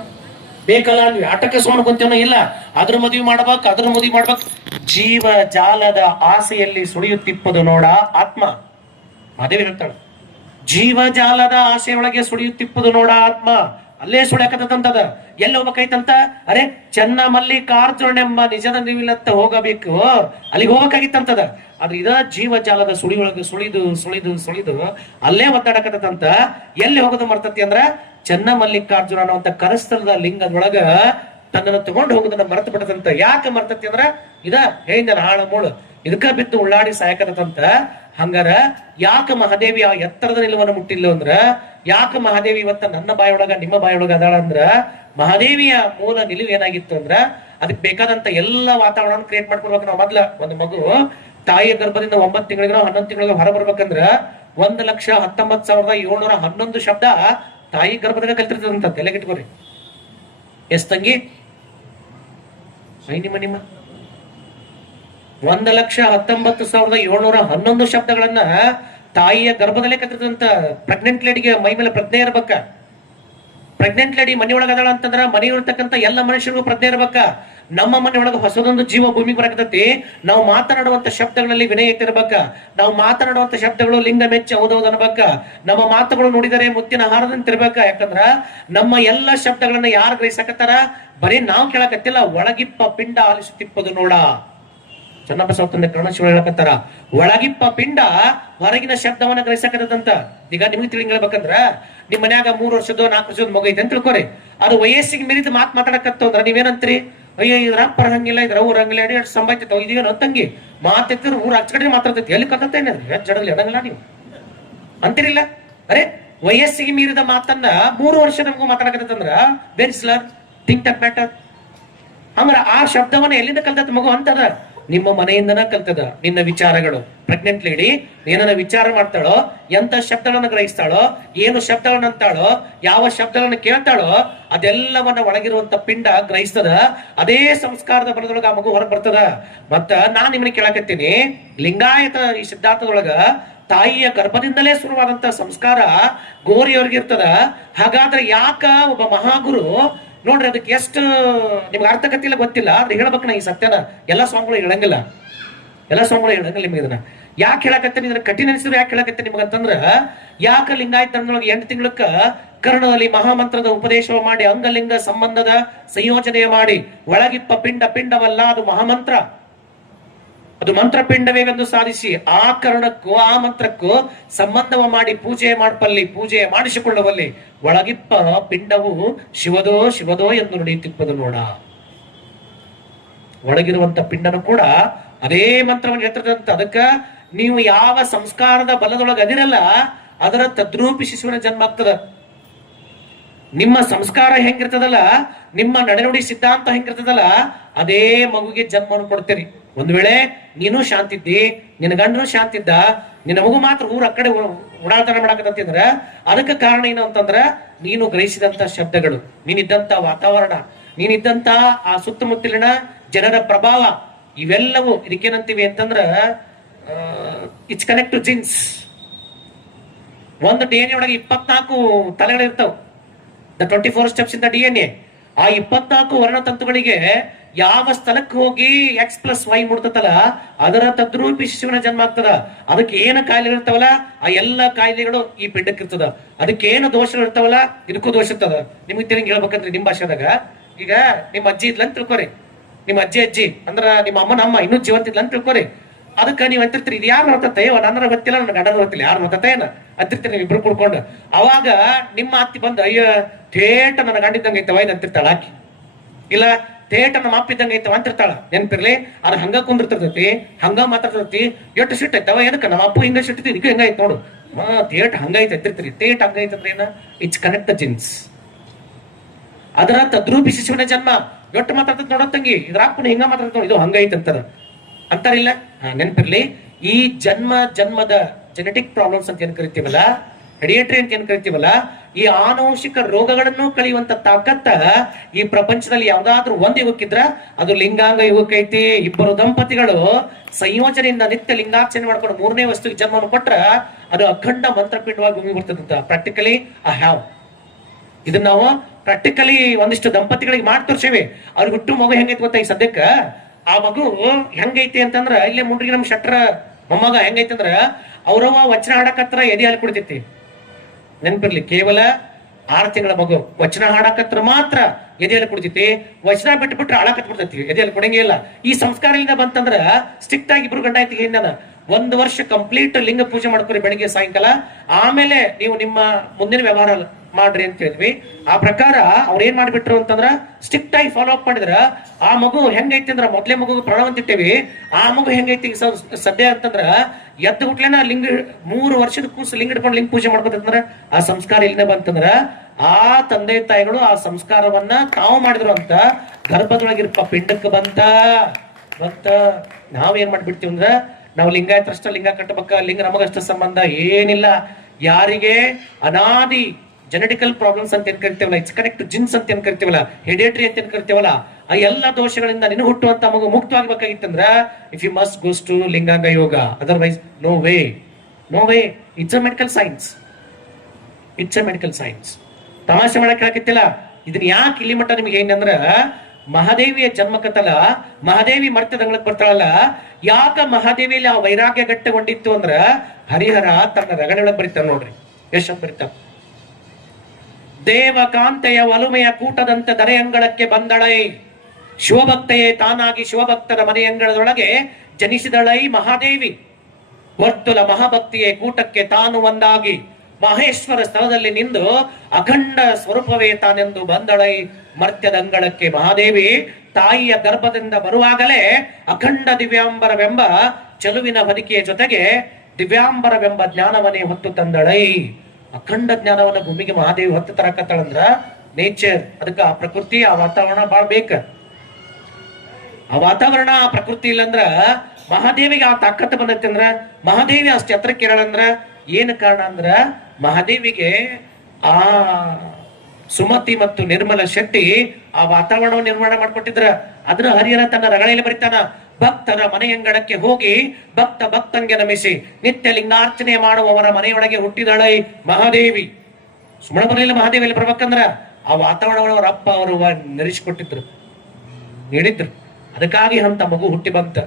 ಬೇಕಲ್ಲ ಅಂದ್ವಿ. ಆಟಕ್ಕೆ ಸುಮ್ಮನೆ ಕುಂತೇನೋ ಇಲ್ಲ, ಅದ್ರ ಮದುವೆ ಮಾಡ್ಬೇಕು. ಜೀವ ಜಾಲದ ಆಸೆಯಲ್ಲಿ ಸುಳಿಯುತ್ತಿಪ್ಪದು ನೋಡ ಆತ್ಮ. ಅದೇವಿ ಹೇಳ್ತಾಳೆ, ಜೀವ ಜಾಲದ ಆಸೆಯೊಳಗೆ ಸುಳಿಯುತ್ತಿಪ್ಪದು ನೋಡ ಆತ್ಮ. ಅಲ್ಲೇ ಸುಳ್ಯಾಕತ್ತಂತದ. ಎಲ್ಲಿ ಹೋಗ್ಬೇಕೈತಂತ? ಅರೆ ಚನ್ನಮಲ್ಲಿಕಾರ್ಜುನೆಂಬ ನಿಜದ ನಿವಿಲತ್ತ ಹೋಗಬೇಕು, ಅಲ್ಲಿಗೆ ಹೋಗ್ಬೇಕಾಗಿತ್ತಂತದ. ಆದ್ರೆ ಇದ ಜೀವ ಜಾಲದ ಸುಳಿಯೊಳಗೆ ಸುಳಿದು ಅಲ್ಲೇ ಒದ್ದಾಡಕತ್ತಂತ. ಎಲ್ಲಿ ಹೋಗೋದು ಮರ್ತತಿ ಅಂದ್ರ ಚನ್ನಮಲ್ಲಿಕಾರ್ಜುನ ಅನ್ನುವಂತ ಕರಸ್ಥಳದ ಲಿಂಗದೊಳಗ ತನ್ನನ್ನು ತಗೊಂಡು ಹೋಗೋದನ್ನ ಮರೆತು ಬಿಡತಂತ. ಯಾಕೆ ಮರ್ತತಿ ಅಂದ್ರ ಇದ ಹೇಳಿದ ಹಾಳ ಮೂಳು ಇದಕ್ಕ ಬಿತ್ತು ಉಳ್ಳಾಡಿ ಸಾಯಕತ್ತಂತ. ಹಂಗಾರ ಯಾಕ ಮಹಾದೇವಿ ಆ ಎತ್ತರದ ನಿಲುವನ್ನು ಮುಟ್ಟಿಲ್ಲ ಅಂದ್ರ, ಯಾಕ ಮಹಾದೇವಿ ಇವತ್ತ ನನ್ನ ಬಾಯೊಳಗ ನಿಮ್ಮ ಬಾಯೊಳಗ ಅದಾಳ ಅಂದ್ರ, ಮಹಾದೇವಿಯ ಮೂಲ ನಿಲುವು ಏನಾಗಿತ್ತು ಅಂದ್ರ ಅದಕ್ಕೆ ಬೇಕಾದಂತ ಎಲ್ಲ ವಾತಾವರಣ ಕ್ರಿಯೇಟ್ ಮಾಡ್ಕೊಡ್ಬೇಕು. ನಾವು ಮೊದ್ಲ ಒಂದು ಮಗು ತಾಯಿಯ ಗರ್ಭದಿಂದ 9 ತಿಂಗಳಿಗೆ 11 ತಿಂಗಳಿಗೆ ಹೊರ ಬರ್ಬೇಕಂದ್ರ 1,19,711 ಶಬ್ದ ತಾಯಿ ಗರ್ಭದಾಗ ಕಲ್ತಿರ್ತದಂತ. ತಲೆಗಿಟ್ಕೋರಿ. ಎಸ್ ತಂಗಿ ನಿಮ್ಮ 1,19,711 ಶಬ್ದಗಳನ್ನ ತಾಯಿಯ ಗರ್ಭದಲ್ಲೇ ಕಲ್ತಿರ್ತದಂತ. ಪ್ರೆಗ್ನೆಂಟ್ ಲೇಡಿಗೆ ಮೈ ಮೇಲೆ ಪ್ರಜ್ಞೆ ಇರ್ಬೇಕ. ಪ್ರೆಗ್ನೆಂಟ್ ಲೇಡಿ ಮನೆಯೊಳಗ ಅದಾಳ ಅಂತಂದ್ರ ಮನೆಯೊಳಗಿರ್ತಕ್ಕಂಥ ಎಲ್ಲ ಮನುಷ್ಯರಿಗೂ ಪ್ರಜ್ಞೆ ಇರ್ಬೇಕ. ನಮ್ಮ ಮನೆಯೊಳಗೆ ಹೊಸದೊಂದು ಜೀವ ಭೂಮಿಗೆ ಬರಕತೈತಿ. ನಾವು ಮಾತನಾಡುವಂತ ಶಬ್ದಗಳಲ್ಲಿ ವಿನಯತೆ ಇರ್ಬೇಕ. ನಾವು ಮಾತನಾಡುವಂತ ಶಬ್ದಗಳು ಲಿಂಗ ಮೆಚ್ಚ ಹೌದೌದು ಅನ್ಬೇಕ. ನಮ್ಮ ಮಾತುಗಳು ನೋಡಿದರೆ ಮುತ್ತಿನ ಹಾರದಂತ ಇರ್ಬೇಕ. ಯಾಕಂದ್ರ ನಮ್ಮ ಎಲ್ಲ ಶಬ್ದಗಳನ್ನ ಯಾರು ಗ್ರಹಿಸಕತ್ತಾರ? ಬರೀ ನಾವು ಕೇಳಕತ್ತಿಲ್ಲ, ಒಳಗಿಪ್ಪ ಪಿಂಡ ಆಲಿಸುತ್ತಿಪ್ಪದು ನೋಡ. ಚನ್ನಬಸವ ತಂದೆ ಕರ್ಣಶಿವ ಹೇಳಕತ್ತಾರ, ಒಳಗಿಪ್ಪ ಪಿಂಡ ಹೊರಗಿನ ಶಬ್ದವನ್ನ ಗ್ರಹಿಸಕತ್ತಂತ. ಈಗ ನಿಮ್ಗೆ ತಿಳಿಬೇಕಂದ್ರ ನಿಮ್ ಮನ್ಯಾಗ 3 ವರ್ಷದ 4 ವರ್ಷದ ಮಗು ಐತೆ ಅಂತ ತಿಳ್ಕೊರಿ. ಅದು ವಯಸ್ಸಿಗೆ ಮೀರಿದ ಮಾತಾಡಕತ್ತಂದ್ರ ನೀವೇನಂತ್ರಿ? ಅಯ್ಯೋ ಇದ್ರ ಅಪ್ಪರ ಹಂಗಿಲ್ಲ, ಇದ್ರ ಊರ್ ಹಂಗಿಲ್ಲ, ಎಷ್ಟು ಸಂಬಾಯ್ತೈತೆ ಇದೇನು ತಂಗಿ ಮಾತೆತ್ತಿರ ಊರ್ ಹಚ್ಕಡೆ ಮಾತಾಡ್ತೈತಿ. ಎಲ್ಲಿ ಕತ್ತೇನೆ ಜಡದಲ್ಲಿ ಎಡಂಗಿಲ್ಲ ನೀವು ಅಂತಿರಿಲ್ಲ. ಅರೆ ವಯಸ್ಸಿಗೆ ಮೀರಿದ ಮಾತನ್ನ 3 ವರ್ಷ ನಮಗೂ ಮಾತಾಡಕತ್ತಂದ್ರ ಬೆರಿಸ್ಲರ್ ಥಿಂಕ್ ದಟ್ ಮ್ಯಾಟರ್. ಹಂಗ್ರ ಆ ಶಬ್ದವನ್ನ ಎಲ್ಲಿಂದ ಕಲ್ತದ ಮಗು ಅಂತದ? ನಿಮ್ಮ ಮನೆಯಿಂದನ ಕಲ್ತದ. ನಿನ್ನ ವಿಚಾರಗಳು. ಪ್ರೆಗ್ನೆಂಟ್ ಲೇಡಿ ಏನನ್ನ ವಿಚಾರ ಮಾಡ್ತಾಳೋ, ಎಂತ ಶಬ್ದಗಳನ್ನ ಗ್ರಹಿಸ್ತಾಳೋ, ಏನು ಶಬ್ದಗಳನ್ನ ಅಂತಾಳೋ, ಯಾವ ಶಬ್ದಗಳನ್ನ ಕೇಳ್ತಾಳೋ ಅದೆಲ್ಲವನ್ನ ಒಳಗಿರುವಂತ ಪಿಂಡ ಗ್ರಹಿಸ್ತದ. ಅದೇ ಸಂಸ್ಕಾರದ ಬಲದೊಳಗ ಆ ಮಗು ಹೊರಗೆ ಬರ್ತದ. ಮತ್ತ ನಾನ್ ನಿಮ್ಮನ್ನ ಕೇಳಕತ್ತೀನಿ, ಲಿಂಗಾಯತ ಈ ಸಿದ್ಧಾಂತದೊಳಗ ತಾಯಿಯ ಗರ್ಭದಿಂದಲೇ ಶುರುವಾದಂತ ಸಂಸ್ಕಾರ ಗೋರಿಯವ್ರಿಗಿರ್ತದ. ಹಾಗಾದ್ರೆ ಯಾಕ ಒಬ್ಬ ಮಹಾಗುರು ನೋಡ್ರಿ ಅದಕ್ಕೆ ಎಷ್ಟು ನಿಮ್ಗೆ ಅರ್ಥಕತ್ತಿಲ್ಲ ಗೊತ್ತಿಲ್ಲ, ಆದ್ರೆ ಹೇಳ್ಬೇಕು ನಾ ಈ ಸತ್ಯನ. ಎಲ್ಲ ಸ್ವಾಮಿಗಳು ಹೇಳಂಗಿಲ್ಲ ನಿಮ್ಗೆ ಇದನ್ನ. ಯಾಕೆ ಹೇಳಕತ್ತೇನೆ ಇದ್ರ ಕಠಿಣ ಅನಿಸಿದ್ರು ಯಾಕೆ ಹೇಳಕತ್ತೇನೆ ನಿಮಗಂತಂದ್ರ ಯಾಕ ಲಿಂಗಾಯತ ಧರ್ಮದೊಳಗೆ 8 ತಿಂಗಳಕ್ಕ ಕರ್ಣದಲ್ಲಿ ಮಹಾಮಂತ್ರದ ಉಪದೇಶ ಮಾಡಿ ಅಂಗಲಿಂಗ ಸಂಬಂಧದ ಸಂಯೋಜನೆ ಮಾಡಿ ಒಳಗಿಪ್ಪ ಪಿಂಡವಲ್ಲ ಅದು ಮಹಾಮಂತ್ರ, ಅದು ಮಂತ್ರಪಿಂಡವೇವೆಂದು ಸಾಧಿಸಿ ಆ ಕರ್ಣಕ್ಕೂ ಆ ಮಂತ್ರಕ್ಕೂ ಸಂಬಂಧವ ಮಾಡಿ ಪೂಜೆ ಮಾಡಿಸಿಕೊಳ್ಳುವಲ್ಲಿ ಒಳಗಿಪ್ಪ ಪಿಂಡವು ಶಿವದೋ ಎಂದು ನುಡಿಯುತ್ತಿಪ್ಪದು ನೋಡ. ಒಳಗಿರುವಂತ ಪಿಂಡನು ಕೂಡ ಅದೇ ಮಂತ್ರವನ್ನು ಹೇಳ್ತಿರ್ತದಂತ. ಅದಕ್ಕ ನೀವು ಯಾವ ಸಂಸ್ಕಾರದ ಬಲದೊಳಗೆ ಅದಿರಲ್ಲ ಅದರ ತದ್ರೂಪಿ ಶಿಶುವಿನ ಜನ್ಮ ಆಗ್ತದ. ನಿಮ್ಮ ಸಂಸ್ಕಾರ ಹೆಂಗಿರ್ತದಲ್ಲ, ನಿಮ್ಮ ನಡೆನುಡಿ ಸಿದ್ಧಾಂತ ಹೆಂಗಿರ್ತದಲ್ಲ, ಅದೇ ಮಗುಗೆ ಜನ್ಮವನ್ನು ಕೊಡ್ತೀರಿ. ಒಂದ್ ವೇಳೆ ನೀನು ಶಾಂತಿ ಇದ್ದಿ, ನಿನ್ನ ಗಂಡನು ಶಾಂತಿ ಇದ್ದ, ನಿನ್ನ ಮಗು ಮಾತ್ರ ಊರ ಕಡೆ ಓಡಾಡ್ತಾನೆ ಮಾಡಕತ್ತಂದ್ರ ಅದಕ್ಕೆ ಕಾರಣ ಏನು ಅಂತಂದ್ರ ನೀನು ಗ್ರಹಿಸಿದಂತ ಶಬ್ದಗಳು, ನೀನಿದ್ದಂತ ವಾತಾವರಣ, ನೀನಿದ್ದಂತ ಆ ಸುತ್ತಮುತ್ತಲಿನ ಜನರ ಪ್ರಭಾವ, ಇವೆಲ್ಲವೂ ಇದಕ್ಕೇನಂತೀವಿ ಅಂತಂದ್ರ ಇಟ್ಸ್ ಕನೆಕ್ಟ್ ಟು ಜಿನ್ಸ್. ಒಂದು DNA ಒಳಗೆ 24 ತಲೆಗಳಿರ್ತಾವ. The 24 steps in the DNA. ಆ 24 ವರ್ಣತಂತುಗಳಿಗೆ ಯಾವ ಸ್ಥಳಕ್ಕೆ ಹೋಗಿ X+Y ಮುಡ್ತತಲ್ಲ ಅದರ ತದ್ರೂಪಿ ಶಿಶುವಿನ ಜನ್ಮ ಆಗ್ತದ. ಅದಕ್ಕೆ ಏನು ಕಾಯಿಲೆಗಳು ಇರ್ತಾವಲ್ಲ ಆ ಎಲ್ಲ ಕಾಯಿಲೆಗಳು ಈ ಪಿಂಡಕ್ಕೆ ಇರ್ತದ. ಅದಕ್ಕೆ ಏನು ದೋಷಗಳು ಇರ್ತಾವಲ್ಲ ಇದಕ್ಕೂ ದೋಷ ಇರ್ತದ. ನಿಮ್ಗೆ ತಿರುಗಿ ಹೇಳ್ಬೇಕಂದ್ರೆ ನಿಮ್ ಭಾಷೆದಾಗ ಈಗ ನಿಮ್ಮ ಅಜ್ಜಿ ಇದ್ಲಂತ ತಿಳ್ಕೊರಿ, ನಿಮ್ಮ ಅಜ್ಜಿ ಅಂದ್ರ ನಿಮ್ಮ ಅಮ್ಮ ಇನ್ನೂ ಜೀವಂತ ಇದ್ಲಂತ ತಿಳ್ಕೊರಿ. ಅದಕ್ಕೆ ನೀವ್ ಅಂತಿರ್ತೀರಿ ಇದು ಯಾರು ಹೊತ್ತತ್ತೆ, ನನ್ನ ಗೊತ್ತಿಲ್ಲ, ನನ್ನ ಗಂಡನ ಗೊತ್ತಿಲ್ಲ, ಯಾರು ಹೊತ್ತತ್ತೆ ಏನ ಅಂತಿರ್ತೀರಿ ನೀವು ಇಬ್ರು ಕುಡ್ಕೊಂಡು. ಅವಾಗ ನಿಮ್ಮ ಅತ್ತಿ ಬಂದು ಅಯ್ಯೋ ಥೇಟ ನನ್ನ ಗಂಡಿದ್ದಂಗೆ ಐತವ ಇದು ಅಂತಿರ್ತಾಳ ಆಕಿ, ಇಲ್ಲ ಥೇಟ ನಮ್ಮ ಅಪ್ಪಿದ್ದಂಗೆ ಐತವ ಅಂತಿರ್ತಾಳ. ನೆನ್ಪಿರ್ಲಿ, ಅದು ಹಂಗ ಕುಂದಿರ್ತಿರ್ತೈತಿ, ಹಂಗ ಮಾತಾಡ್ತೈತಿ, ಎಷ್ಟು ಸಿಟ್ಟು ಐತವ ಏನಕ್ಕ ನಮ್ಮ ಅಪ್ಪು ಹಿಂಗ ಸಿಟ್ಟಿದ್ ಇದಕ್ಕೆ ಹೆಂಗೈತ್ ನೋಡು ಥೇಟ ಹಂಗೈತೆ ಅಂತಿರ್ತೀರಿ. ಥೇಟ್ ಹಂಗೈತಂದ್ರೆ ಏನ, ಇಟ್ಸ್ ಕನೆಕ್ಟ್ ದ ಜಿನ್ಸ್. ಅದರ ತದ್ರೂಪಿ ಶಿಶುವಿನ ಜನ್ಮ ಎಷ್ಟು ಮಾತಾಡ್ತದ ನೋಡತ್ತಂಗಿ, ಇದ್ರ ಅಪ್ಪನ ಹಿಂಗ ಮಾತಾಡ್ತ ಇದು ಹಂಗೈತೆ ಅಂತಾರಿಲ್ಲ. ನೆನಪಿರ್ಲಿ, ಈ ಜನ್ಮದ ಜೆನೆಟಿಕ್ ಪ್ರಾಬ್ಲಮ್ಸ್ ಅಂತ ಏನ್ ಕರಿತೀವಲ್ಲ, ಹೆರಿಯೇಟರಿ ಅಂತ ಏನ್ ಕರಿತೀವಲ್ಲ, ಈ ಆನುವಂಶಿಕ ರೋಗಗಳನ್ನು ಕಳೆಯುವಂತ ತಾಕತ್ತ ಈ ಪ್ರಪಂಚದಲ್ಲಿ ಯಾವ್ದಾದ್ರು ಒಂದ್ ಯುಗಕ್ಕಿದ್ರ ಅದು ಲಿಂಗಾಂಗ ಯುಗಕ್ಕೈತಿ. ಇಬ್ಬರು ದಂಪತಿಗಳು ಸಂಯೋಜನೆಯಿಂದ ನಿತ್ಯ ಲಿಂಗಾರ್ಚನೆ ಮಾಡ್ಕೊಂಡು 3ನೇ ವಸ್ತುವಿಗೆ ಜನ್ಮವನ್ನು ಕೊಟ್ರ ಅದು ಅಖಂಡ ಮಂತ್ರಪಿಂಡವಾಗಿ ಭೂಮಿ ಬರ್ತದಂತ. ಪ್ರಾಕ್ಟಿಕಲಿ ಐ ಹ್ಯಾವ್ ಇದನ್ನ ನಾವು ಪ್ರಾಕ್ಟಿಕಲಿ ಒಂದಿಷ್ಟು ದಂಪತಿಗಳಿಗೆ ಮಾಡಿ ತೋರ್ಸೇವಿ. ಅವ್ರಿಗೆ ಹುಟ್ಟು ಮಗು ಹೆಂಗೈತಿ ಗೊತ್ತಾ? ಈ ಸದ್ಯಕ್ಕ ಆ ಮಗು ಹೆಂಗೈತಿ ಅಂತಂದ್ರ ಇಲ್ಲೇ ಮುಂಡ್ರಿಗೆ ನಮ್ ಶಟ್ರ ಮೊಮ್ಮಗ ಹೆಂಗೈತಿ ಅಂದ್ರ ಅವ್ರವ ವಚನ ಹಾಡಕತ್ರ ಎದೆ ಹಾಲು ಕುಡಿತೈತಿ. ನೆನ್ಪಿರ್ಲಿ, ಕೇವಲ 6 ತಿಂಗಳ ಮಗು ವಚನ ಹಾಡಕತ್ರ ಮಾತ್ರ ಎದೆ ಹಾಲು ಕುಡಿತೈತಿ. ವಚನ ಬಿಟ್ಬಿಟ್ರೆ ಹಾಳಾಕತ್ ಬಿಡ್ತೈತಿ, ಎದೆ ಹಾಲು ಕುಡಿಯಂಗೇ ಇಲ್ಲ. ಈ ಸಂಸ್ಕಾರದಿಂದ ಬಂತಂದ್ರ ಸ್ಟ್ರಿಕ್ಟ್ ಆಗಿ ಇಬ್ರು ಗಂಡ ಐತಿ ಹಿಂದನ 1 ವರ್ಷ ಕಂಪ್ಲೀಟ್ ಲಿಂಗ ಪೂಜೆ ಮಾಡ್ಕೊರಿ ಬೆಳಿಗ್ಗೆ ಸಾಯಂಕಾಲ. ಆಮೇಲೆ ನೀವು ನಿಮ್ಮ ಮುಂದಿನ ವ್ಯವಹಾರ ಮಾಡ್ರಿ ಅಂತ ಹೇಳಿದ್ವಿ. ಆ ಪ್ರಕಾರ ಅವ್ರ ಏನ್ ಮಾಡ್ಬಿಟ್ರು ಅಂತಂದ್ರ ಸ್ಟ್ರಿಕ್ಟ್ ಆಗಿ ಫಾಲೋ ಅಪ್ ಮಾಡಿದ್ರ ಆ ಮಗು ಹೆಂಗೈತಿ ಅಂದ್ರ ಮೊದ್ಲೇ ಮಗು ಪ್ರಾಣವಂತಿಟ್ಟೇವಿ. ಆ ಮಗು ಹೆಂಗೈತಿ ಸದ್ಯ ಅಂತಂದ್ರ ಎದ್ದು ಹುಟ್ಲೇನ ಲಿಂಗ 3 ವರ್ಷದ ಕೂಸು ಲಿಂಗ ಇಟ್ಕೊಂಡು ಲಿಂಗ ಪೂಜೆ ಮಾಡ್ಬೇಕಂದ್ರ ಆ ಸಂಸ್ಕಾರ ಇಲ್ಲಿಂದ ಬಂತಂದ್ರ ಆ ತಂದೆ ತಾಯಿಗಳು ಆ ಸಂಸ್ಕಾರವನ್ನ ತಾವು ಮಾಡಿದ್ರು ಅಂತ ಗರ್ಭದೊಳಗಿರ್ಪ ಪಿಂಡಕ್ಕೆ ಬಂತ ನಾವೇನ್ ಮಾಡ್ಬಿಡ್ತೀವಿ ಅಂದ್ರ ನಾವು ಲಿಂಗಾಯತರಷ್ಟ ಲಿಂಗ ಕಟ್ಟಬೇಕ, ಲಿಂಗ ನಮಗಷ್ಟ ಸಂಬಂಧ ಏನಿಲ್ಲ. ಯಾರಿಗೆ ಅನಾದಿ ಜೆನೆಟಿಕಲ್ ಪ್ರಾಬ್ಲಮ್ಸ್ ಅಂತ ಏನ್ ಕರಿತೀವಲ್ಲ, ಇಟ್ಸ್ ಕನೆಕ್ಟ್ ಟು ಜಿನ್ಸ್ ಅಂತ ಏನ್ ಕರಿತೀವಲ್ಲ, ಹೆರಿಯೇಟರಿ ಅಂತ ಏನ್ ಕರಿತೀವಲ್ಲ, ಆ ಎಲ್ಲ ದೋಷಗಳಿಂದ ನಿನ್ನ ಹುಟ್ಟುವಂತ ಮಗು ಮುಕ್ತವಾಗಬೇಕಾಗಿತ್ತಂದ್ರ if you must goes to ಲಿಂಗಾಂಗ ಯೋಗ, otherwise no way. It's a medical science. ತಮಾಷೆ ಮಾಡಕ್ ಹೇಳಕ್ಕಿತ್ತಿಲ್ಲ. ಇದನ್ನ ಯಾಕೆ ಇಲ್ಲಿ ಮಟ್ಟ ನಿಮ್ಗೆ ಏನಂದ್ರ ಮಹಾದೇವಿಯ ಜನ್ಮಕತಲ, ಮಹಾದೇವಿ ಮರ್ತ್ಯದಂಗಳಕ್ ಬರ್ತಾಳಲ್ಲ, ಯಾಕ ಮಹಾದೇವಿಯಲ್ಲಿ ಆ ವೈರಾಗ್ಯ ಗಟ್ಟಗೊಂಡಿತ್ತು ಅಂದ್ರ ಹರಿಹರ ತನ್ನ ರಗಳೆಯೊಳಗ್ ಬರೀತಾರ ನೋಡ್ರಿ, ಎಷ್ಟಂತ ಬರೀತಾರ. ದೇವಕಾಂತೆಯ ಒಲುಮೆಯ ಕೂಟದಂತೆ ದರೆಯಂಗಳಕ್ಕೆ ಬಂದಳೈ, ಶಿವಭಕ್ತೆಯೇ ತಾನಾಗಿ ಶಿವಭಕ್ತನ ಮನೆಯಂಗಳದೊಳಗೆ ಜನಿಸಿದಳೈ ಮಹಾದೇವಿ. ವರ್ತುಲ ಮಹಾಭಕ್ತಿಯೇ ಕೂಟಕ್ಕೆ ತಾನು ಒಂದಾಗಿ ಮಹೇಶ್ವರ ಸ್ಥಳದಲ್ಲಿ ನಿಂದು ಅಖಂಡ ಸ್ವರೂಪವೇ ತಾನೆಂದು ಬಂದಳೈ ಮರ್ತ್ಯದಂಗಳಕ್ಕೆ. ಮಹಾದೇವಿ ತಾಯಿಯ ಗರ್ಭದಿಂದ ಬರುವಾಗಲೇ ಅಖಂಡ ದಿವ್ಯಾಂಬರವೆಂಬ ಚೆಲುವಿನ ಬದುಕಿಯ ಜೊತೆಗೆ ದಿವ್ಯಾಂಬರವೆಂಬ ಜ್ಞಾನವನ್ನೇ ಹೊತ್ತು ತಂದಳೈ. ಅಖಂಡ ಜ್ಞಾನವನ್ನ ಭೂಮಿಗೆ ಮಹಾದೇವಿ ಹೊತ್ತು ತರಕತ್ತಾಳಂದ್ರ ನೇಚರ್, ಅದಕ್ಕ ಆ ಪ್ರಕೃತಿ ಆ ವಾತಾವರಣ ಬಾಳ್ ಬೇಕ. ಆ ವಾತಾವರಣ ಆ ಪ್ರಕೃತಿ ಇಲ್ಲಂದ್ರ ಮಹಾದೇವಿಗೆ ಆ ತಾಕತ್ತು ಬಂದೈತಿ ಅಂದ್ರ, ಮಹಾದೇವಿ ಅಷ್ಟು ಎತ್ತರಕ್ಕೆ ಇರಳಂದ್ರ ಏನ್ ಕಾರಣ ಅಂದ್ರ ಮಹಾದೇವಿಗೆ ಆ ಸುಮತಿ ಮತ್ತು ನಿರ್ಮಲ ಶೆಟ್ಟಿ ಆ ವಾತಾವರಣವನ್ನು ನಿರ್ಮಾಣ ಮಾಡ್ಕೊಟ್ಟಿದ್ರ. ಅದ್ರ ಹರಿಹರ ತನ್ನ ರಗಳೆಯಲ್ಲಿ ಬರಿತಾನ, ಭಕ್ತರ ಮನೆಯಂಗಳಕ್ಕೆ ಹೋಗಿ ಭಕ್ತಂಗೆ ನಮಿಸಿ ನಿತ್ಯ ಲಿಂಗಾರ್ಚನೆ ಮಾಡುವವರ ಮನೆಯೊಳಗೆ ಹುಟ್ಟಿದಳೈ ಮಹಾದೇವಿ. ಸುಮ್ಮನೆ ಬರಲಿಲ್ಲ ಮಹಾದೇವಿಯಲ್ಲಿ ಬರ್ಬೇಕಂದ್ರ ಆ ವಾತಾವರಣವನ್ನು ಅವರ ಅಪ್ಪ ಅವರು ನಡೆಸಿಕೊಟ್ಟಿದ್ರು, ನೀಡಿದ್ರು. ಅದಕ್ಕಾಗಿ ಅಂತ ಮಗು ಹುಟ್ಟಿ ಬಂತ,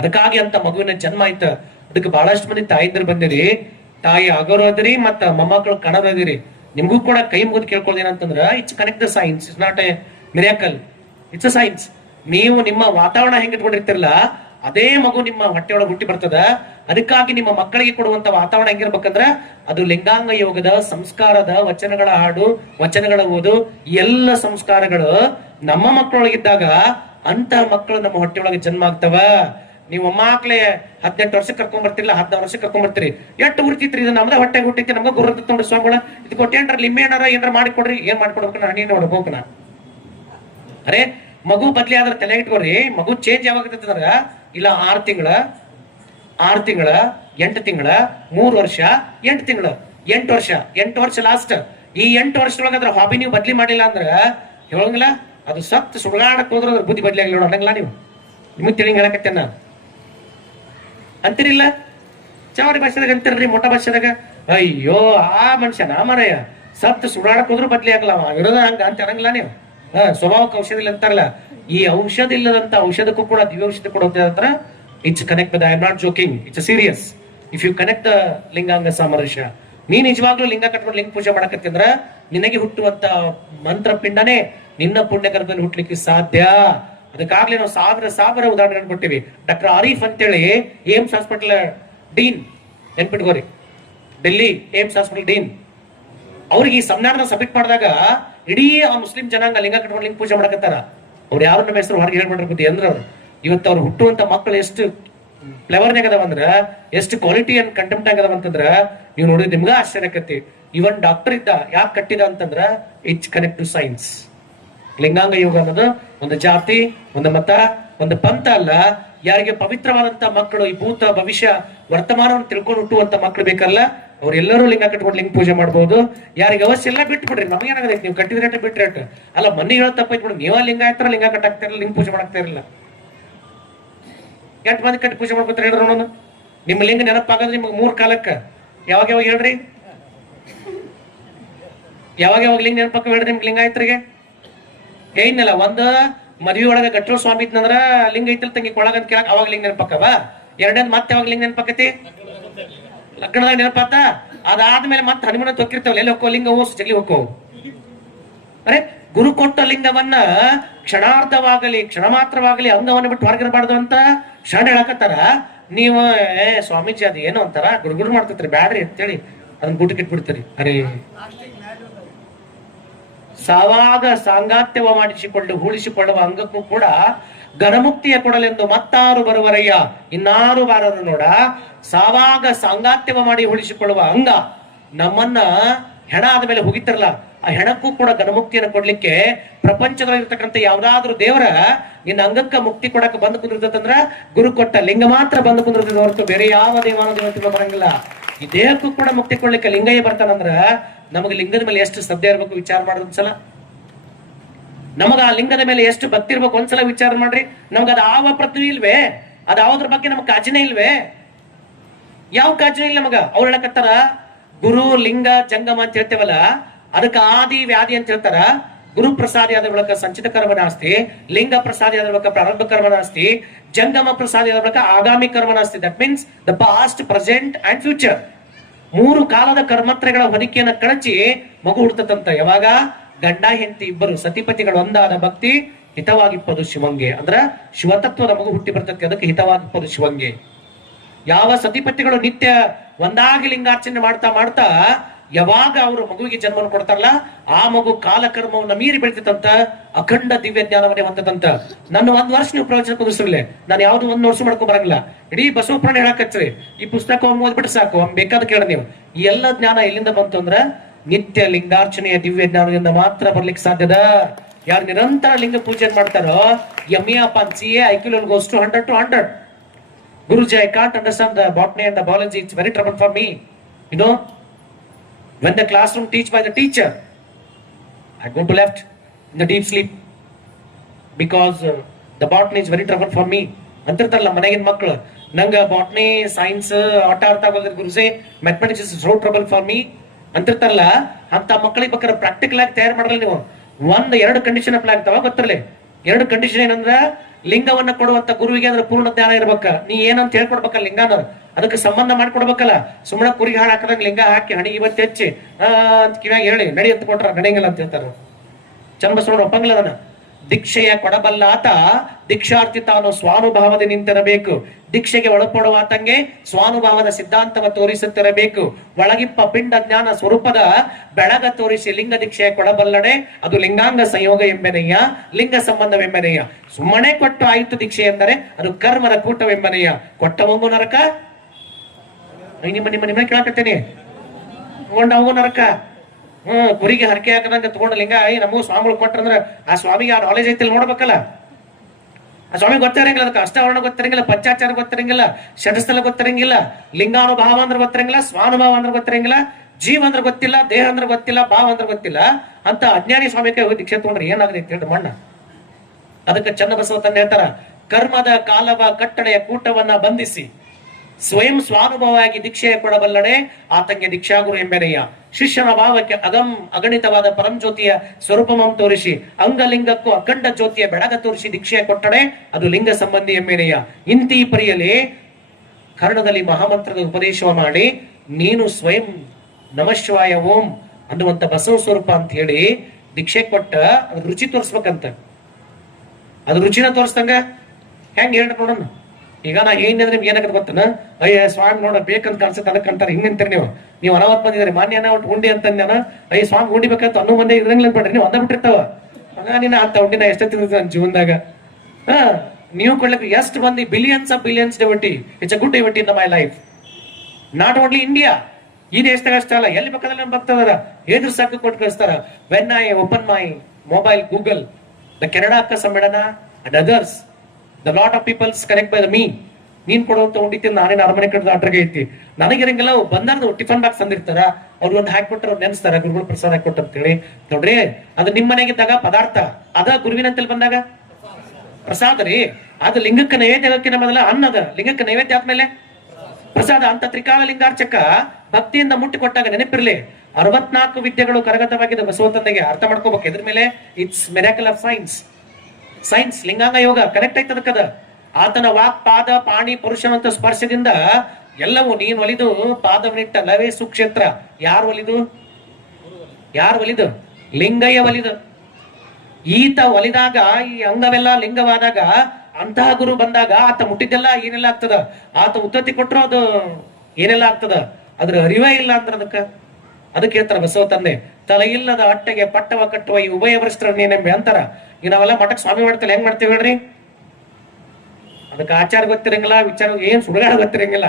ಅದಕ್ಕಾಗಿ ಅಂತ ಮಗುವಿನ ಜನ್ಮ ಆಯ್ತ. ಅದಕ್ಕೆ ಬಹಳಷ್ಟು ಮಂದಿ ತಾಯಿಂದ್ರು ಬಂದಿರಿ, ತಾಯಿ ಆಗೋರು ಅದ್ರಿ, ಮತ್ತ ಮೊಮ್ಮಕ್ಕಳು ಕಣದ ಅದಿರಿ. ನಿಮ್ಗೂ ಕೂಡ ಕೈ ಮುಗಿದು ಕೇಳ್ಕೊಳ್ಳೋದು ಏನಂತಂದ್ರ, it's connect the science, it's not a miracle, it's a science. ನೀವು ನಿಮ್ಮ ವಾತಾವರಣ ಹೆಂಗ್ ಇಟ್ಕೊಂಡಿರ್ತಿರಲ್ಲ, ಅದೇ ಮಗು ನಿಮ್ಮ ಹೊಟ್ಟೆಯೊಳಗೆ ಹುಟ್ಟಿ ಬರ್ತದ. ಅದಕ್ಕಾಗಿ ನಿಮ್ಮ ಮಕ್ಕಳಿಗೆ ಕೊಡುವಂತ ವಾತಾವರಣ ಹೆಂಗಿರ್ಬೇಕಂದ್ರ, ಅದು ಲಿಂಗಾಂಗ ಯೋಗದ ಸಂಸ್ಕಾರದ ವಚನಗಳ ಹಾಡು, ವಚನಗಳ ಓದು, ಎಲ್ಲ ಸಂಸ್ಕಾರಗಳು ನಮ್ಮ ಮಕ್ಕಳೊಳಗಿದ್ದಾಗ ಅಂತ ಮಕ್ಕಳು ನಮ್ಮ ಹೊಟ್ಟೆಯೊಳಗೆ ಜನ್ಮ ಆಗ್ತವ. ನೀವು ಮಕ್ಕಳೇ 18 ವರ್ಷಕ್ಕೆ ಕರ್ಕೊಂಡ್ ಬರ್ತಿಲ್ಲ, 16 ವರ್ಷಕ್ಕೆ ಕರ್ಕೊಂಡ್ ಬರ್ತೀರಿ, ಎಷ್ಟು ಉರ್ತಿತ್ರಿ, ಇದು ನಮ್ದ ಹೊಟ್ಟೆಗೆ ಹುಟ್ಟಿತ್ತು, ನಮ್ಗೆ ಗುರ್ರ ನೋಡಿ ಸ್ವಾಮಿಗಳ ಇದು ಕೊಟ್ಟೇನ್ರ ಲಿಂಬೆ ಏನಾರ ಮಾಡಿಕೊಡ್ರಿ, ಏನ್ ಮಾಡ್ಕೊಡ್ಬೇಕು, ಹಣ್ಣಿ ನೋಡ್ಬೇಕು ನಾ. ಅರೆ ಮಗು ಬದ್ಲಿ ಆದ್ರ ತಲೆ ಇಟ್ಕೊಡ್ರಿ, ಮಗು ಚೇಂಜ್ ಯಾವಾಗ ಅಂದ್ರ, ಇಲ್ಲ 6 ತಿಂಗಳ 8 ತಿಂಗಳ 3 ವರ್ಷ 8 ತಿಂಗಳ 8 ವರ್ಷ ಲಾಸ್ಟ್. ಈ 8 ವರ್ಷದೊಳಗ ಅದ್ರ ಹಾಬಿ ನೀವು ಬದ್ಲಿ ಮಾಡಿಲ್ಲ ಅಂದ್ರ ಹೇಳಂಗಿಲ್ಲ, ಅದು ಸತ್ ಸುಡುಗಾಡಕ್ ಹೋದ್ರ ಅದ್ರ ಬುದ್ಧಿ ಬದ್ಲಿ ಆಗ್ಲಿ ಅನ್ನಂಗಿಲ್ಲ. ನೀವು ನಿಮಗ್ ತಿಳಿ ಹೇಳಕತ್ತೇನ ಅಂತಿರಿಲ್ಲ, ಚಾವಡಿ ಭಾಷೆದಾಗ ಅಂತಿರ್ರಿ, ಮೊಟ್ಟ ಭಾಷೆದಾಗ ಅಯ್ಯೋ ಆ ಮನುಷ್ಯನ ಮರಯ್ಯ ಸತ್ ಸುಡಾಡಕ್ ಹೋದ್ರು ಬದ್ಲಿ ಆಗಲ್ಲ, ಇರೋದ ಹಂಗ ಅಂತ ಅನ್ನಂಗಿಲ್ಲ ನೀವು. ಸ್ವಭಾವಕ್ಕೆ ಔಷಧ ಇಲ್ಲ ಅಂತಾರಲ್ಲ, ಈ ಔಷಧ ಇಲ್ಲದಂತ ಔಷಧಕ್ಕೂ ಕೂಡ ದಿವ್ಯ ಔಷಧ ಕೊಡೋದೇ ಅಂದ್ರ it's connect with, I am not joking, it's serious. If you connect the ಲಿಂಗಾಂಗ ಸಾಮರಸ್ಯ, ನೀ ನಿಜವಾಗ್ಲೂ ಲಿಂಗ ಕಟ್ಕೊಂಡು ಲಿಂಗ ಪೂಜೆ ಮಾಡಕತ್ತಂದ್ರ ನಿನಗೆ ಹುಟ್ಟುವಂತ ಮಂತ್ರ ಪಿಂಡನೇ ನಿನ್ನ ಪುಣ್ಯ ಗರ್ಭದಲ್ಲಿ ಹುಟ್ಲಿಕ್ಕೆ ಸಾಧ್ಯ. ಅದಕ್ಕಾಗ್ಲೇ ನಾವು ಸಾವಿರ ಉದಾಹರಣೆ ಕೊಟ್ಟಿವಿ. ಡಾಕ್ಟರ್ ಆರೀಫ್ ಅಂತೇಳಿ ಏಮ್ಸ್ ಹಾಸ್ಪಿಟಲ್ ಡೀನ್, ನೆನ್ಪಿಟ್ಕೋರಿ, ಡೆಲ್ಲಿ ಏಮ್ಸ್ ಹಾಸ್ಪಿಟಲ್ ಡೀನ್, ಅವ್ರಿಗೆ ಈ ಸಂವಿಧಾನ ಸಬ್ಮಿಟ್ ಮಾಡಿದಾಗ ಇಡೀ ಆ ಮುಸ್ಲಿಂ ಜನಾಂಗ ಲಿಂಗ ಕಟ್ಕೊಂಡು ಲಿಂಗ ಪೂಜೆ ಮಾಡಕತ್ತಾರ. ಅವ್ರು ಯಾರು ನಮ್ಮ ಹೆಸರು ಹೊರಗೆ ಹೇಳ್ಬಿಟ್ರ ಬುದ್ಧಿ ಅಂದ್ರ, ಇವತ್ತು ಅವ್ರು ಹುಟ್ಟುವಂತ ಮಕ್ಕಳು ಎಷ್ಟು ಫ್ಲೇವರ್ನಾಗ ಅದಾವಂದ್ರ, ಎಷ್ಟು ಕ್ವಾಲಿಟಿ ಅಂಡ್ ಕಂಟೆಂಟ್ ಆಗದವ ಅಂತಂದ್ರ ನೀವು ನೋಡಿದ್ರೆ ನಿಮ್ಗ ಆಶ್ಚರ್ಯಕತಿ. ಇವನ್ ಡಾಕ್ಟರ್ ಇದ್ದ, ಯಾಕೆ ಕಟ್ಟಿದ ಅಂತಂದ್ರ ಇಟ್ಸ್ ಕನೆಕ್ಟ್ ಟು ಸೈನ್ಸ್. ಲಿಂಗಾಂಗ ಯೋಗ ಅನ್ನೋದು ಒಂದು ಜಾತಿ, ಒಂದು ಮತ, ಒಂದು ಪಂಥ ಅಲ್ಲ. ಯಾರಿಗೆ ಪವಿತ್ರವಾದಂತ ಮಕ್ಕಳು, ಈ ಭೂತ ಭವಿಷ್ಯ ವರ್ತಮಾನವನ್ನು ತಿಳ್ಕೊಂಡು ಹುಟ್ಟುವಂತ ಮಕ್ಕಳು ಬೇಕಲ್ಲ, ಅವ್ರೆಲ್ಲರೂ ಲಿಂಗ ಕಟ್ಕೊಂಡು ಲಿಂಗ ಪೂಜೆ ಮಾಡ್ಬೋದು. ಯಾರಿಗೆ ಅವಶ್ಯ ಎಲ್ಲ ಬಿಟ್ಟು ಬಿಡ್ರಿ, ನಮಗೇನಾಗೈತಿ ನೀವು ಕಟ್ಟಿದ ರೇಟ್ ಬಿಟ್ರಿ ರೇಟ್ ಅಲ್ಲ, ಮನೆ ಹೇಳೋದು ತಪ್ಪಾಯ್ತು ಬಿಡು. ನೀವ ಲಿಂಗ ಆಯ್ತಾರ ಲಿಂಗ ಕಟ್ಟಾಕ್ತಿರಲ್ಲ, ಲಿಂಗ ಪೂಜೆ ಮಾಡಾಕ್ತಾ ಇರಲಿಲ್ಲ. ಎಂಟು ಮಂದಿ ಕಟ್ಟಿ ಪೂಜೆ ಮಾಡ್ಕೊತಾರೆ ಹೇಳ್ರಿ ನೋಡೋಣ. ನಿಮ್ಮ ಲಿಂಗ ನೆನಪಾಗದ್ರೆ ನಿಮ್ಗೆ 3 ಕಾಲಕ್ಕ ಯಾವಾಗ ಹೇಳ್ರಿ, ಯಾವಾಗ ಲಿಂಗ ನೆನಪಕ್ಕ ಹೇಳ್ರಿ ನಿಮ್ಗೆ ಲಿಂಗ ಆಯ್ತ್ರಿಗೆ ಏನಿಲ್ಲ. ಒಂದ್ ಮದ್ವಿ ಒಳಗ ಗಟ್ರು ಸ್ವಾಮಿ ಇದ್ನಂದ್ರ ಲಿಂಗ ಐತಲ್ ತಂಗಿ ಕೊಳಗ ಅಂತ ಕೇಳಕ್ ಅವಾಗ ಲಿಂಗ ನೆನಪಕ್ಕವ. ಎರಡನೇದ್ ಮತ್ತೆ ಯಾವಾಗ ಲಿಂಗ ನೆನಪಕ್ಕತಿ, ಲಗ್ನದಾಗ ನೆನಪಾತ. ಅದಾದ್ಮೇಲೆ ಮತ್ತೆ ಹನುಮನ ತೊಕ್ಕಿರ್ತಾವಲ್ಲ, ಎಲ್ಲಿ ಹೋಗೋ ಲಿಂಗ ಓಸ್ ಜಗ್ಲಿ ಹೋಗೋ. ಅರೆ ಗುರು ಕೊಟ್ಟ ಲಿಂಗವನ್ನ ಕ್ಷಣಾರ್ಧವಾಗಲಿ ಕ್ಷಣ ಮಾತ್ರವಾಗಲಿ ಅಂಗವನ್ನು ಬಿಟ್ಟು ಹೊರಗಿರಬಾರ್ದು ಅಂತ ಶರಣ ಹೇಳಕತ್ತಾರ. ನೀವು ಸ್ವಾಮೀಜಿ ಅದ ಏನು ಅಂತಾರ ಗುರುಗುರು ಮಾಡ್ತಿರ್ತೀರಿ, ಬ್ಯಾಡ್ರಿ ಅಂತೇಳಿ ಅದನ್ನ ಗುಟಕ್ಕೆ ಇಟ್ಬಿಡ್ತೀರಿ. ಅರೆ ಸಾವಾಗ ಸಾಂಗಾತ್ಯವ ಮಾಡಿಸಿಕೊಂಡು ಹೂಳಿಸಿಕೊಳ್ಳುವ ಅಂಗಕ್ಕೂ ಕೂಡ ಘನಮುಕ್ತಿಯ ಕೊಡಲೆಂದು ಮತ್ತಾರು ಬರುವರಯ್ಯ, ಇನ್ನಾರು ಬಾರರು ನೋಡ. ಸಾವಾಗ ಸಾಂಗಾತ್ಯವ ಮಾಡಿ ಹೂಳಿಸಿಕೊಳ್ಳುವ ಅಂಗ ನಮ್ಮನ್ನ ಹೆಣ ಆದ್ಮೇಲೆ ಹೋಗಿತ್ತಿರಲ್ಲ, ಆ ಹೆಣಕ್ಕೂ ಕೂಡ ಘನಮುಕ್ತಿಯನ್ನು ಕೊಡ್ಲಿಕ್ಕೆ ಪ್ರಪಂಚದಲ್ಲಿರ್ತಕ್ಕಂಥ ಯಾವ್ದಾದ್ರು ದೇವರ ನಿನ್ನ ಅಂಗಕ್ಕ ಮುಕ್ತಿ ಕೊಡಕ್ಕೆ ಬಂದು ಕುಂದಿರ್ತಂದ್ರ ಗುರು ಕೊಟ್ಟ ಲಿಂಗ ಮಾತ್ರ ಬಂದು ಕುಂದಿರ್ತದ ಹೊರತು ಬೇರೆ ಯಾವ ದೇವಾನ ದೇವತೆಗಳು ಬರಂಗಿಲ್ಲ. ಈ ದೇಹಕ್ಕೂ ಕೂಡ ಮುಕ್ತಿ ಕೊಡ್ಲಿಕ್ಕೆ ಲಿಂಗಯ್ಯ ಬರ್ತಾನಂದ್ರ ನಮಗೆ ಲಿಂಗದ ಮೇಲೆ ಎಷ್ಟು ಶ್ರದ್ಧೆ ಇರ್ಬೇಕು ವಿಚಾರ ಮಾಡೋದು ಒಂದ್ಸಲ. ನಮಗ ಆ ಲಿಂಗದ ಮೇಲೆ ಎಷ್ಟು ಭಕ್ತಿ ಇರ್ಬೇಕು ಒಂದ್ಸಲ ವಿಚಾರ ಮಾಡ್ರಿ. ನಮ್ಗ ಅದ ಯಾವ ಪೃಥ್ವಿ ಇಲ್ವೇ, ಅದ ಯಾವ್ದ್ರ ಬಗ್ಗೆ ನಮಗ್ ಕಾಜಿನೇ ಇಲ್ವೇ, ಯಾವ ಕಾಜಿನೇ ಇಲ್ಲ ನಮಗ. ಅವ್ರು ಹೇಳಕತ್ತಾರ ಗುರು ಲಿಂಗ ಜಂಗಮ ಅಂತ ಹೇಳ್ತೇವಲ್ಲ, ಅದಕ್ಕೆ ಆದಿ ವ್ಯಾಧಿ ಅಂತ ಹೇಳ್ತಾರ. ಗುರು ಪ್ರಸಾದಿ ಆದ ಬಳಿಕ ಸಂಚಿತ ಕರ್ಮನಾಸ್ತಿ, ಲಿಂಗ ಪ್ರಸಾದಿ ಆದ ಬಳಿಕ ಪ್ರಾರಂಭ ಕರ್ಮನಾಸ್ತಿ, ಜಂಗಮ ಪ್ರಸಾದಿ ಆದ ಬಳಿಕ ಆಗಾಮಿ ಕರ್ಮನಾಸ್ತಿ. That means the past, present and future. 3 ಕಾಲದ ಕರ್ಮತ್ರಗಳ ಹೊದಿಕೆಯನ್ನ ಕಳಚಿ ಮಗು ಹುಡ್ತದಂತ. ಯಾವಾಗ ಗಂಡ ಹೆಂಡತಿ ಇಬ್ಬರು ಸತಿಪತಿಗಳು ಒಂದಾದ ಭಕ್ತಿ ಹಿತವಾಗಿಪ್ಪದು ಶಿವಂಗೆ, ಅಂದ್ರ ಶಿವತತ್ವದ ಮಗು ಹುಟ್ಟಿ ಬರ್ತೈತಿ, ಅದಕ್ಕೆ ಹಿತವಾಗಿಪ್ಪದು ಶಿವಂಗೆ. ಯಾವ ಸತಿಪತಿಗಳು ನಿತ್ಯ ಒಂದಾಗಿ ಲಿಂಗಾರ್ಚನೆ ಮಾಡ್ತಾ ಮಾಡ್ತಾ ಯಾವಾಗ ಅವರು ಮಗುವಿಗೆ ಜನ್ಮವನ್ನು ಕೊಡ್ತಾರಲ್ಲ, ಆ ಮಗು ಕಾಲಕರ್ಮವನ್ನ ಮೀರಿ ಬೆಳಿತಂತ, ಅಖಂಡ ದಿವ್ಯ ಜ್ಞಾನವನ್ನೇ ಹೊಂದದಂತ. ನನ್ನ 1 ವರ್ಷ ನೀವು ಪ್ರವಚನ ಕುದಿಸ್ರಲ್ಲೇ, ನಾನು ಯಾವ್ದು 1 ವರ್ಷ ಮಾಡ್ಕೊಂಡ್ ಬರಂಗಿಲ್ಲ. ಇಡೀ ಬಸವಪುರಾಣ ಹೇಳಕಚ್ರಿ, ಈ ಪುಸ್ತಕ ಓದ್ಬಿಟ್ಟು ಸಾಕು, ಬೇಕಾದ ಕೇಳ ನೀವು. ಈ ಎಲ್ಲ ಜ್ಞಾನ ಎಲ್ಲಿಂದ ಬಂತು ಅಂದ್ರ ನಿತ್ಯ ಲಿಂಗಾರ್ಚನೆಯ ದಿವ್ಯ ಜ್ಞಾನದಿಂದ ಮಾತ್ರ ಬರ್ಲಿಕ್ಕೆ ಸಾಧ್ಯದ. ಯಾರು ನಿರಂತರ ಲಿಂಗ ಪೂಜೆ ಮಾಡ್ತಾರೋ, MA CA IQ level goes to 100 to 100. Guruji, I can't understand the botany and the biology. It's very trouble for me. You know, when the classroom teach by the teacher, I go to left in the deep sleep because the botany is very trouble for me. ಅಂತಿರ್ತಾರಲ್ಲ ಮನೆಗಿನ ಮಕ್ಕಳು, ನಂಗ botany science ಆಟ ಅರ್ಥ ಆಗೋದ್ರ ಗುರುಜಿ, mathematics is so trouble for me ಅಂತಿರ್ತಾರಲ್ಲ. ಅಂತ ಮಕ್ಕಳಿಗೆ ಬೇಕಾದ್ರೆ ಪ್ರಾಕ್ಟಿಕಲ್ ಆಗಿ ತಯಾರು ಮಾಡಲ್ಲ ನೀವು. 1-2 ಕಂಡೀಷನ್ ಅಪ್ಲೈ ಆಗ್ತಾವ ಗೊತ್ತಿರಲಿ. 2 ಕಂಡೀಷನ್ ಏನಂದ್ರ, ಲಿಂಗವನ್ನ ಕೊಡುವಂತ ಗುರುವಿಗೆ ಅಂದ್ರೆ ಪೂರ್ಣ ಜ್ಞಾನ ಇರ್ಬೇಕ. ನೀ ಏನಂತ ಹೇಳ್ಕೊಡ್ಬೇಕ ಲಿಂಗನ, ಅದಕ್ಕೆ ಸಂಬಂಧ ಮಾಡ್ಕೊಡ್ಬೇಕಲ್ಲ. ಸುಮ್ಮನೆ ಕುರಿಗೆ ಹಾಳು ಹಾಕದಂಗ ಲಿಂಗ ಹಾಕಿ ಹಣಿ ಇವತ್ತು ಹೆಚ್ಚಿ ಅಂತ ಕಿವ್ಯಾಗ ಹೇಳಿ ನಡಿ ಅಂತ ಕೊಟ್ರ ನಡೆಯಂಗಿಲ್ಲ ಅಂತ ಹೇಳ್ತಾರ. ಚನ್ನಬಸವಣ್ಣ ಒಪ್ಪಂಗಿಲ್ಲ ಅದನ್ನ. ದೀಕ್ಷೆಯ ಕೊಡಬಲ್ಲ ಆತ ದೀಕ್ಷಾರ್ಥಿ ತಾನು ಸ್ವಾನುಭಾವದ ನಿಂತಿರಬೇಕು. ದೀಕ್ಷೆಗೆ ಒಳಪಡುವಾತಂಗೆ ಸ್ವಾನುಭಾವದ ಸಿದ್ಧಾಂತವ ತೋರಿಸುತ್ತಿರಬೇಕು. ಒಳಗಿಪ್ಪ ಪಿಂಡ ಜ್ಞಾನ ಸ್ವರೂಪದ ಬೆಳಗ ತೋರಿಸಿ ಲಿಂಗ ದೀಕ್ಷೆಯ ಕೊಡಬಲ್ಲಡೆ ಅದು ಲಿಂಗಾಂಗ ಸಂಯೋಗ ಎಂಬೆನೆಯ, ಲಿಂಗ ಸಂಬಂಧವೆಂಬೆನೆಯ. ಸುಮ್ಮನೆ ಕೊಟ್ಟು ಆಯುತ್ತ ದೀಕ್ಷೆ ಎಂದರೆ ಅದು ಕರ್ಮದ ಕೂಟವೆಂಬನೆಯ. ಕೊಟ್ಟ ಮಂಗು ನರಕ ನಿಮ್ಮ ಕೇಳಕತ್ತೇನೆ ತಗೊಂಡ ಹೋಗು ನರಕ. ಕುರಿಗೆ ಹರಕೆ ಹಾಕದಂಗ ತಗೊಂಡ ಲಿಂಗ ನಮಗೂ ಸ್ವಾಮಿಗಳು ಕೊಟ್ರಂದ್ರ ಆ ಸ್ವಾಮಿಗೆ ಆ ನಾಲೆಜ್ ಐತಿ ನೋಡ್ಬೇಕಲ್ಲ. ಆ ಸ್ವಾಮಿ ಗೊತ್ತಿರಂಗಿಲ್ಲ, ಅದಕ್ಕೆ ಅಷ್ಟಾವರಣ ಗೊತ್ತಿರಂಗಿಲ್ಲ, ಪಂಚಾಚಾರ ಗೊತ್ತಿರಂಗಿಲ್ಲ, ಷಟಸ್ಥಲ ಗೊತ್ತಿರಂಗಿಲ್ಲ, ಲಿಂಗಾನುಭಾವ ಅಂದ್ರೆ ಗೊತ್ತಿರಂಗಿಲ್ಲ, ಸ್ವಾನುಭಾವ ಅಂದ್ರೆ ಗೊತ್ತಿರಂಗಿಲ್ಲ, ಜೀವ ಅಂದ್ರೆ ಗೊತ್ತಿಲ್ಲ, ದೇಹ ಅಂದ್ರೆ ಗೊತ್ತಿಲ್ಲ, ಭಾವ ಅಂದ್ರೆ ಗೊತ್ತಿಲ್ಲ ಅಂತ ಅಜ್ಞಾನಿ ಸ್ವಾಮಿ ಕೈ ಹೋಗಿ ದೀಕ್ಷೆ ತಗೊಂಡ್ರೆ ಏನಾಗದೆ ಅಂತ ಮಣ್ಣ. ಅದಕ್ಕೆ ಚನ್ನಬಸವ ತಂದೆ ಹೇಳ್ತಾರ, ಕರ್ಮದ ಕಾಲವ ಕಟ್ಟಳೆಯ ಕೂಟವನ್ನ ಬಂಧಿಸಿ ಸ್ವಯಂ ಸ್ವಾನುಭವವಾಗಿ ದೀಕ್ಷೆಯ ಕೊಡಬಲ್ಲಡೆ ಆತಂಗೆ ದೀಕ್ಷಾಗುರು ಎಂಬೆನೆಯ. ಶಿಷ್ಯನ ಭಾವಕ್ಕೆ ಅಗಣಿತವಾದ ಪರಂಜ್ಯೋತಿಯ ಸ್ವರೂಪಮಂ ತೋರಿಸಿ ಅಂಗಲಿಂಗಕ್ಕೂ ಅಖಂಡ ಜ್ಯೋತಿಯ ಬೆಳಗ ತೋರಿಸಿ ದೀಕ್ಷೆಯ ಕೊಟ್ಟಡೆ ಅದು ಲಿಂಗ ಸಂಬಂಧಿ ಎಂಬೆನೆಯ. ಇಂತಿ ಪರಿಯಲ್ಲಿ ಕರ್ಣದಲ್ಲಿ ಮಹಾಮಂತ್ರದ ಉಪದೇಶವ ಮಾಡಿ ನೀನು ಸ್ವಯಂ ನಮಃಶಿವಾಯ ಓಂ ಅನ್ನುವಂತ ಬಸವ ಸ್ವರೂಪ ಅಂತ ಹೇಳಿ ದೀಕ್ಷೆ ಕೊಟ್ಟ ಅದ್ರ ರುಚಿ ತೋರಿಸ್ಬೇಕಂತ. ಅದ್ರ ರುಚಿನ ತೋರಿಸ್ದಂಗ ಹೆಂಗ್ ಹೇಳ ನೋಡೋಣ. ಈಗ ನಾ ಏನಿದ್ರೆ ನಿಮ್ಗೆ ಏನಾಗತ್ತೆ ಗೊತ್ತನ, ಅಯ್ಯ ಸ್ವಾಮಿ ನೋಡ ಬೇಕಂತ ಕಾಣಿಸುತ್ತೆ ಅದಕ್ಕೆ ಅಂತಾರೆ. ಹಿಂಗಂತೀರಿ ನೀವು ಅನಾವತ್ ಬಂದಿದ್ರಿ ಮಾನ್ಯನ ಒಟ್ಟು ಉಂಡಿ ಅಂತ ಅಯ್ಯ ಸ್ವಾಮಿ ಉಂಡಿ ಬೇಕಂತ ಅನ್ನೋ ಮಂದಿ ಇದ್ರಂಗಿಲ್ಲ ಬಿಡ್ರಿ, ನೀವು ಅಂದ ಬಿಟ್ಟಿರ್ತಾವ. ನೀನ ಅಂತ ಉಂಡಿನ ಎಷ್ಟೇ ತಿಂದ ನನ್ನ ಜೀವನದಾಗ. ನೀವು ಕೊಡ್ಲಿಕ್ಕೆ ಎಷ್ಟು ಮಂದಿ billions of billions devotee. It's a good devotee in my life. Not only India, ಈ ದೇಶದಾಗ ಅಷ್ಟ ಅಲ್ಲ, ಎಲ್ಲಿ ಬೇಕಾದ್ರೆ ಭಕ್ತದಾರ ಎದುರು ಸಾಕು ಕೊಟ್ಟು ಕಳಿಸ್ತಾರ. When I open my mobile Google the Canada ಅಕ್ಕ ಸಮ್ಮೇಳನ and others, the lot of people connect by the me. ನೀನ್ ಕೊಡುವಂತ ಉಂಡಿತಿ ನಾನೇನು ಅರಮನೆ ಕಟ್ಟದ ಅಡ್ರಗೆ ಐತಿ ನನಗಿರಂಗಿಲ್ಲ. ಬಂದಾರ್ದು ಟಿಫನ್ ಬಾಕ್ಸ್ ಅಂದಿರ್ತಾರ, ಅವ್ರು ಒಂದು ಹಾಕೊಟ್ರ ಅವ್ರು ನೆನ್ಸ್ತಾರ ಗುರುಗಳು ಪ್ರಸಾದ ಹಾಕೊಟ್ಟ ಅಂತೇಳಿ. ನೋಡ್ರಿ ಅದು ನಿಮ್ ಮನೆಗಿದ್ದಾಗ ಪದಾರ್ಥ, ಅದ ಗುರುವಿನಂತಲ್ಲಿ ಬಂದಾಗ ಪ್ರಸಾದ ರೀ. ಅದು ಲಿಂಗಕ್ಕೆ ನೈವೇದ್ಯ ಆಗೋಕ್ಕಿಂತ ಮೊದಲ ಅನ್ನದ, ಲಿಂಗಕ್ಕೆ ನೈವೇದ್ಯ ಆದ್ಮೇಲೆ ಪ್ರಸಾದ ಅಂತ ತ್ರಿಕಾಲ ಲಿಂಗಾರ್ಚಕ ಭಕ್ತಿಯಿಂದ ಮುಟ್ಟಿ ಕೊಟ್ಟಾಗ ನೆನಪಿರ್ಲಿ 64 ವಿದ್ಯೆಗಳು ಕರಗತವಾಗಿದೆ ಬಸವ ತಂದೆಗೆ. ಅರ್ಥ ಮಾಡ್ಕೋಬೇಕು ಇದ್ರ ಮೇಲೆ. ಇಟ್ಸ್ ಮಿರಾಕಲ್ ಆಫ್ ಸೈನ್ಸ್ ಲಿಂಗಾಂಗ ಯೋಗ ಕನೆಕ್ಟ್ ಆಯ್ತದಕ್ಕದ. ಆತನ ವಾಕ್ ಪಾದ ಪಾಣಿ ಪುರುಷನಂತ ಸ್ಪರ್ಶದಿಂದ ಎಲ್ಲವೂ ನೀನ್ ಒಲಿದು ಪಾದವನಿಟ್ಟ ಲವೇ ಸುಕ್ಷೇತ್ರ. ಯಾರು ಒಲಿದು ಲಿಂಗಯ್ಯ ಒಲಿದು. ಈತ ಒಲಿದಾಗ ಈ ಅಂಗವೆಲ್ಲ ಲಿಂಗವಾದಾಗ ಅಂತಹ ಗುರು ಬಂದಾಗ ಆತ ಮುಟ್ಟಿದ್ದೆಲ್ಲ ಏನೆಲ್ಲ ಆಗ್ತದ, ಆತ ಉತ್ತತ್ತಿ ಕೊಟ್ಟರು ಅದು ಏನೆಲ್ಲ ಆಗ್ತದ, ಅದ್ರ ಅರಿವೇ ಇಲ್ಲ ಅಂದ್ರ ಅದಕ್ಕೆ ಹೇಳ್ತಾರ ಬಸವ ತಂದೆ, ತಲೆ ಇಲ್ಲದ ಅಟ್ಟೆಗೆ ಪಟ್ಟವ ಕಟ್ಟುವ ಈ ಉಭಯ ಭ್ರಷ್ಟರನ್ನೇನೆಂಬೆ ಅಂತಾರ. ಈಗ ನಾವೆಲ್ಲ ಮಠಕ್ಕೆ ಸ್ವಾಮಿ ಮಾಡ್ತಲ್ಲ ಹೆಂಗ್ ಮಾಡ್ತೀವಿ ಹೇಳ್ರಿ. ಅದಕ್ಕೆ ಆಚಾರ ಗೊತ್ತಿರಂಗಿಲ್ಲ, ವಿಚಾರ ಏನ್ ಸುಡುಗಾಡ ಗೊತ್ತಿರಂಗಿಲ್ಲ.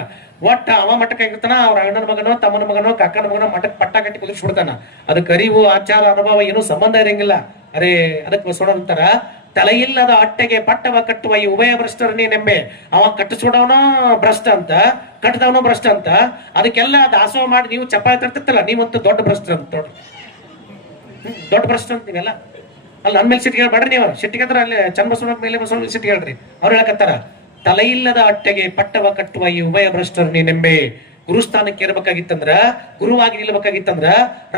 ಒಟ್ಟ ಅವ ಮಠಕ್ಕೆ ಆಗಿರ್ತಾನ, ಅವ್ರ ಅಣ್ಣನ ಮಗನೋ ತಮ್ಮನ ಮಗನೋ ಕಾಕನ ಮಗನೋ ಮಠಕ್ಕೆ ಪಟ್ಟ ಕಟ್ಟಿ ಕುದಿಸಿ ಬಿಡ್ತಾನ. ಅದಕ್ಕೆ ಅರಿವು ಆಚಾರ ಅನುಭವ ಏನೂ ಸಂಬಂಧ ಇರಂಗಿಲ್ಲ. ಅರೆ ಅದಕ್ಕೆ ಬಸವಣ್ಣ ಅಂತಾರ, ತಲೆಯಿಲ್ಲದ ಅಟ್ಟೆಗೆ ಪಟ್ಟವ ಕಟ್ಟುವ ಈ ಉಭಯ ಭ್ರಷ್ಟರನ್ನೇನೆಂಬೆ. ಅವ ಕಟ್ಟಿಸ್ಬಿಡವನೋ ಭ್ರಷ್ಟ ಅಂತ, ಕಟ್ಟದವನೋ ಭ್ರಷ್ಟ ಅಂತ. ಅದಕ್ಕೆಲ್ಲ ದಾಸೋಹ ಮಾಡಿ ನೀವು ಚಪ್ಪಾಳೆ ತರ್ತಿರ್ತಲ್ಲ, ನೀವಂತೂ ದೊಡ್ಡ ಭ್ರಷ್ಟ ಅಂತ ನೋಡ್ರಿ. ದೊಡ್ಡ ಭ್ರಷ್ಟ ಅಂತೀವಲ್ಲ ಅಲ್ಲಿ ನನ್ ಮೇಲೆ ಸಿಟ್ಟಿಗೆ ಹೇಳ್ಬೇಡ್ರಿ. ನೀವು ಸಿಟ್ಟಿಗೆ ಅಂದ್ರೆ ಅಲ್ಲಿ ಚನ್ನಬಸವಣ್ಣ ಮೇಲೆ ಬಸವಣ್ಣ ಸಿಟ್ಟಿಗೆ ಹೇಳ್ರಿ. ಅವ್ರು ಹೇಳಕತ್ತಾರ, ತಲೆಯಿಲ್ಲದ ಅಟ್ಟೆಗೆ ಪಟ್ಟವ ಕಟ್ಟುವ ಈ ಉಭಯ ಭ್ರಷ್ಟರನ್ನೇನೆಂಬೆ. ಗುರುಸ್ಥಾನಕ್ಕೆ ಇರ್ಬೇಕಾಗಿತ್ತಂದ್ರ, ಗುರುವಾಗಿ ನಿಲ್ಬೇಕಾಗಿತ್ತಂದ್ರ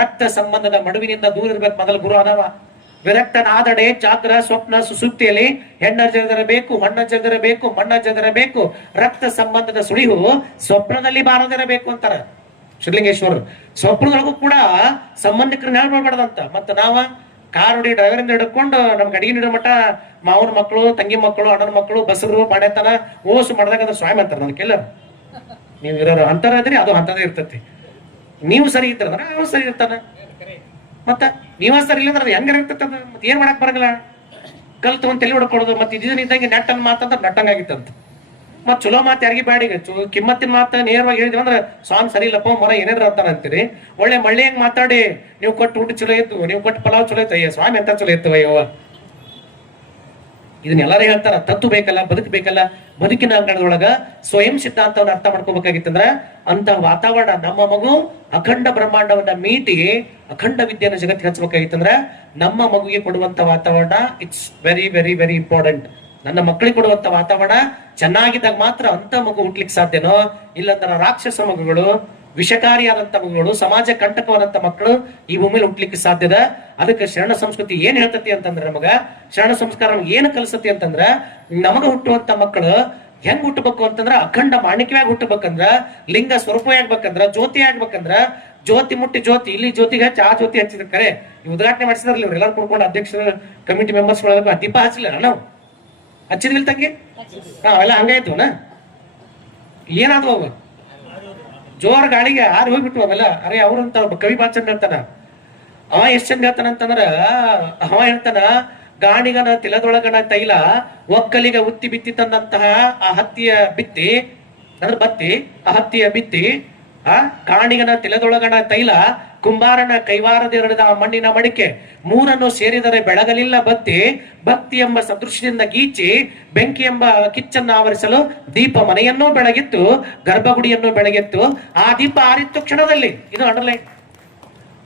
ರಕ್ತ ಸಂಬಂಧದ ಮಡುವಿನಿಂದ ದೂರ ಇರ್ಬೇಕು. ಮೊದಲು ಗುರು ಅದಾವ. ವಿರಕ್ತನಾದಡೆ ಜಾಗ್ರ ಸ್ವಪ್ನ ಸುಸುಪ್ತಿಯಲ್ಲಿ ಹೆಣ್ಣ ಜಗದಿರಬೇಕು, ಮಣ್ಣ ಜಗದಿರಬೇಕು, ಮಣ್ಣ ಜಗದಿರಬೇಕು. ರಕ್ತ ಸಂಬಂಧದ ಸುಳಿವು ಸ್ವಪ್ನದಲ್ಲಿ ಬಾರದಿರಬೇಕು ಅಂತಾರ ಶ್ರೀಲಿಂಗೇಶ್ವರರು. ಸ್ವಪ್ನದೊಳಗೂ ಕೂಡ ಸಂಬಂಧಿಕರನ್ನ ಹೇಳಿ ಮಾಡ್ಬಾರ್ದಂತ. ಮತ್ತ ನಾವ ಕಾರುಡಿ ಡ್ರೈವರಿಂದ ಹಿಡ್ಕೊಂಡು ನಮ್ಗೆ ಅಡಿಗೆ ನೀಡೋ ಮಟ್ಟ ಮಾವನ ಮಕ್ಕಳು, ತಂಗಿ ಮಕ್ಕಳು, ಅಣ್ಣನ ಮಕ್ಕಳು, ಬಸರು ಬಾಣೆತನ ಓಸು ಮಾಡ್ದಾಗ ಅದ್ರ ಸ್ವಾಮಿ ಅಂತಾರ. ನನಗೆಲ್ಲ ನೀವು ಇರೋರು ಅಂತಾರ ಅದ್ರಿ, ಅದು ಅಂತದೇ ಇರ್ತತಿ. ನೀವು ಸರಿ ಇರ್ತಾರ ಅವ್ರು ಸರಿ ಇರ್ತಾನ, ಮತ್ತ ನೀವ ಸರಿ ಇಲ್ಲ ಅಂದ್ರೆ ಹೆಂಗಾರ ಇರ್ತದ. ಮತ್ತೆ ಏನ್ ಮಾಡಕ್ ಬರಂಗಿಲ್ಲ. ಕಲ್ ತಗೊಂಡ್ ತಲೆ ಹೊಡ್ಕೊಡೋದು. ಮತ್ತೆ ಇದ್ದಂಗೆ ನೆಟ್ಟನ್ ಮಾತಂತ ನಟ್ಟಂಗಾಗಿತ್ತಂತ. ಮತ್ ಚಲೋ ಮಾತು ಯಾರಿಗೆ ಬ್ಯಾಡಿಗೆ ಕಿಮ್ಮತ್ತಿನ ಮಾತ ನೇರವಾಗಿ ಹೇಳಿದ್ವಿ ಅಂದ್ರೆ ಸ್ವಾಮಿ ಸರಿ ಇಲ್ಲಪ್ಪ ಮರ ಏನೇನ್ರ ಅಂತಾರ ಅಂತೀರಿ. ಒಳ್ಳೆ ಮಳ್ಳಿ ಹೆಂಗ್ ಮಾತಾಡಿ ನೀವು ಕೊಟ್ಟು ಊಟ ಚಲೋ ಇತ್ತು, ನೀವು ಕೊಟ್ಟು ಪಲಾವ್ ಚಲೋ ಇತ್ತು, ಅಯ್ಯ ಸ್ವಾಮಿ ಅಂತ ಚಲೋ ಇತ್ತು ಅಯ್ಯವ. ಇದನ್ನೆಲ್ಲರೂ ಹೇಳ್ತಾರ. ತತ್ತು ಬೇಕಲ್ಲ, ಬದುಕಬೇಕಲ್ಲ. ಬದುಕಿನ ಅಂಗಣದೊಳಗ ಸ್ವಯಂ ಸಿದ್ಧಾಂತವನ್ನ ಅರ್ಥ ಮಾಡ್ಕೋಬೇಕಾಗಿತ್ತಂದ್ರ ಅಂತ ವಾತಾವರಣ ನಮ್ಮ ಮಗು ಅಖಂಡ ಬ್ರಹ್ಮಾಂಡವನ್ನ ಮೀಟಿ ಅಖಂಡ ವಿದ್ಯೆನ ಜಗತ್ತಿಗೆ ಹಚ್ಚಬೇಕಾಗಿತ್ತಂದ್ರ ನಮ್ಮ ಮಗುಗೆ ಕೊಡುವಂತ ವಾತಾವರಣ it's very very very important. ನನ್ನ ಮಕ್ಕಳಿಗೆ ಕೊಡುವಂತ ವಾತಾವರಣ ಚೆನ್ನಾಗಿದ್ದಾಗ ಮಾತ್ರ ಅಂತ ಮಗು ಹುಟ್ಲಿಕ್ಕೆ ಸಾಧ್ಯನೋ. ಇಲ್ಲಂದ್ರ ರಾಕ್ಷಸ ಮಗುಗಳು, ವಿಷಕಾರಿಯಾದಂತ ಮಗುಗಳು, ಸಮಾಜ ಕಂಟಕವಾದಂತ ಮಕ್ಕಳು ಈ ಭೂಮಿಲಿ ಹುಟ್ಲಿಕ್ಕೆ ಸಾಧ್ಯದ. ಅದಕ್ಕೆ ಶರಣ ಸಂಸ್ಕೃತಿ ಏನ್ ಹೇಳ್ತತಿ ಅಂತಂದ್ರ, ನಮಗ ಶರಣ ಸಂಸ್ಕಾರ ನಮ್ಗೆ ಏನು ಕಲಿಸತಿ ಅಂತಂದ್ರ, ನಮಗ ಹುಟ್ಟುವಂತ ಮಕ್ಕಳು ಹೆಂಗ್ ಹುಟ್ಟಬೇಕು ಅಂತಂದ್ರ ಅಖಂಡ ಮಾಣಿಕ್ಯವಾಗಿ ಹುಟ್ಟಬೇಕಂದ್ರ ಲಿಂಗ ಸ್ವರೂಪ ಆಗ್ಬೇಕಂದ್ರ ಜ್ಯೋತಿ ಆಗ್ಬೇಕಂದ್ರ ಜ್ಯೋತಿ ಮುಟ್ಟಿ ಜ್ಯೋತಿ ಇಲ್ಲಿ ಜ್ಯೋತಿಗೆ ಹಚ್ಚಿ ಆ ಜ್ಯೋತಿ ಹಚ್ಚಿದ ಕರೆ ಉದ್ಘಾಟನೆ ಮಾಡಿಸಿದ್ರಲ್ಲ ಇವ್ರು ಎಲ್ಲರೂ ಕುಡ್ಕೊಂಡು ಅಧ್ಯಕ್ಷರ ಕಮಿಟಿ ಮೆಂಬರ್ಸ್ ದೀಪ ಹಚ್ಚಲಿಲ್ಲ ನಾವು ಹಚ್ಚಿದ್ವಿಲ್ ತಂಗಿ ಅವೆಲ್ಲ ಹಂಗಾಯ್ತವನ ಏನಾದ್ವು ಅವ ಜೋರ್ ಗಾಳಿಗೆ ಆರು ಹೋಗ್ಬಿಟ್ಟು ಅವೆಲ್ಲ ಅರೆ ಅವ್ರಂತ ಕವಿ ಬಾಳ ಚಂದ ಹೇಳ್ತಾನ ಅವ ಎಷ್ಟ್ ಚಂದ ಹೇಳ್ತಾನ ಅಂತಂದ್ರ ಅವ ಹೇಳ್ತಾನ ಗಾಣಿಗನ ತಿಲದೊಳಗನ ತೈಲ ಒಕ್ಕಲಿಗ ಉತ್ತಿ ಬಿತ್ತಿ ತಂದಂತಹ ಆ ಹತ್ತಿಯ ಬಿತ್ತಿ ಅಂದ್ರೆ ಬತ್ತಿ ಆ ಹತ್ತಿಯ ಬಿತ್ತಿ ಆ ಗಾಣಿಗನ ತಿಲದೊಳಗನ ತೈಲ ಕುಂಬಾರನ ಕೈವಾರದಿರಡಿದ ಆ ಮಣ್ಣಿನ ಮಡಿಕೆ ಮೂರನ್ನು ಸೇರಿದರೆ ಬೆಳಗಲಿಲ್ಲ ಬತ್ತಿ ಭಕ್ತಿ ಎಂಬ ಸದೃಶ್ಯದಿಂದ ಗೀಚಿ ಬೆಂಕಿ ಎಂಬ ಕಿಚ್ಚನ್ನು ಆವರಿಸಲು ದೀಪ ಮನೆಯನ್ನೂ ಬೆಳಗಿತ್ತು ಗರ್ಭಗುಡಿಯನ್ನು ಬೆಳಗಿತ್ತು ಆ ದೀಪ ಆರಿತ್ತು ಕ್ಷಣದಲ್ಲಿ ಇದು ಅಂಡರ್ಲೈನ್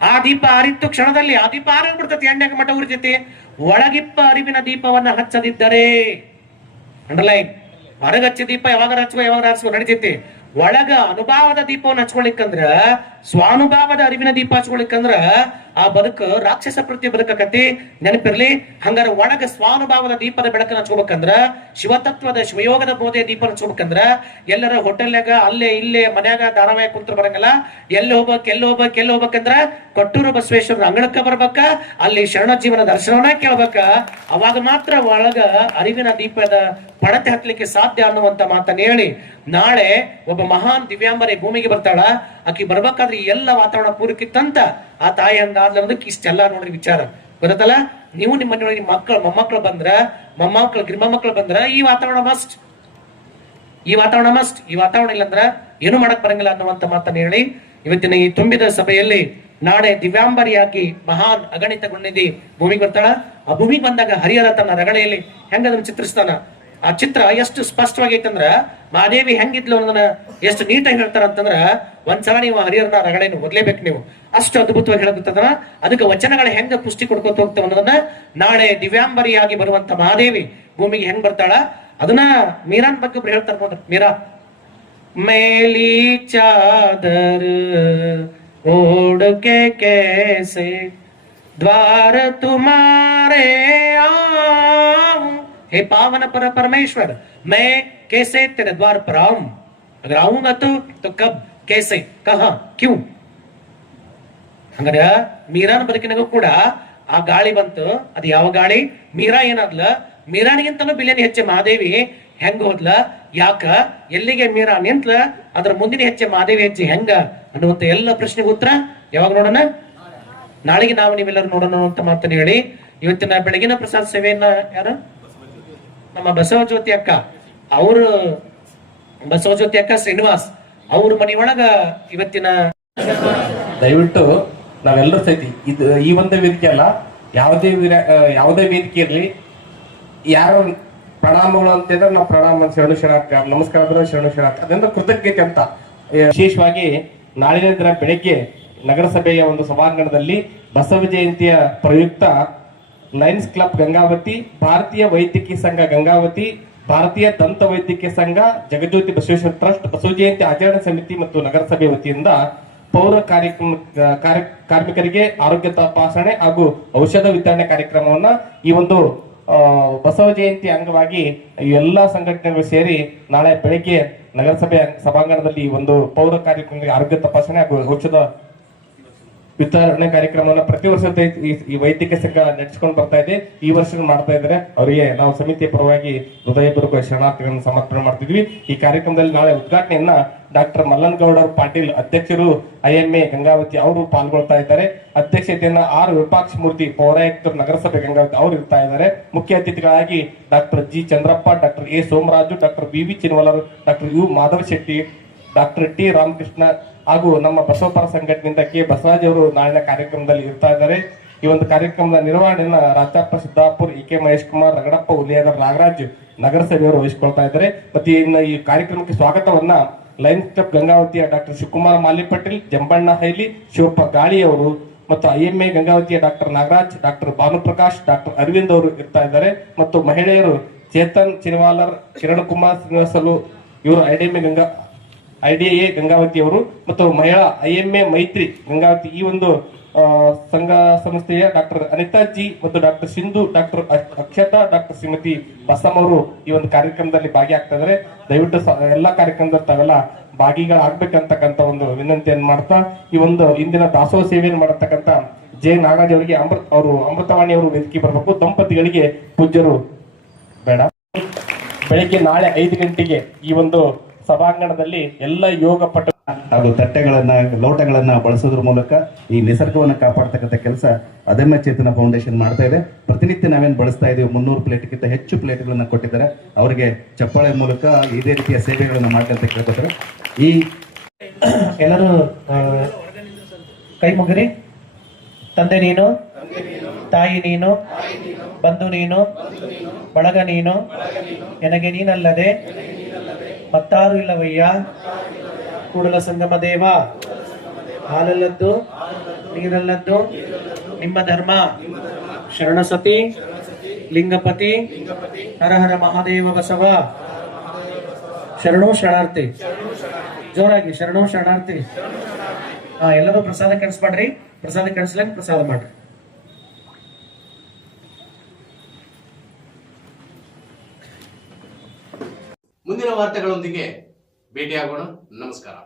ಆ ದೀಪ ಆರಿತ್ತು ಕ್ಷಣದಲ್ಲಿ ಆ ದೀಪ ಆರೋಗ್ಬಿಡ್ತತಿ ಎಣ್ಣೆಗೆ ಮಠ ಉರಿತೈತಿ ಒಳಗಿಪ್ಪ ಅರಿವಿನ ದೀಪವನ್ನ ಹಚ್ಚದಿದ್ದರೆ ಅಂಡರ್ಲೈನ್ ಹೊರಗಚ್ಚಿ ದೀಪ ಯಾವಾಗ ಹಚ್ಚುವ ನಡೀತೈತಿ ಒಳಗ ಅನುಭವದ ದೀಪವನ್ನು ಹಚ್ಕೊಳಿಕ್ಕಂದ್ರ ಸ್ವಾನುಭಾವದ ಅರಿವಿನ ದೀಪ ಹಚ್ಕೊಳಿಕ್ಕಂದ್ರ ಆ ಬದುಕು ರಾಕ್ಷಸ ಪ್ರತಿ ಬದುಕಕತಿ ನೆನಪಿರ್ಲಿ. ಹಂಗಾರ ಒಳಗ ಸ್ವಾನುಭಾವದ ದೀಪದ ಬೆಳಕನ್ನ ಹಚ್ಕೋಬೇಕಂದ್ರ ಶಿವತತ್ವದ ಶಿವಯೋಗದ ಬೋಧೆಯ ದೀಪ ಹಚ್ಕೋಬೇಕಂದ್ರ ಎಲ್ಲರ ಹೋಟೆಲ್ನಾಗ ಅಲ್ಲೇ ಇಲ್ಲೇ ಮನ್ಯಾಗ ಧಾರಾವಾಹಿ ಕುಂತ್ರ ಬರಂಗಲ್ಲ. ಎಲ್ಲಿ ಹೋಗ್ಬೇಕಂದ್ರ ಕೊಟ್ಟೂರು ಬಸವೇಶ್ವರ ಅಂಗಳಕ್ಕ ಬರ್ಬೇಕ, ಅಲ್ಲಿ ಶರಣ ಜೀವನ ದರ್ಶನವನ್ನ ಕೇಳ್ಬೇಕ. ಅವಾಗ ಮಾತ್ರ ಒಳಗ ಅರಿವಿನ ದೀಪದ ಪಣತೆ ಹತ್ಲಿಕ್ಕೆ ಸಾಧ್ಯ ಅನ್ನುವಂತ ಮಾತನ್ನ ಹೇಳಿ ನಾಳೆ ಒಬ್ಬ ಮಹಾನ್ ದಿವ್ಯಾಂಬರಿ ಭೂಮಿಗೆ ಬರ್ತಾಳ. ಆಕಿ ಬರ್ಬೇಕಾದ್ರೆ ಎಲ್ಲ ವಾತಾವರಣ ಪೂರಕಿತ್ತಂತ ಆ ತಾಯಿ ಹಂಗಾದ್ಲದಕ್ಕೆ ಇಷ್ಟೆಲ್ಲ ನೋಡ್ರಿ ವಿಚಾರ ಬರುತ್ತಲ್ಲ. ನೀವು ನಿಮ್ಮ ಮನೆಯೊಳಗೆ ನಿಮ್ಮ ಮಕ್ಕಳು ಮೊಮ್ಮಕ್ಕಳು ಬಂದ್ರ ಮೊಮ್ಮಕ್ಕಳು ಬಂದ್ರ ಈ ವಾತಾವರಣ ಮಸ್ಟ್, ಈ ವಾತಾವರಣ ಇಲ್ಲಂದ್ರ ಏನು ಮಾಡಕ್ ಬರಂಗಿಲ್ಲ ಅನ್ನುವಂತ ಮಾತನ್ನ ಹೇಳಿ ಇವತ್ತಿನ ಈ ತುಂಬಿದ ಸಭೆಯಲ್ಲಿ ನಾಳೆ ದಿವ್ಯಾಂಬರಿಯಾಗಿ ಮಹಾನ್ ಅಗಣಿತ ಗುಣಿದಿ ಭೂಮಿಗೆ ಬರ್ತಾಳ. ಆ ಭೂಮಿಗೆ ಬಂದಾಗ ಹರಿಹರ ತನ್ನ ರಗಳೆಯಲ್ಲಿ ಹೆಂಗ ಅದನ್ನ ಚಿತ್ರಿಸ್ತಾನ. ಆ ಚಿತ್ರ ಎಷ್ಟು ಸ್ಪಷ್ಟವಾಗಿ ಐತಂದ್ರ ಮಹಾದೇವಿ ಹೆಂಗಿದ್ಲು ಅನ್ನೋದನ್ನ ಎಷ್ಟು ನೀಟಾಗಿ ಹೇಳ್ತಾರ ಅಂತಂದ್ರ ಒಂದ್ಸಲ ನೀವು ಹರಿಹರನ ರಗಳೆಯನ್ನು ಓದ್ಲೇಬೇಕು. ನೀವು ಅಷ್ಟು ಅದ್ಭುತವಾಗಿ ಹೇಳಕತ್ತಂದ್ರ ಅದಕ್ಕೆ ವಚನಗಳ ಹೆಂಗ ಪುಷ್ಟಿ ಕೊಡ್ಕೊತ ಹೋಗ್ತಾವ ಅನ್ನೋದನ್ನ ನಾಳೆ ದಿವ್ಯಾಂಬರಿಯಾಗಿ ಬರುವಂತ ಮಹಾದೇವಿ ಭೂಮಿಗೆ ಹೆಂಗ್ ಬರ್ತಾಳ ಅದನ್ನ ಮೀರಾನ್ ಬಗ್ಗೆ ಒಬ್ರು ಹೇಳ್ತಾರ ನೋಡ್ರಿ. ಮೀರಾ ಮೇಲಿ ಚಾದರ್ ಓಡ್ ಕೆ कैसे द्वार तुम्हारे आऊं, हे पावन पर परमेश्वर मैं कैसे तेरे द्वार पर आऊं, अगर आऊंगा तो कब, कैसे, कहा, क्यों. ಹಂಗಾರ ಮೀರಾನ ಬದುಕಿನಾಗೂ ಕೂಡ ಆ ಗಾಳಿ ಬಂತು. ಅದು ಯಾವ ಗಾಳಿ? ಮೀರಾ ಏನಾದ್ಲ ಮೀರಾನಿಗಿಂತಲೂ ಬಿಲಿಯನ್ ಹೆಚ್ಚೆ ಮಹಾದೇವಿ ಹೆಂಗ ಹೋದ್ಲ, ಯಾಕ, ಎಲ್ಲಿಗೆ ಮೀರಾ ನಿಂತ್ಲ, ಅದ್ರ ಮುಂದಿನ ಹೆಚ್ಚೆ ಮಹಾದೇವಿ ಹೆಚ್ಚೆ ಹೆಂಗ ಅನ್ನುವಂತ ಎಲ್ಲ ಪ್ರಶ್ನೆಗೆ ಉತ್ತರ ಯಾವಾಗ ನೋಡೋಣ? ನಾಳೆಗೆ ನಾವು ನೀವೆಲ್ಲರೂ ನೋಡೋಣ ಅಂತ ಮಾತನ್ನ ಹೇಳಿ ಇವತ್ತಿನ ಬೆಳಗಿನ ಪ್ರಸಾದ ಸೇವೆಯನ್ನ ಯಾರು ನಮ್ಮ ಬಸವಜ್ಯೋತಿ ಅಕ್ಕ ಅವರು ಬಸವಜ್ಯೋತಿ ಅಕ್ಕ ಶ್ರೀನಿವಾಸ್ ಅವ್ರ ಮನೆಯೊಳಗ ಇವತ್ತಿನ ದಯವಿಟ್ಟು ನಾವೆಲ್ಲರೂ ಸೈತಿ ಇದು ಈ ಒಂದೇ ವೇದಿಕೆ ಅಲ್ಲ, ಯಾವುದೇ ವೇದಿಕೆ ಇರಲಿ, ಯಾರು ಪ್ರಣಾಮಗಳು ಅಂತಂದ್ರೆ ನಾವು ಪ್ರಣಾಮ ಶರಣು ಶರಣಾರ್ಥಿ, ನಮಸ್ಕಾರ ಅಂದ್ರೆ ಶರಣು ಶರಣಾರ್ಥಿ, ಅದರಿಂದ ಕೃತಜ್ಞತೆ ಅಂತ. ವಿಶೇಷವಾಗಿ ನಾಳಿನ ದಿನ ಬೆಳಗ್ಗೆ ನಗರಸಭೆಯ ಒಂದು ಸಭಾಂಗಣದಲ್ಲಿ ಬಸವ ಜಯಂತಿಯ ಪ್ರಯುಕ್ತ ಲಯನ್ಸ್ ಕ್ಲಬ್ ಗಂಗಾವತಿ, ಭಾರತೀಯ ವೈದ್ಯಕೀಯ ಸಂಘ ಗಂಗಾವತಿ, ಭಾರತೀಯ ದಂತ ವೈದ್ಯಕೀಯ ಸಂಘ, ಜಗಜ್ಯೋತಿ ಬಸವೇಶ್ವರ ಟ್ರಸ್ಟ್, ಬಸವ ಜಯಂತಿ ಆಚರಣಾ ಸಮಿತಿ ಮತ್ತು ನಗರಸಭೆ ವತಿಯಿಂದ ಪೌರ ಕಾರ್ಮಿಕರಿಗೆ ಆರೋಗ್ಯ ತಪಾಸಣೆ ಹಾಗೂ ಔಷಧ ವಿತರಣೆ ಕಾರ್ಯಕ್ರಮವನ್ನ ಈ ಒಂದು ಬಸವ ಜಯಂತಿ ಅಂಗವಾಗಿ ಎಲ್ಲಾ ಸಂಘಟನೆಗಳು ಸೇರಿ ನಾಳೆ ಬೆಳಗ್ಗೆ ನಗರಸಭೆ ಸಭಾಂಗಣದಲ್ಲಿ ಒಂದು ಪೌರ ಕಾರ್ಯಕ್ರಮಗಳಿಗೆ ಆರೋಗ್ಯ ತಪಾಸಣೆ ಹಾಗೂ ಔಷಧ ವಿತರಣೆ ಕಾರ್ಯಕ್ರಮವನ್ನು ಪ್ರತಿ ವರ್ಷ ಈ ವೈದ್ಯಕೀಯ ಸಂಘ ನಡೆಸಿಕೊಂಡು ಬರ್ತಾ ಇದೆ. ಈ ವರ್ಷ ಮಾಡ್ತಾ ಇದ್ದಾರೆ. ಅವರಿಗೆ ನಾವು ಸಮಿತಿಯ ಪರವಾಗಿ ಹೃದಯಪೂರ್ವಕ ಶರಣಾರ್ಥಿಗಳನ್ನು ಸಮರ್ಪಣೆ ಮಾಡ್ತಿದ್ವಿ. ಈ ಕಾರ್ಯಕ್ರಮದಲ್ಲಿ ನಾಳೆ ಉದ್ಘಾಟನೆಯನ್ನ ಡಾಕ್ಟರ್ ಮಲ್ಲನಗೌಡ ಪಾಟೀಲ್ ಅಧ್ಯಕ್ಷರು IMA ಗಂಗಾವತಿ ಅವರು ಪಾಲ್ಗೊಳ್ತಾ ಇದ್ದಾರೆ. ಅಧ್ಯಕ್ಷತೆಯನ್ನ R ವಿಪಾಕ್ಷ ಮೂರ್ತಿ ಪೌರಾಯುಕ್ತರು ನಗರಸಭೆ ಗಂಗಾವತಿ ಅವರು ಇರ್ತಾ ಇದ್ದಾರೆ. ಮುಖ್ಯ ಅತಿಥಿಗಳಾಗಿ doctor G Chandrappa, doctor A Somaraju, doctor BV Chinvalar, doctor U Madhava Shetty, doctor T Ramakrishna ಹಾಗೂ ನಮ್ಮ ಬಸವಪರ ಸಂಘಟನೆಯಿಂದ K ಬಸವರಾಜ್ ಅವರು ನಾಳಿನ ಕಾರ್ಯಕ್ರಮದಲ್ಲಿ ಇರ್ತಾ ಇದ್ದಾರೆ. ಈ ಒಂದು ಕಾರ್ಯಕ್ರಮದ ನಿರ್ವಹಣೆಯನ್ನ ರಾಜಪ್ಪ ಸಿದ್ದಾಪುರ್, EK ಮಹೇಶ್ ಕುಮಾರ್, ರಗಡಪ್ಪ ಉಲಿಯಾದರ್, ನಾಗರಾಜ್ ನಗರಸಭೆಯವರು ವಹಿಸಿಕೊಳ್ತಾ ಇದ್ದಾರೆ. ಮತ್ತೆ ಇನ್ನು ಈ ಕಾರ್ಯಕ್ರಮಕ್ಕೆ ಸ್ವಾಗತವನ್ನ ಲಯನ್ಸ್ ಕ್ಲಬ್ ಗಂಗಾವತಿಯ ಡಾಕ್ಟರ್ ಶಿವಕುಮಾರ್ ಮಾಲಿಪಟೇಲ್, ಜಂಬಣ್ಣ ಹೈಲಿ, ಶಿವಪ್ಪ ಗಾಳಿ ಅವರು ಮತ್ತು IMA ಗಂಗಾವತಿಯ doctor Nagaraj, doctor Bhanuprakash, doctor Aravind ಅವರು ಇರ್ತಾ ಇದ್ದಾರೆ. ಮತ್ತು ಮಹಿಳೆಯರು ಚೇತನ್ ಚಿನ್ವಾಲರ್, ಕಿರಣ್ ಕುಮಾರ್ ಶ್ರೀನಿವಾಸಲು ಇವರು IDA ಗಂಗಾವತಿ ಅವರು ಮತ್ತು ಮಹಿಳಾ IMA ಮೈತ್ರಿ ಗಂಗಾವತಿ ಈ ಒಂದು ಸಂಘ ಸಂಸ್ಥೆಯ ಡಾಕ್ಟರ್ ಅನಿತಾ ಜಿ ಮತ್ತು doctor Sindhu, doctor Akshata, doctor Shrimati Basamma ಅವರು ಈ ಒಂದು ಕಾರ್ಯಕ್ರಮದಲ್ಲಿ ಭಾಗಿಯಾಗ್ತಾ ಇದ್ದಾರೆ. ದಯವಿಟ್ಟು ಎಲ್ಲಾ ಕಾರ್ಯಕ್ರಮದಲ್ಲಿ ತಾವೆಲ್ಲ ಭಾಗಿಗಳಾಗ್ಬೇಕಂತಕ್ಕಂತ ಒಂದು ವಿನಂತಿಯನ್ನು ಮಾಡ್ತಾ, ಈ ಒಂದು ಇಂದಿನ ದಾಸೋಹ ಸೇವೆಯನ್ನು ಮಾಡತಕ್ಕಂತ ಜೆ ನಾಗರಾಜ್ ಅವರಿಗೆ ಅಮೃತವಾಣಿ ಅವರು ವೇದಿಕೆ ಬರಬೇಕು. ದಂಪತಿಗಳಿಗೆ ಪೂಜ್ಯರು ಬೇಡ. ಬೆಳಿಗ್ಗೆ ನಾಳೆ 5 ಗಂಟೆಗೆ ಈ ಒಂದು ಸಭಾಂಗಣದಲ್ಲಿ ಎಲ್ಲ ಯೋಗ ಪಟ ಹಾಗೂ ತಟ್ಟೆಗಳನ್ನ, ಲೋಟಗಳನ್ನ ಬಳಸೋದ್ರ ಮೂಲಕ ಈ ನಿಸರ್ಗವನ್ನು ಕಾಪಾಡ್ತಕ್ಕಂಥ ಕೆಲಸ ಅದಮ್ಯ ಚೇತನ ಫೌಂಡೇಶನ್ ಮಾಡ್ತಾ ಇದೆ. ಪ್ರತಿನಿತ್ಯ ನಾವೇನು ಬಳಸ್ತಾ ಇದೀವಿ 300 ಪ್ಲೇಟ್ಗಿಂತ ಹೆಚ್ಚು ಪ್ಲೇಟ್ಗಳನ್ನ ಕೊಟ್ಟಿದ್ದಾರೆ. ಅವರಿಗೆ ಚಪ್ಪಾಳೆ ಮೂಲಕ ಇದೇ ರೀತಿಯ ಸೇವೆಗಳನ್ನ ಮಾಡ್ಕಂತ ಕೇಳ್ಕೊತಾರೆ. ಈ ಎಲ್ಲರೂ ಕೈ ಮುಗಿರಿ. ತಂದೆ ನೀನು, ತಾಯಿ ನೀನು, ಬಂಧು ನೀನು, ಬಳಗ ನೀನು, ನನಗೆ ನೀನಲ್ಲದೆ ಮತ್ತಾರು ಇಲ್ಲವಯ್ಯ. ಕೂಡಲ ಸಂಗಮ ದೇವ, ಹಾಲಲ್ಲದ್ದು ನೀರಲ್ಲದ್ದು ನಿಮ್ಮ ಧರ್ಮ. ಶರಣಸತಿ ಲಿಂಗಪತಿ ಹರ ಹರ ಮಹಾದೇವ ಬಸವ. ಶರಣು ಶರಣಾರ್ಥಿ. ಜೋರಾಗಿ ಶರಣು ಶರಣಾರ್ಥಿ. ಎಲ್ಲರೂ ಪ್ರಸಾದ ಕೆಡಿಸ್ಬೇಡ್ರಿ. ಪ್ರಸಾದ ಕೆಡಿಸ್ಲೇನ್ ಪ್ರಸಾದ ಮಾಡ್ರಿ. ಮುಂದಿನ ವಾರ್ತೆಗಳೊಂದಿಗೆ ಭೇಟಿಯಾಗೋಣ. ನಮಸ್ಕಾರ.